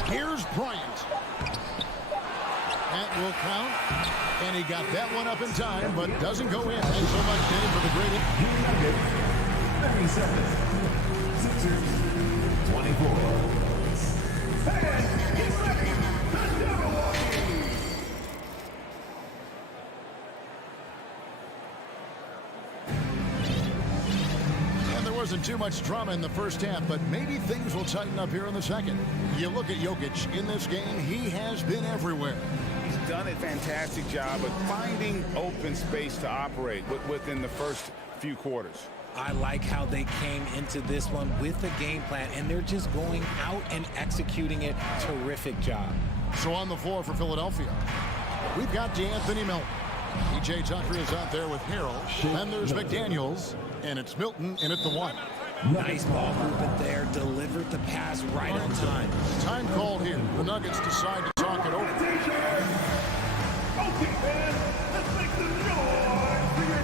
Here's Bryant. That will count. And he got that one up in time, but doesn't go in. Thanks so much, Dave, for the great 37. Sixers, 24. Fans, get ready. And there wasn't too much drama in the first half, but maybe things will tighten up here in the second. You look at Jokic in this game, he has been everywhere. He's done a fantastic job of finding open space to operate within the first few quarters. I like how they came into this one with a game plan, and they're just going out and executing it. Terrific job. So on the floor for Philadelphia, we've got D'Anthony Melton. P.J. Tucker is out there with Harrell. Then there's McDaniels, and it's Milton in at the 1. Nice ball movement there. Delivered the pass right on time. Time called here. The Nuggets decide to talk it over. Okay, man, let's make some noise for your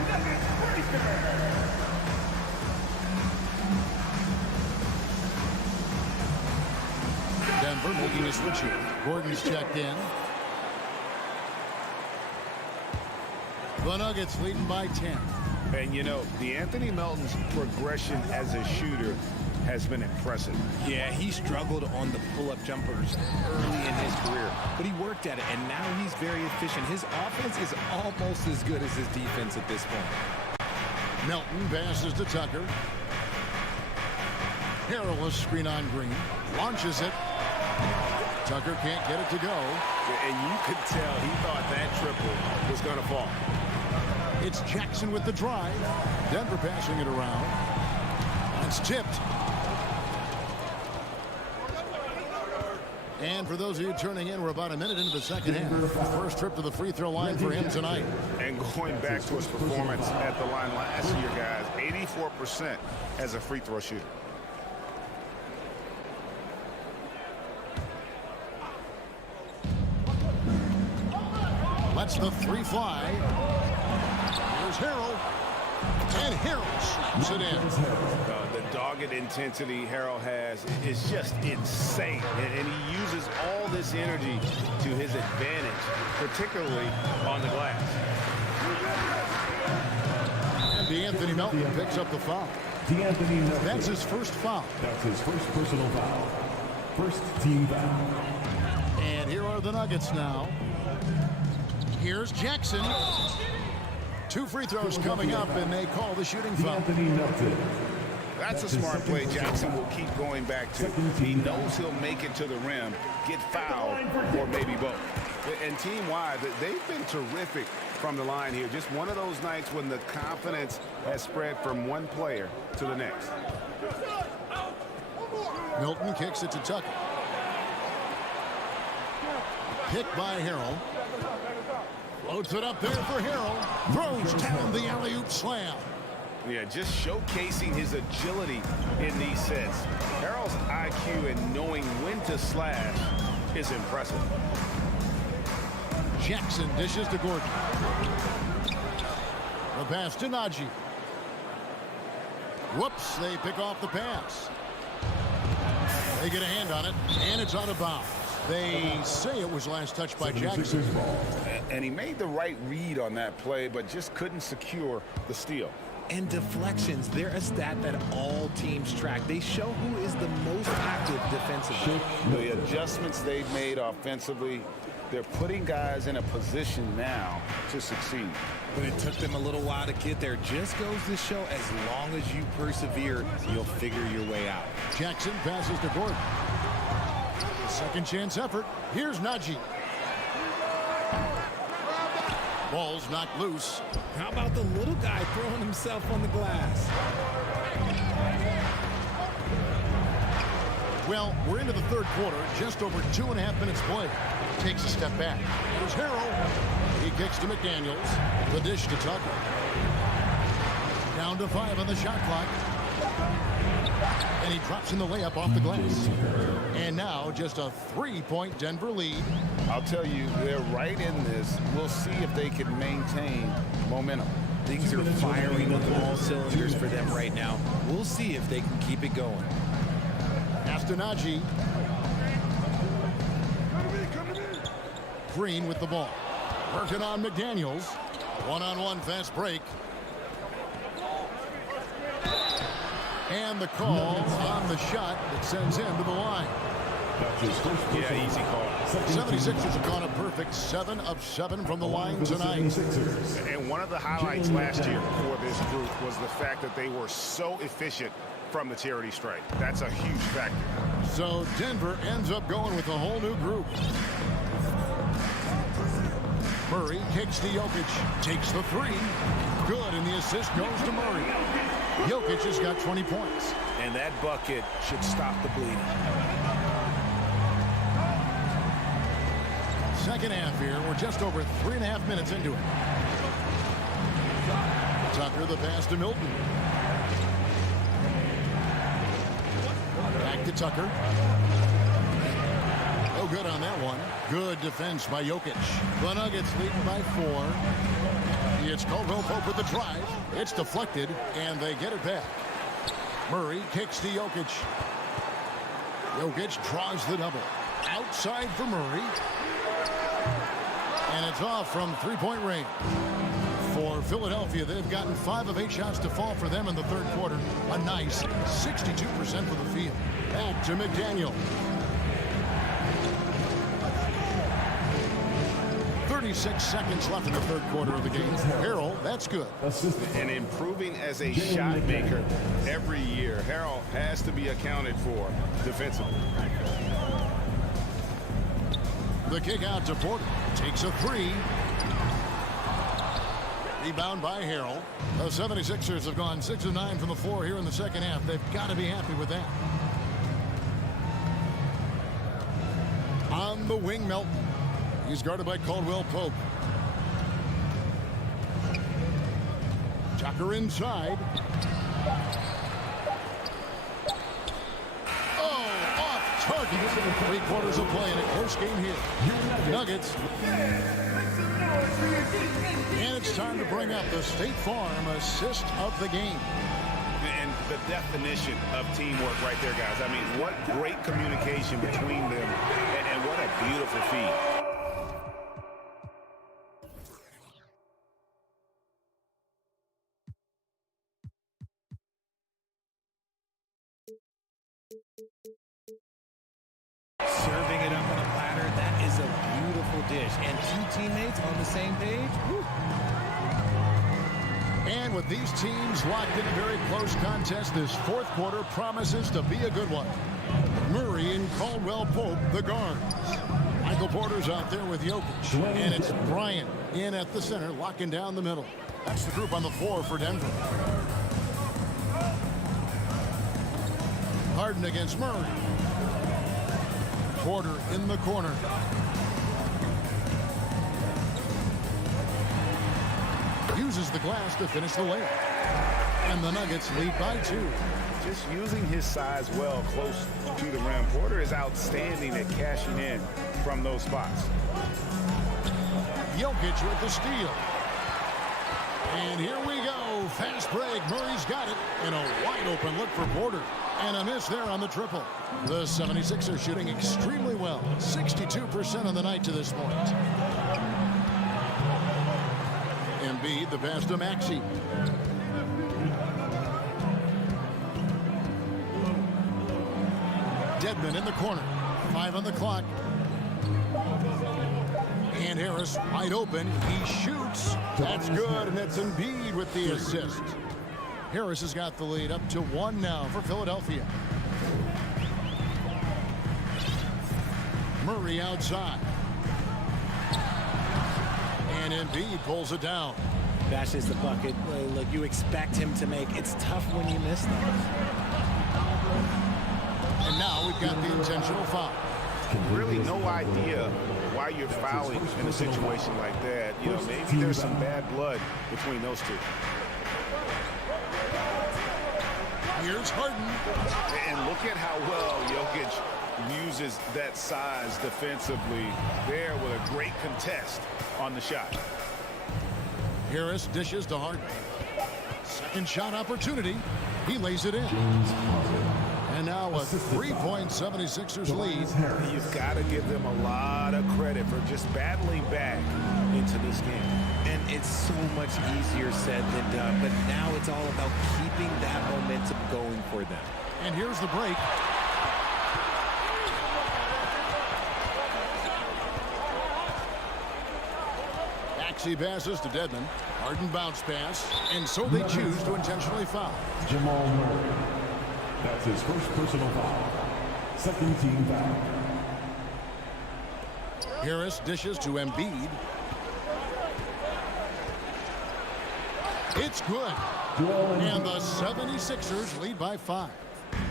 Making a switch here. Gordon's checked in. The Nuggets leading by 10. And, you know, D'Anthony Melton's progression as a shooter has been impressive. Yeah, he struggled on the pull-up jumpers early in his career, but he worked at it, and now he's very efficient. His offense is almost as good as his defense at this point. Melton passes to Tucker. Harrell, screen on Green. Launches it. Tucker can't get it to go. And you could tell he thought that triple was going to fall. It's Jackson with the drive. Denver passing it around. It's tipped. And for those of you turning in, we're about a minute into the second half. First trip to the free throw line for him tonight. And going back to his performance at the line last year, guys, 84% as a free throw shooter. Lets the three fly. Here's Harrell. And Harrell shoots it in. The dogged intensity Harrell has is just insane. And he uses all this energy to his advantage, particularly on the glass. And D'Anthony Melton picks up the foul. D'Anthony Melton. That's his first foul. That's his first personal foul. First team foul. And here are the Nuggets now. Here's Jackson. 2 free throws coming up, and they call the shooting foul. D'Anthony Melton. That's a smart play Jackson will keep going back to. He knows he'll make it to the rim, get fouled, or maybe both. And team-wide, they've been terrific from the line here. Just one of those nights when the confidence has spread from one player to the next. Milton kicks it to Tucker. Picked by Harrell. Floats it up there for Harrell. Throws down the alley-oop slam. Yeah, just showcasing his agility in these sets. Harrell's IQ and knowing when to slash is impressive. Jackson dishes to Gordon. The pass to Najee. Whoops, they pick off the pass. They get a hand on it, and it's out of bounds. They say it was last touched by Jackson. And he made the right read on that play, but just couldn't secure the steal. And deflections, they're a stat that all teams track. They show who is the most active defensively. The adjustments they've made offensively, they're putting guys in a position now to succeed. But it took them a little while to get there. Just goes to show as long as you persevere, you'll figure your way out. Jackson passes to Gordon. Second chance effort. Here's Najee. Ball's knocked loose. How about the little guy throwing himself on the glass? Well, we're into the third quarter. Just over 2.5 minutes played. Takes a step back. Here's Harrell. He kicks to McDaniels. The dish to Tucker. Down to 5 on the shot clock. And he drops in the layup off the glass. And now just a 3-point Denver lead. I'll tell you, they're right in this. We'll see if they can maintain momentum. Things are firing on all cylinders for them right now. We'll see if they can keep it going. Pass to Najee. Green with the ball. Working on McDaniels. One-on-one fast break. And the call on the shot that sends him to the line. Yeah, easy call. 76ers have gone a perfect 7 of 7 from the line tonight. And one of the highlights last year for this group was the fact that they were so efficient from the charity stripe. That's a huge factor. So Denver ends up going with a whole new group. Murray kicks to Jokic, takes the 3. Good, and the assist goes to Murray. Jokic has got 20 points. And that bucket should stop the bleeding. Second half here. We're just over 3.5 minutes into it. Tucker, the pass to Milton. Back to Tucker. Oh, good on that one. Good defense by Jokic. The Nuggets leading by 4. It's Caldwell Pope with the drive. It's deflected, and they get it back. Murray kicks to Jokic. Jokic draws the double. Outside for Murray. And it's off from three-point range. For Philadelphia, they've gotten 5 of 8 shots to fall for them in the third quarter. A nice 62% for the field. Back to McDaniel. 36 seconds left in the third quarter of the game. Harrell, that's good. And improving as a shot maker every year. Harrell has to be accounted for defensively. The kick out to Porter. Takes a three. Rebound by Harrell. The 76ers have gone 6 of 9 from the floor here in the second half. They've got to be happy with that. On the wing, Melton. He's guarded by Caldwell Pope. Tucker inside. Oh, off target. 3 quarters of play in a close game here. Nuggets. And it's time to bring up the State Farm assist of the game. And the definition of teamwork right there, guys. I mean, what great communication between them, and what a beautiful feat. Serving it up on a platter, that is a beautiful dish. And 2 teammates on the same page. Woo. And with these teams locked in a very close contest, this fourth quarter promises to be a good one. Murray and Caldwell Pope, the guards. Michael Porter's out there with Jokic. And it's Bryant in at the center, locking down the middle. That's the group on the floor for Denver. Harden against Murray. Porter in the corner. Uses the glass to finish the layup. And the Nuggets lead by 2. Just using his size well close to the rim. Porter is outstanding at cashing in from those spots. Jokic with the steal. And here we go. Fast break. Murray's got it. And a wide open look for Porter. And a miss there on the triple. The 76ers shooting extremely well. 62% on the night to this point. Embiid, the pass to Maxey. Dedmon in the corner. 5 on the clock. And Harris wide open. He shoots. That's good. And it's Embiid with the assist. Harris has got the lead up to 1 now for Philadelphia. Murray outside. And Embiid pulls it down. Bashes the bucket. Look, you expect him to make. It's tough when you miss them. And now we've got the intentional foul. Really no idea why you're fouling in a situation like that. You know, maybe there's some bad blood between those two. Here's Harden. And look at how well Jokic uses that size defensively there with a great contest on the shot. Harris dishes to Harden. Second shot opportunity. He lays it in. And now a 3-point 76ers lead. You've got to give them a lot of credit for just battling back into this game. And it's so much easier said than done. But now it's all about keeping that momentum going for them. And here's the break. Maxey passes to Dedmon. Harden bounce pass. And so they choose to intentionally foul. Jamal Murray. That's his first personal foul. Second team foul. Harris dishes to Embiid. It's good. And the 76ers lead by 5.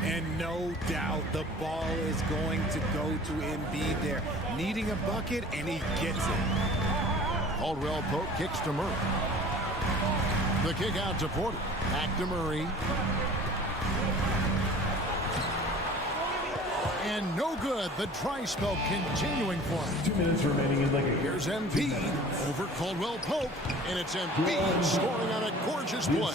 And no doubt the ball is going to go to Embiid there. Needing a bucket, and he gets it. Caldwell Pope kicks to Murray. The kick out to Porter. Back to Murray. And no good. The dry spell continuing for him. 2 minutes remaining in the game. Here's Embiid over Caldwell Pope. And it's Embiid scoring on a gorgeous play.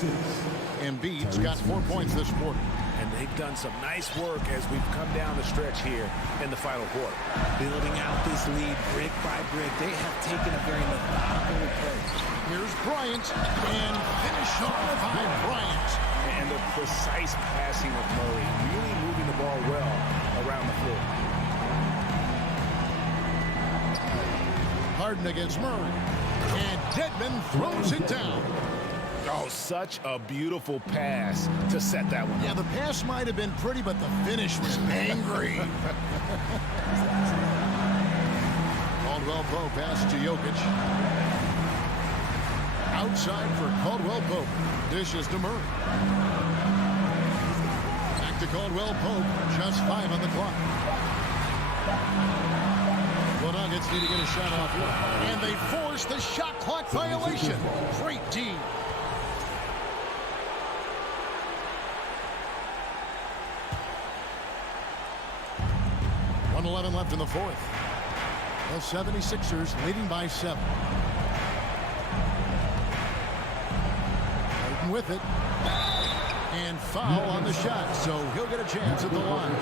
Embiid's got 4 points this quarter. And and they've done some nice work as we've come down the stretch here in the final quarter. Building out this lead brick by brick, they have taken a very methodical approach. Here's Bryant, and finish off by Bryant. And the precise passing of Murray, really moving the ball well around the floor. Harden against Murray, and Dedmon throws it down. Oh, such a beautiful pass to set that one. Yeah, the pass might have been pretty, but the finish was angry. Caldwell Pope pass to Jokic. Outside for Caldwell Pope. Dishes to Murray. Back to Caldwell Pope. Just 5 on the clock. The Nuggets need to get a shot off here. And they force the shot clock violation. Great D. 1:11 left in the fourth. The 76ers leading by 7. Harden with it. And foul on the shot, so he'll get a chance at the line.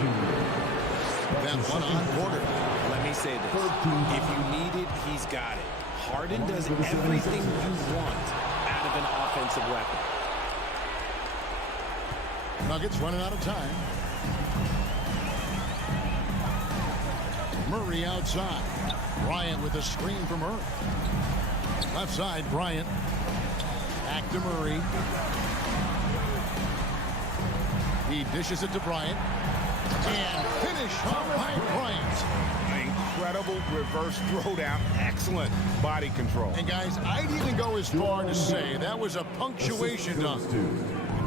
That one on quarter. Let me say this. If you need it, he's got it. Harden does everything you want out of an offensive weapon. Nuggets running out of time. Murray outside. Bryant with a screen from Murray. Left side, Bryant. Back to Murray. He dishes it to Bryant. And finish off by Bryant. Incredible reverse throwdown. Excellent body control. And guys, I'd even go as far to say that was a punctuation dunk.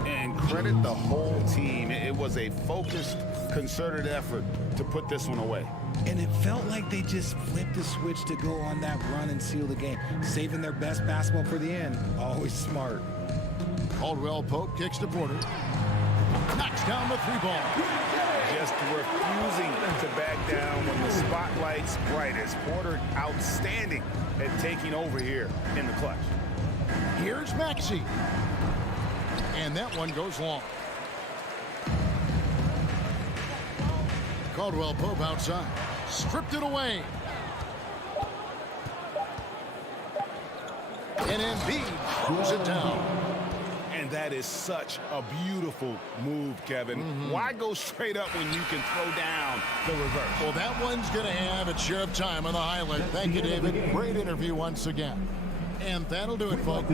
And credit the whole team. It was a focused, concerted effort to put this one away. And it felt like they just flipped the switch to go on that run and seal the game. Saving their best basketball for the end. Always smart. Caldwell Pope kicks to Porter. Knocks down the 3-ball. Just refusing to back down when the spotlight's brightest. Porter outstanding at taking over here in the clutch. Here's Maxey. And that one goes long. Caldwell Pope outside. Stripped it away. And Embiid throws it down. And that is such a beautiful move, Kevin. Why go straight up when you can throw down the reverse? Well, that one's going to have its share of time on the highlight. Thank you, David. Great interview once again. And that'll do it, folks.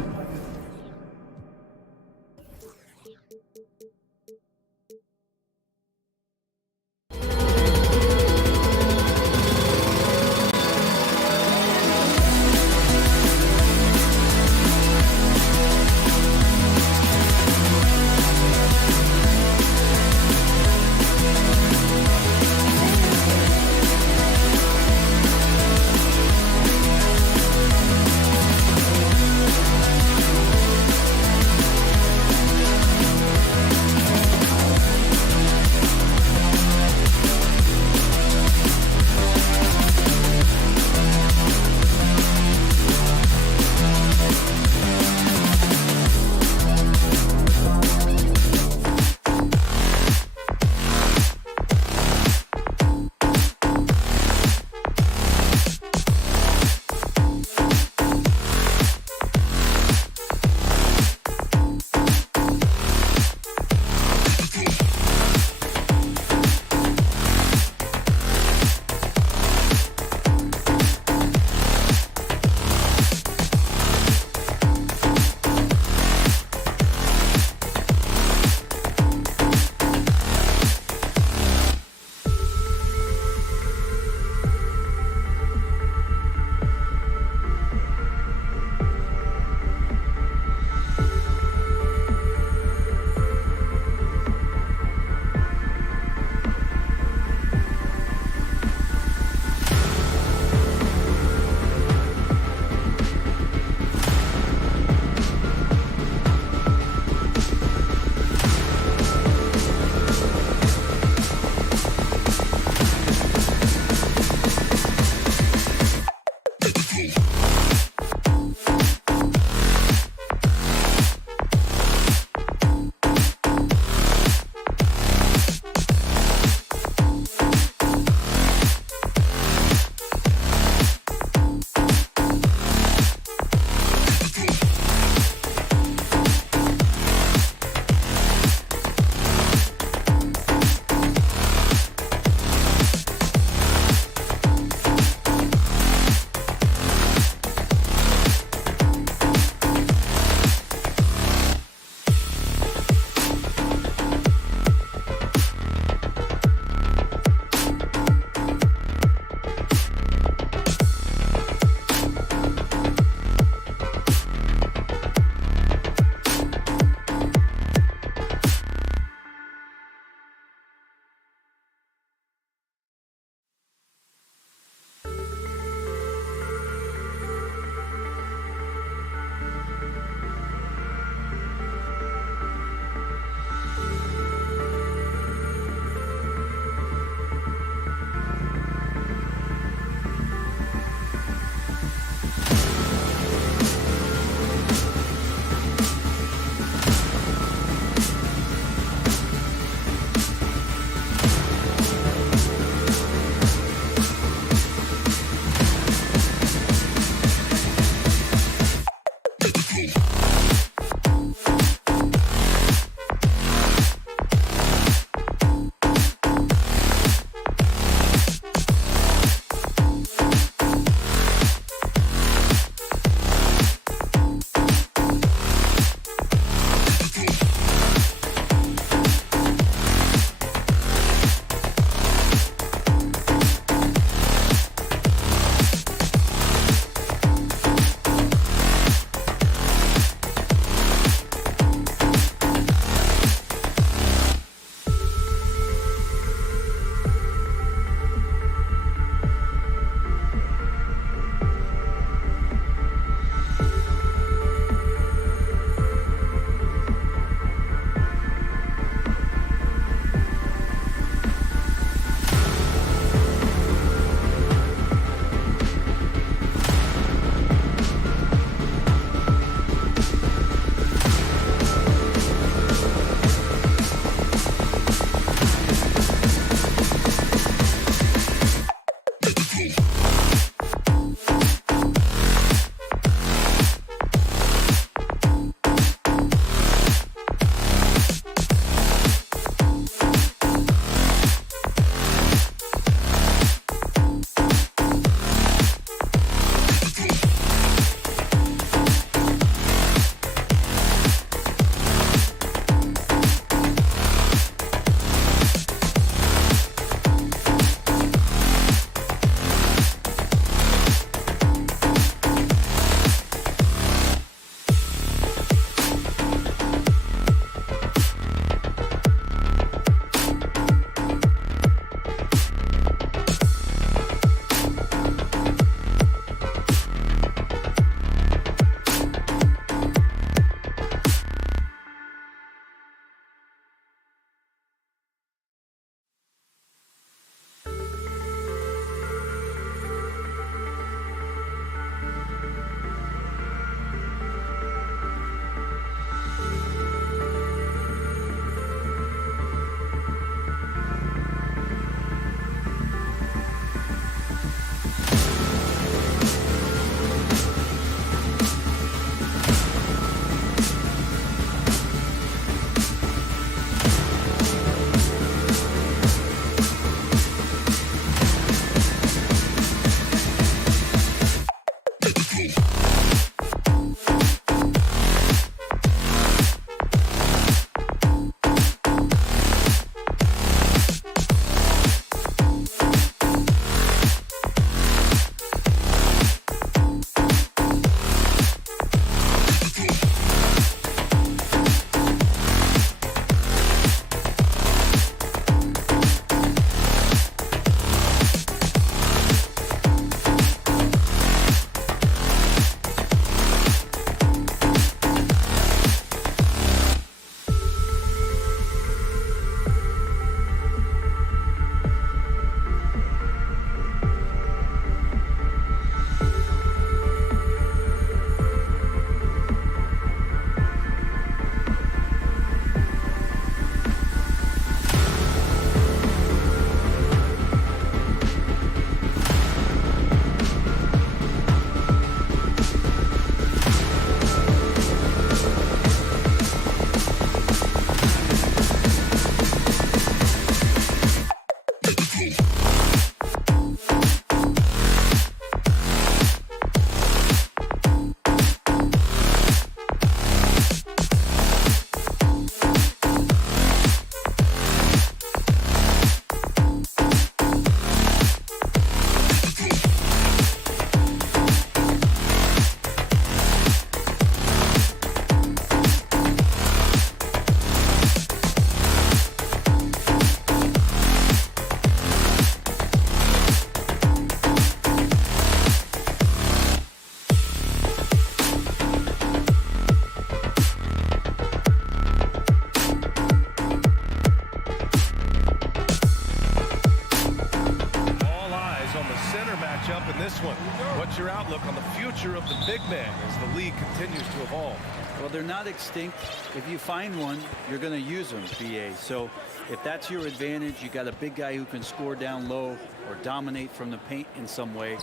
What's your outlook on the future of the big man as the league continues to evolve? Well, they're not extinct. If you find one, you're going to use them, BA. So if that's your advantage, you got a big guy who can score down low or dominate from the paint in some way,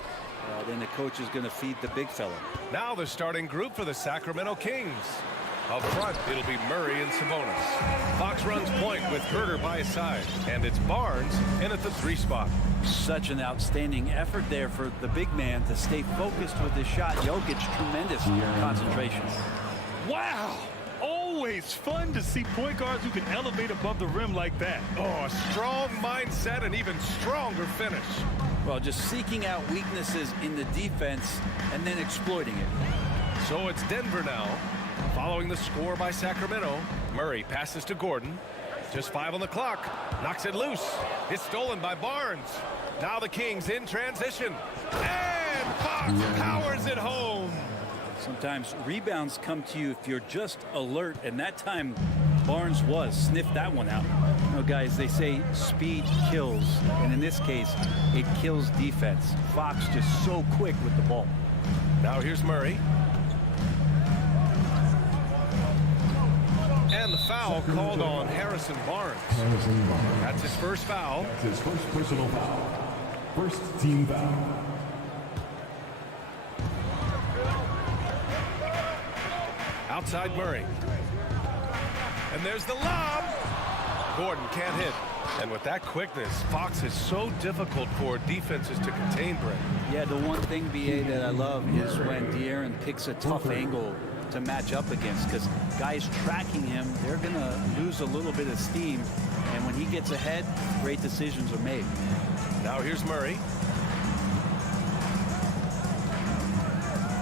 then the coach is going to feed the big fella. Now the starting group for the Sacramento Kings. Up front, it'll be Murray and Sabonis. Fox runs point with Herter by his side, and it's Barnes in at the 3 spot. Such an outstanding effort there for the big man to stay focused with his shot. Jokic, tremendous concentration. Wow! Always fun to see point guards who can elevate above the rim like that. Oh, a strong mindset and even stronger finish. Well, just seeking out weaknesses in the defense and then exploiting it. So it's Denver now. Following the score by Sacramento, Murray passes to Gordon. Just 5 on the clock. Knocks it loose. It's stolen by Barnes. Now the Kings in transition. And Fox powers it home. Sometimes rebounds come to you if you're just alert, and that time Barnes sniffed that one out. You know, guys, they say speed kills, and in this case, it kills defense. Fox just so quick with the ball. Now here's Murray. And the foul called on Harrison Barnes. That's his first foul. That's his first personal foul. First team foul. Outside Murray. And there's the lob. Gordon can't hit. And with that quickness, Fox is so difficult for defenses to contain, Brent. Yeah, the one thing, BA, that I love is when De'Aaron picks a tough angle to match up against, because guys tracking him, they're going to lose a little bit of steam. And when he gets ahead, great decisions are made. Now here's Murray.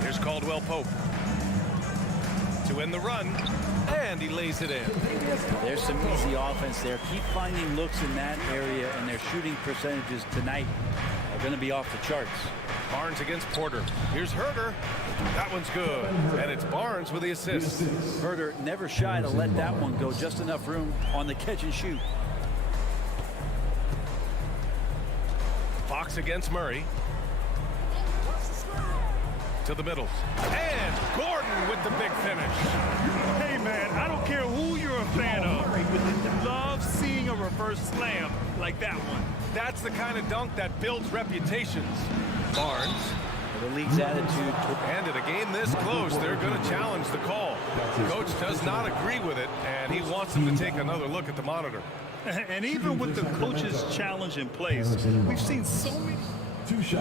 Here's Caldwell Pope to end the run, and he lays it in. There's some easy offense there. Keep finding looks in that area, and their shooting percentages tonight are going to be off the charts. Barnes against Porter. Here's Herter. That one's good, and it's Barnes with the assist. Herter never shy to let that one go. Just enough room on the catch and shoot. Fox against Murray. To the middle. And Gordon with the big finish. Hey, man, I don't care who you're a fan of. Love seeing a reverse slam like that one. That's the kind of dunk that builds reputations. Barnes. The league's attitude. And in a game this close, they're going to challenge the call. Coach does not agree with it, and he wants them to take another look at the monitor. And even with the coach's challenge in place, we've seen so many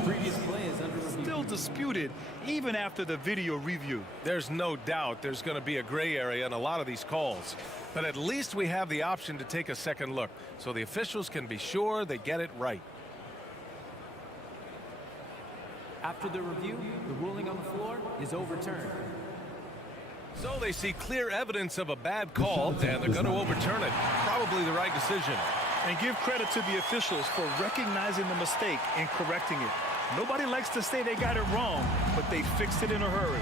previous plays still disputed even after the video review. There's no doubt there's going to be a gray area in a lot of these calls, but at least we have the option to take a second look so the officials can be sure they get it right. After the review, the ruling on the floor is overturned. So they see clear evidence of a bad call, and they're going to overturn it. Probably the right decision. And give credit to the officials for recognizing the mistake and correcting it. Nobody likes to say they got it wrong, but they fixed it in a hurry.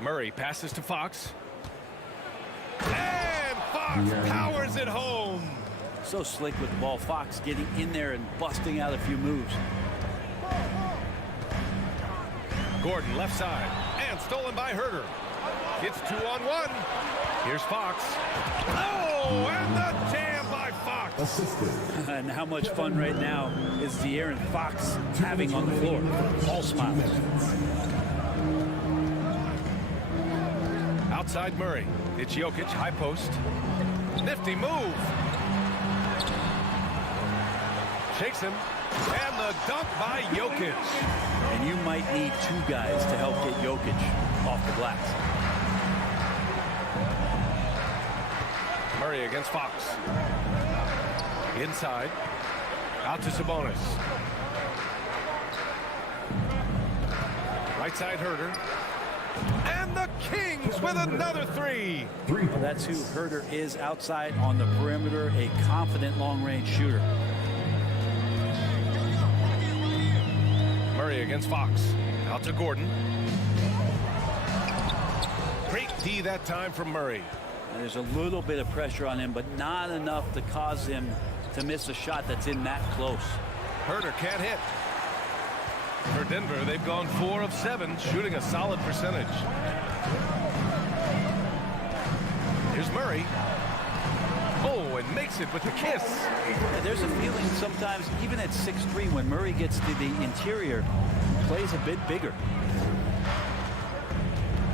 Murray passes to Fox. And Fox powers it home. So slick with the ball. Fox getting in there and busting out a few moves. Gordon left side. And stolen by Herter. It's 2-on-1. Here's Fox. Oh, and the jam by Fox. And how much fun right now is De'Aaron Fox having on the floor? All smiles. Outside Murray. It's Jokic, high post. Nifty move. Shakes him. And the dunk by Jokic. And you might need two guys to help get Jokic off the glass. Murray against Fox. Inside. Out to Sabonis. Right side Herter. And the Kings with another three. Well, that's who Herter is outside on the perimeter. A confident long-range shooter. Murray against Fox. Out to Gordon. Great D that time from Murray. And there's a little bit of pressure on him, but not enough to cause him to miss a shot that's in that close. Herter can't hit. For Denver, they've gone 4 of 7, shooting a solid percentage. Here's Murray. Oh, and makes it with the kiss. Yeah, there's a feeling sometimes, even at 6'3", when Murray gets to the interior, he plays a bit bigger.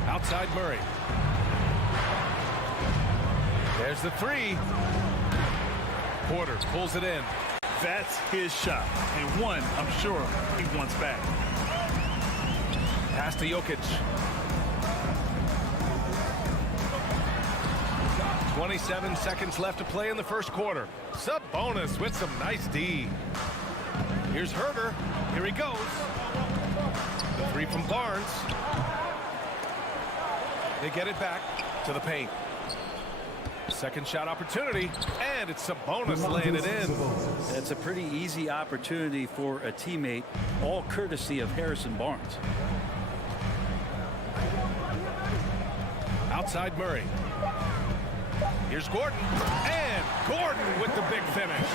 Outside Murray. There's the 3. Porter pulls it in. That's his shot, and one I'm sure he wants back. Pass to Jokic. 27 seconds left to play in the first quarter. Sabonis with some nice D. Here's Herter. Here he goes. The 3 from Barnes. They get it back to the paint. Second shot opportunity, and it's Sabonis laying it in. That's a pretty easy opportunity for a teammate, all courtesy of Harrison Barnes. Outside Murray. Here's Gordon, and Gordon with the big finish.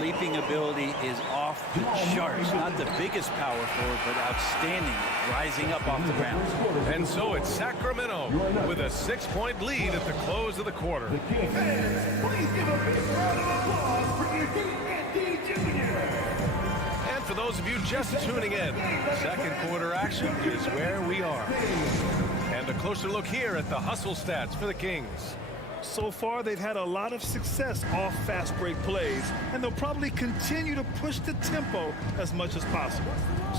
Leaping ability is off the charts. Not the biggest power forward, but outstanding, rising up off the ground. And so it's Sacramento with a 6-point lead at the close of the quarter. Please give a big round of applause for EuroCup Jr. And for those of you just tuning in, second quarter action is where we are. And a closer look here at the hustle stats for the Kings. So far, they've had a lot of success off fast break plays, and they'll probably continue to push the tempo as much as possible.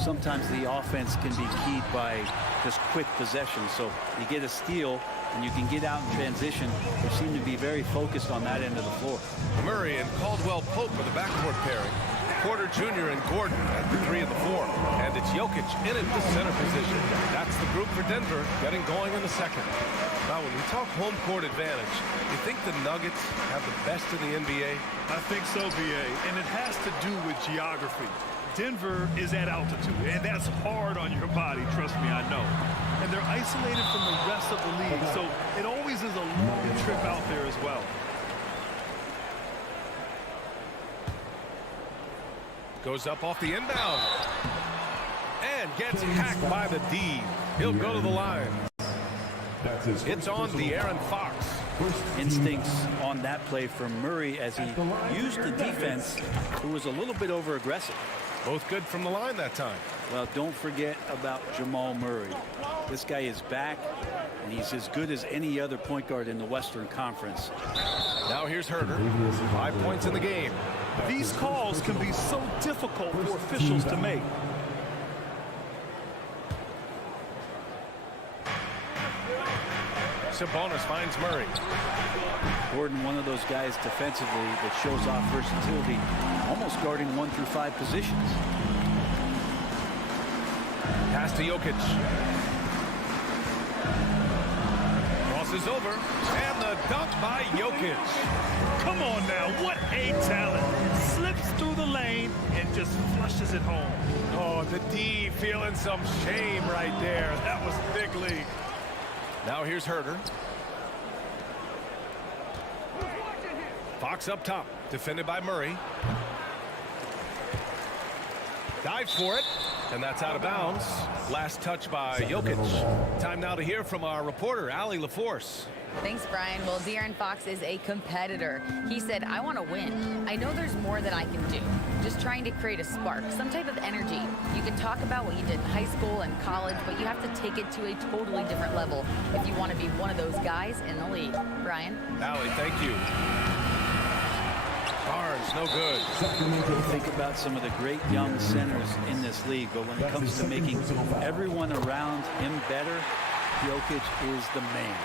Sometimes the offense can be keyed by just quick possession. So you get a steal and you can get out in transition. They seem to be very focused on that end of the floor. Murray and Caldwell-Pope for the backcourt pairing. Porter Jr. and Gordon at the 3 and the 4. And it's Jokic in at the center position. That's the group for Denver getting going in the second. Now, when we talk home court advantage, you think the Nuggets have the best in the NBA? I think so, BA, and it has to do with geography. Denver is at altitude, and that's hard on your body, trust me, I know. And they're isolated from the rest of the league, so it always is a long trip out there as well. Goes up off the inbound. And gets hacked by the D. He'll go to the line. It's on De'Aaron Fox. Instincts on that play from Murray as he used the defense, who was a little bit over aggressive. Both good from the line that time. Well, don't forget about Jamal Murray. This guy is back, and he's as good as any other point guard in the Western Conference. Now here's Herter. 5 points in the game. These calls can be so difficult for officials to make. Sabonis finds Murray. Gordon, one of those guys defensively that shows off versatility, almost guarding 1 through 5 positions. Pass to Jokic. Crosses over, and the dunk by Jokic. Come on now, what a talent. Slips through the lane and just flushes it home. Oh, the D feeling some shame right there. That was big league. Now here's Herter. Fox up top, defended by Murray. Dive for it, and that's out of bounds. Last touch by Jokic. Time now to hear from our reporter, Allie LaForce. Thanks, Brian. Well, De'Aaron Fox is a competitor. He said, I want to win. I know there's more that I can do. Just trying to create a spark, some type of energy. You can talk about what you did in high school and college, but you have to take it to a totally different level if you want to be one of those guys in the league. Brian? Allie, thank you. Barnes, no good. Think about some of the great young centers in this league, but when it comes to making everyone around him better, Jokic is the man.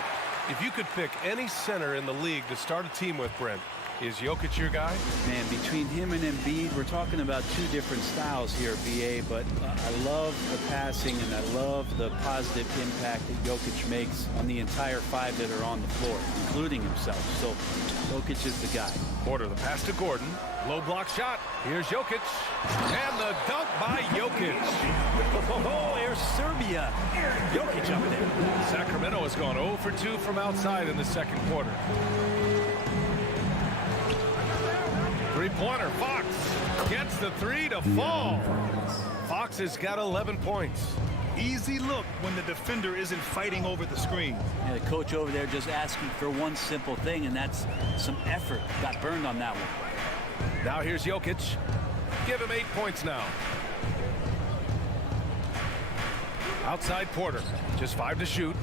If you could pick any center in the league to start a team with, Brent, is Jokic your guy? Man, between him and Embiid, we're talking about 2 different styles here, BA, but I love the passing and I love the positive impact that Jokic makes on the entire 5 that are on the floor, including himself. So Jokic is the guy. Porter, the pass to Gordon. Low block shot. Here's Jokic. And the dunk by Jokic. Oh, here's Serbia. Jokic up there. Sacramento has gone 0 for 2 from outside in the second quarter. Three-pointer, Fox gets the three to fall. Fox has got 11 points. Easy look when the defender isn't fighting over the screen. Yeah, the coach over there just asking for one simple thing, and that's some effort. Got burned on that one. Now here's Jokic. Give him 8 points now. Outside Porter, just 5 to shoot.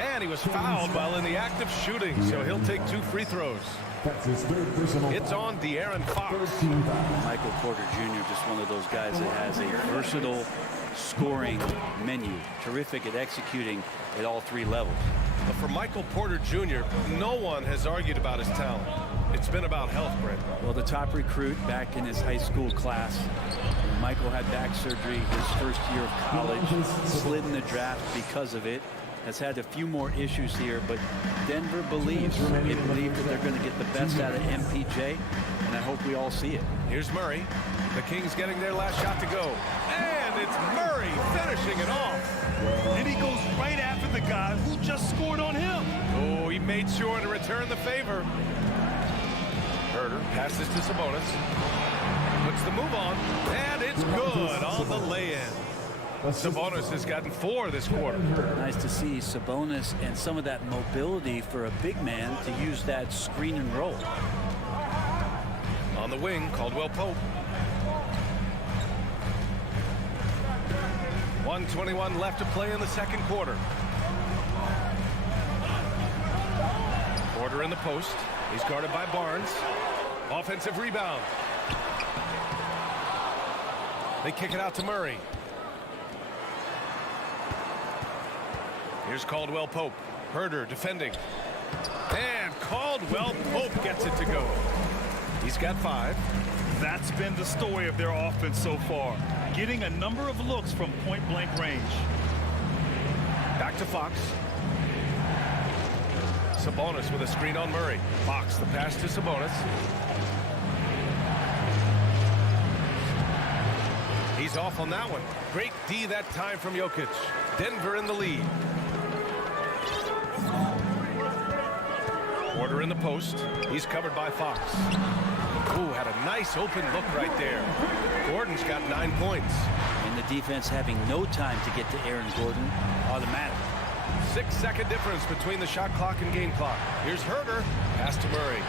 And he was fouled while in the act of shooting, so he'll take 2 free throws. That's his third personal. It's on De'Aaron Fox. Michael Porter Jr., just one of those guys that has a versatile scoring menu. Terrific at executing at all 3 levels. But for Michael Porter Jr., no one has argued about his talent. It's been about health, Brent. Well, the top recruit back in his high school class. Michael had back surgery his first year of college, slid in the draft because of it. Has had a few more issues here, but Denver believes that they're going to get the best out of MPJ, and I hope we all see it. Here's Murray. The Kings getting their last shot to go. And it's Murray finishing it off. And he goes right after the guy who just scored on him. Oh, he made sure to return the favor. Herder passes to Sabonis. Puts the move on, and it's good on the lay-in. Sabonis has gotten 4 this quarter. Nice to see Sabonis and some of that mobility for a big man to use that screen and roll. On the wing, Caldwell Pope. 1:21 left to play in the second quarter. Porter in the post. He's guarded by Barnes. Offensive rebound. They kick it out to Murray. Here's Caldwell Pope. Herder defending. And Caldwell Pope gets it to go. He's got 5. That's been the story of their offense so far. Getting a number of looks from point-blank range. Back to Fox. Sabonis with a screen on Murray. Fox, the pass to Sabonis. He's off on that one. Great D that time from Jokic. Denver in the lead. Porter in the post. He's covered by Fox. Ooh, had a nice open look right there. Gordon's got 9 points. And the defense having no time to get to Aaron Gordon. Automatic. 6-second difference between the shot clock and game clock. Here's Herder. Pass to Murray.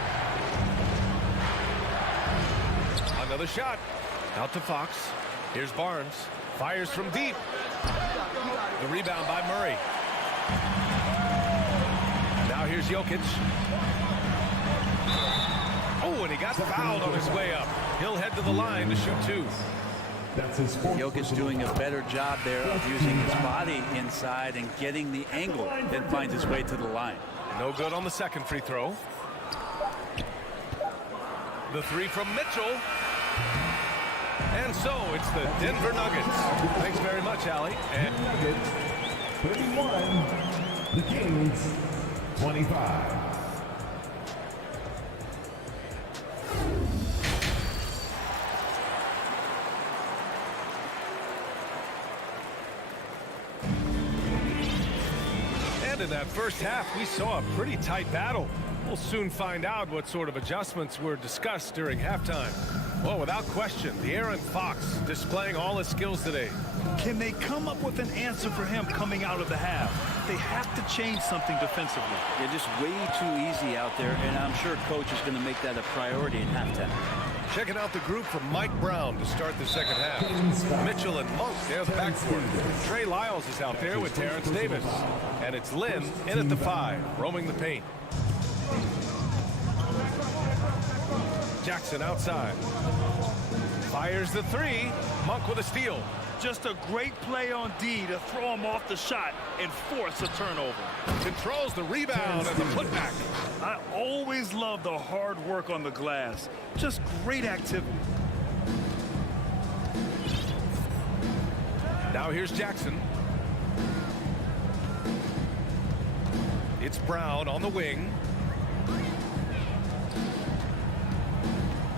Another shot. Out to Fox. Here's Barnes. Fires from deep. The rebound by Murray. Now here's Jokic. Oh, and he got fouled on his way up. He'll head to the line to shoot 2. That's his fourth. Jokic doing a better job there of using his body inside and getting the angle, then finds his way to the line. No good on the second free throw. The 3 from Mitchell. And so it's the Denver Nuggets. Thanks very much, Allie. And Nuggets 31, the Kings 25. And in that first half, we saw a pretty tight battle. We'll soon find out what sort of adjustments were discussed during halftime. Well, without question, De'Aaron Fox displaying all his skills today. Can they come up with an answer for him coming out of the half? They have to change something defensively. They're just way too easy out there, and I'm sure coach is going to make that a priority at halftime. Checking out the group from Mike Brown to start the second half. Mitchell and Monk, they're the backcourt. Trey Lyles is out there with Terrence Davis. And it's Lynn in at the 5, roaming the paint. Jackson outside. Fires the 3. Monk with a steal. Just a great play on D to throw him off the shot and force a turnover. Controls the rebound and the putback. I always love the hard work on the glass. Just great activity. Now here's Jackson. It's Brown on the wing.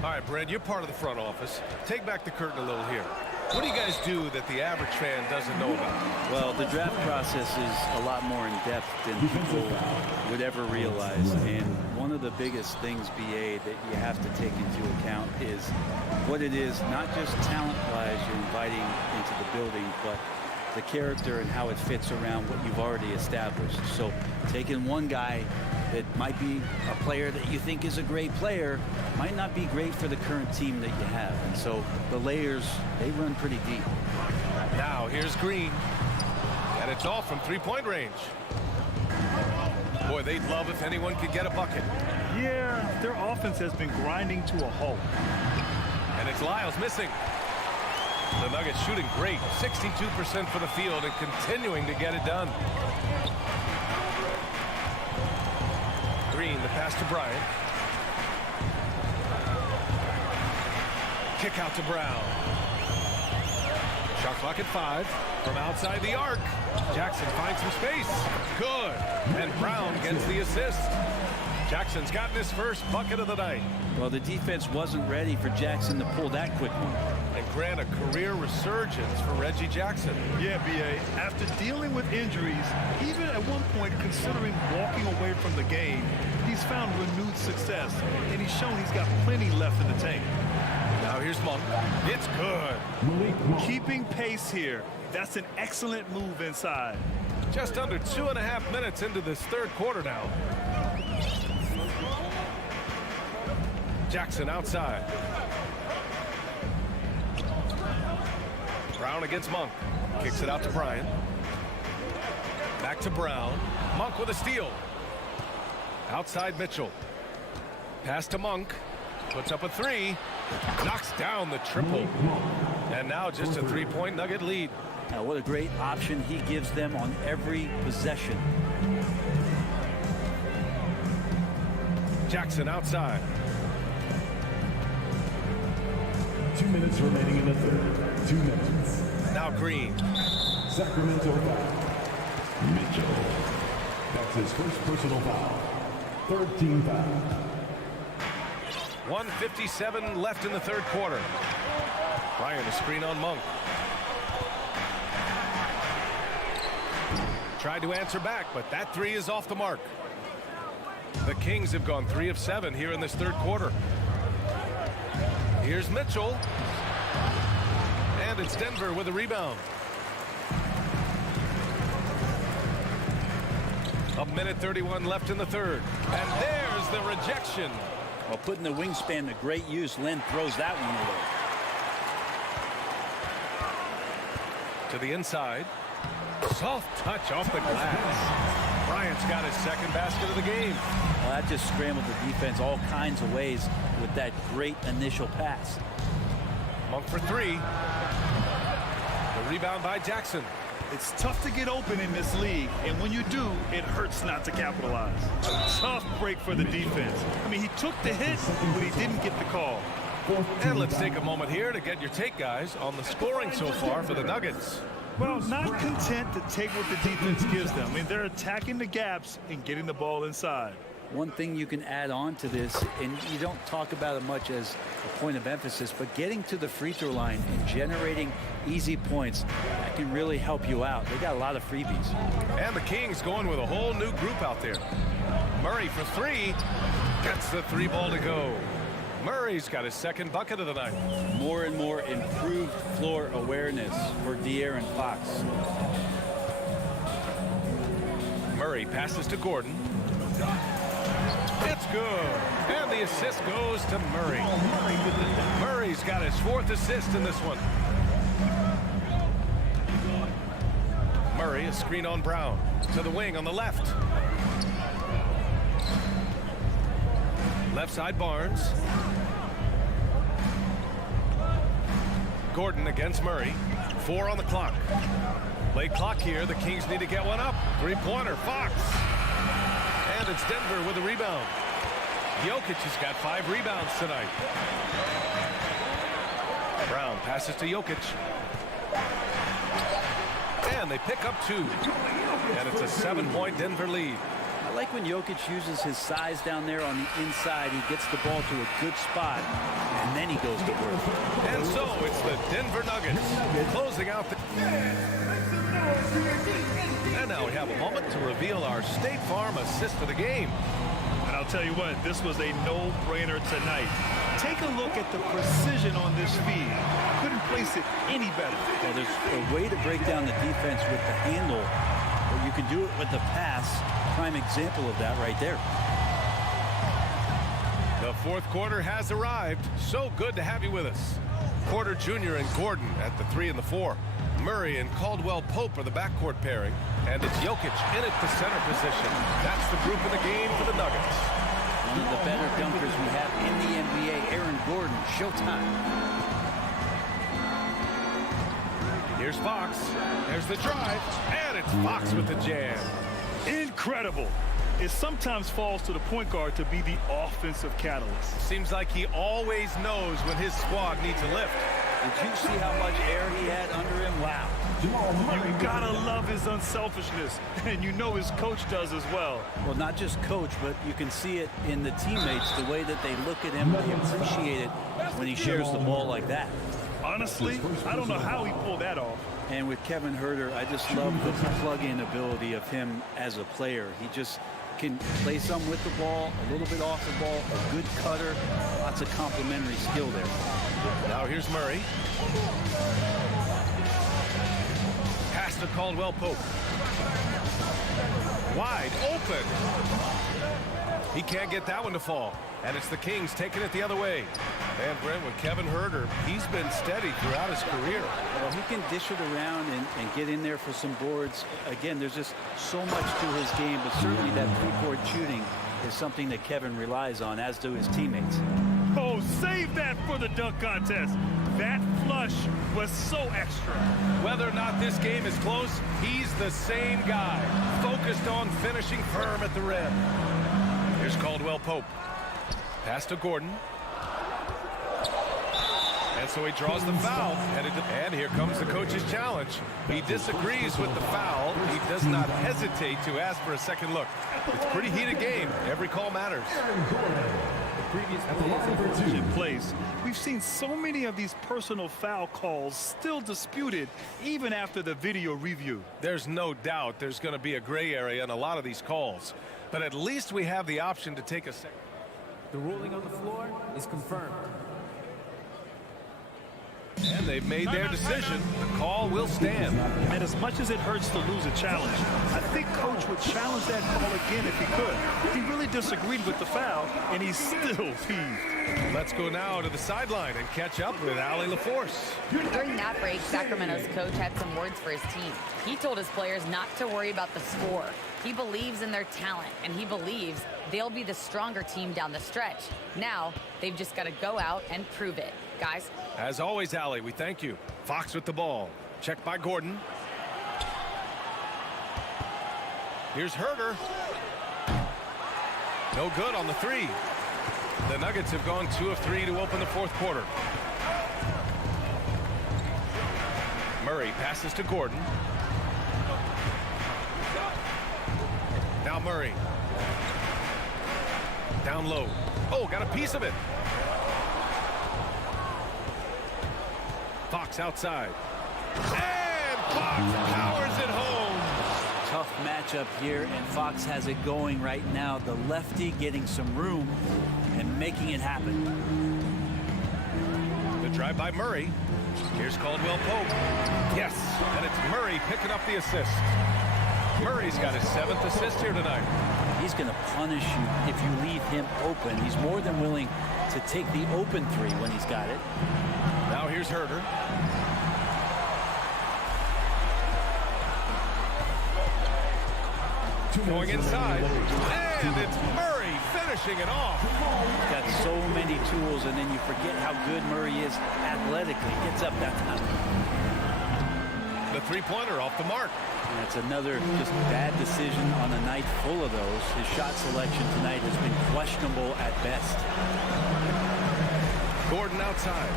All right, Brad, you're part of the front office. Take back the curtain a little here. What do you guys do that the average fan doesn't know about? Well, the draft process is a lot more in depth than people would ever realize. And one of the biggest things, BA, that you have to take into account is what it is, not just talent-wise you're inviting into the building, but the character and how it fits around what you've already established. So taking one guy that might be a player that you think is a great player might not be great for the current team that you have. And so the layers, they run pretty deep. Now here's Green. And it's all from three-point range. Boy, they'd love if anyone could get a bucket. Yeah, their offense has been grinding to a halt. And it's Lyles missing. The Nuggets shooting great, 62% for the field and continuing to get it done. Green, the pass to Bryant. Kick out to Brown. Shot clock at 5 from outside the arc. Jackson finds some space. Good. And Brown gets the assist. Jackson's gotten his first bucket of the night. Well, the defense wasn't ready for Jackson to pull that quick one. And grant a career resurgence for Reggie Jackson. Yeah, B.A., after dealing with injuries, even at one point considering walking away from the game, he's found renewed success, and he's shown he's got plenty left in the tank. Now here's Monk. It's good. Keeping pace here. That's an excellent move inside. Just under 2.5 minutes into this third quarter now. Jackson outside. Brown against Monk. Kicks it out to Bryant. Back to Brown. Monk with a steal. Outside Mitchell. Pass to Monk. Puts up a three. Knocks down the triple. And now just a three-point Nugget lead. Now, what a great option he gives them on every possession. Jackson outside. 2 minutes remaining in the third. 2 minutes. Now Green. Sacramento foul. Mitchell. That's his first personal foul. Third team foul. 1:57 left in the third quarter. Bryant, a screen on Monk. Tried to answer back, but that three is off the mark. The Kings have gone 3 of 7 here in this third quarter. Here's Mitchell. And it's Denver with a rebound. A minute 31 left in the third. And there's the rejection. Well, putting the wingspan to great use, Len throws that one away. To the inside. Soft touch off the glass. Bryant's got his second basket of the game. Well, that just scrambled the defense all kinds of ways with that great initial pass. Monk for three. The rebound by Jackson. It's tough to get open in this league, and when you do, it hurts not to capitalize. A tough break for the defense. I mean, he took the hit, but he didn't get the call. And let's take a moment here to get your take, guys, on the scoring so far for the Nuggets. Well, not content to take what the defense gives them. I mean, they're attacking the gaps and getting the ball inside. One thing you can add on to this, and you don't talk about it much as a point of emphasis, but getting to the free throw line and generating easy points, that can really help you out. They got a lot of freebies. And the Kings going with a whole new group out there. Murray for three. Gets the three ball to go. Murray's got his second bucket of the night. More and more improved floor awareness for De'Aaron Fox. Murray passes to Gordon. It's good. And the assist goes to Murray. Murray's got his fourth assist in this one. Murray, a screen on Brown. To the wing on the left. Left side Barnes. Gordon against Murray. 4 on the clock. Late clock here. The Kings need to get one up. Three-pointer. Fox. And it's Denver with the rebound. Jokic has got 5 rebounds tonight. Brown passes to Jokic. And they pick up 2. And it's a 7-point Denver lead. I like when Jokic uses his size down there on the inside. He gets the ball to a good spot, and then he goes to work. And so it's the Denver Nuggets closing out the... And now we have a moment to reveal our State Farm assist of the game. And I'll tell you what, this was a no-brainer tonight. Take a look at the precision on this feed. Couldn't place it any better. Well, there's a way to break down the defense with the handle, but you can do it with the pass. Prime example of that right there. The fourth quarter has arrived. So good to have you with us. Porter Jr. and Gordon at the 3 and the 4. Murray and Caldwell Pope are the backcourt pairing. And it's Jokic in at the center position. That's the group in the game for the Nuggets. One of the better dunkers we have in the NBA, Aaron Gordon. Showtime. Here's Fox. There's the drive. And it's Fox with the jam. Incredible. It sometimes falls to the point guard to be the offensive catalyst. Seems like he always knows when his squad needs a lift. Did you see how much air he had under him? Wow. You gotta love his unselfishness, and you know his coach does as well. Well, not just coach, but you can see it in the teammates, the way that they look at him. They appreciate it when he shares the ball like that. Honestly, I don't know how he pulled that off. And with Kevin Huerter, I just love the plug-in ability of him as a player. He just can play some with the ball, a little bit off the ball, a good cutter, lots of complementary skill there. Now here's Murray. Pass to Caldwell Pope. Wide open. He can't get that one to fall. And it's the Kings taking it the other way. And Brent, with Kevin Huerter, he's been steady throughout his career. Well, he can dish it around and get in there for some boards. Again, there's just so much to his game, but certainly that three-point shooting is something that Kevin relies on, as do his teammates. Oh, save that for the dunk contest. That flush was so extra. Whether or not this game is close, he's the same guy, focused on finishing firm at the rim. Here's Caldwell Pope. Pass to Gordon. And so he draws the foul. And here comes the coach's challenge. He disagrees with the foul. He does not hesitate to ask for a second look. It's a pretty heated game. Every call matters. In place, we've seen so many of these personal foul calls still disputed even after the video review. There's no doubt there's going to be a gray area in a lot of these calls. But at least we have the option to take a second. The ruling on the floor is confirmed. And they've made their decision. The call will stand. And as much as it hurts to lose a challenge, I think Coach would challenge that call again if he could. He really disagreed with the foul, and he's still peeved. Let's go now to the sideline and catch up with Allie LaForce. During that break, Sacramento's coach had some words for his team. He told his players not to worry about the score. He believes in their talent, and he believes they'll be the stronger team down the stretch. Now, they've just got to go out and prove it. Guys. As always, Allie, we thank you. Fox with the ball. Checked by Gordon. Here's Huerter. No good on the three. The Nuggets have gone 2 of 3 to open the fourth quarter. Murray passes to Gordon. Now Murray. Down low. Oh, got a piece of it. Fox outside. And Fox powers it home. Tough matchup here, and Fox has it going right now. The lefty getting some room and making it happen. The drive by Murray. Here's Caldwell Pope. Yes, and it's Murray picking up the assist. Murray's got his 7th assist here tonight. He's going to punish you if you leave him open. He's more than willing to take the open three when he's got it. Now here's Huerter. Going inside. And it's Murray finishing it off. He's got so many tools, and then you forget how good Murray is athletically. Gets up that time. The three-pointer off the mark. And that's another just bad decision on a night full of those. His shot selection tonight has been questionable at best. Gordon outside.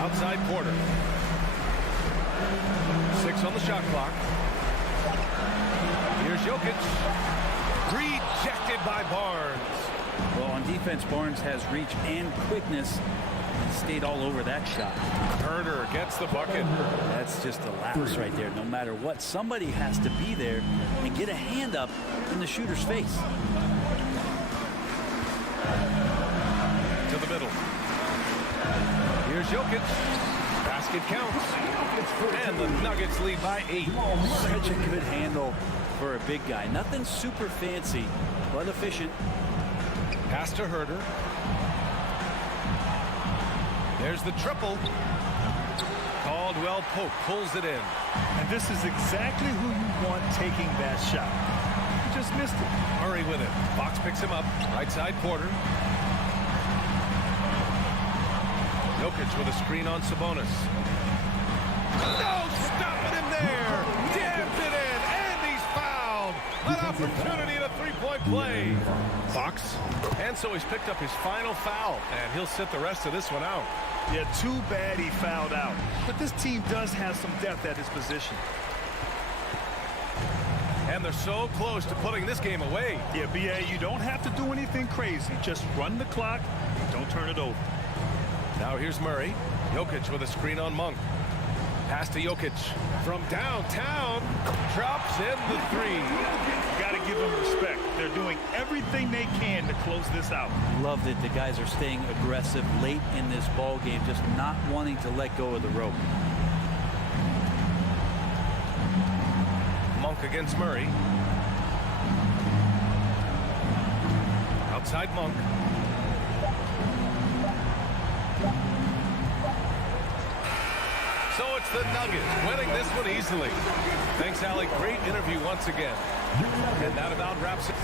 Outside Porter. 6 on the shot clock. Here's Jokic. Rejected by Barnes. Well, on defense, Barnes has reach and quickness. He stayed all over that shot. Herder gets the bucket. That's just a lapse right there. No matter what, somebody has to be there and get a hand up in the shooter's face. To the middle. Here's Jokic. Basket counts. And the Nuggets lead by 8. Such a good handle for a big guy. Nothing super fancy, but efficient. Pass to Herder. There's the triple. Caldwell Pope pulls it in. And this is exactly who you want taking that shot. You just missed it. Murray with it. Fox picks him up. Right side quarter. Jokic with a screen on Sabonis. No stopping him there. Jammed it in, and he's fouled. An opportunity at a three-point play. Fox. And so he's picked up his final foul, and he'll sit the rest of this one out. Yeah, too bad he fouled out. But this team does have some depth at his position. And they're so close to putting this game away. Yeah, B.A., you don't have to do anything crazy. Just run the clock. Don't turn it over. Now here's Murray. Jokic with a screen on Monk. Pass to Jokic from downtown. Drops in the three. Got to give them respect. They're doing everything they can to close this out. Loved it. The guys are staying aggressive late in this ball game, just not wanting to let go of the rope. Monk against Murray. Outside Monk. So it's the Nuggets winning this one easily. Thanks, Allie. Great interview once again. And that about wraps it.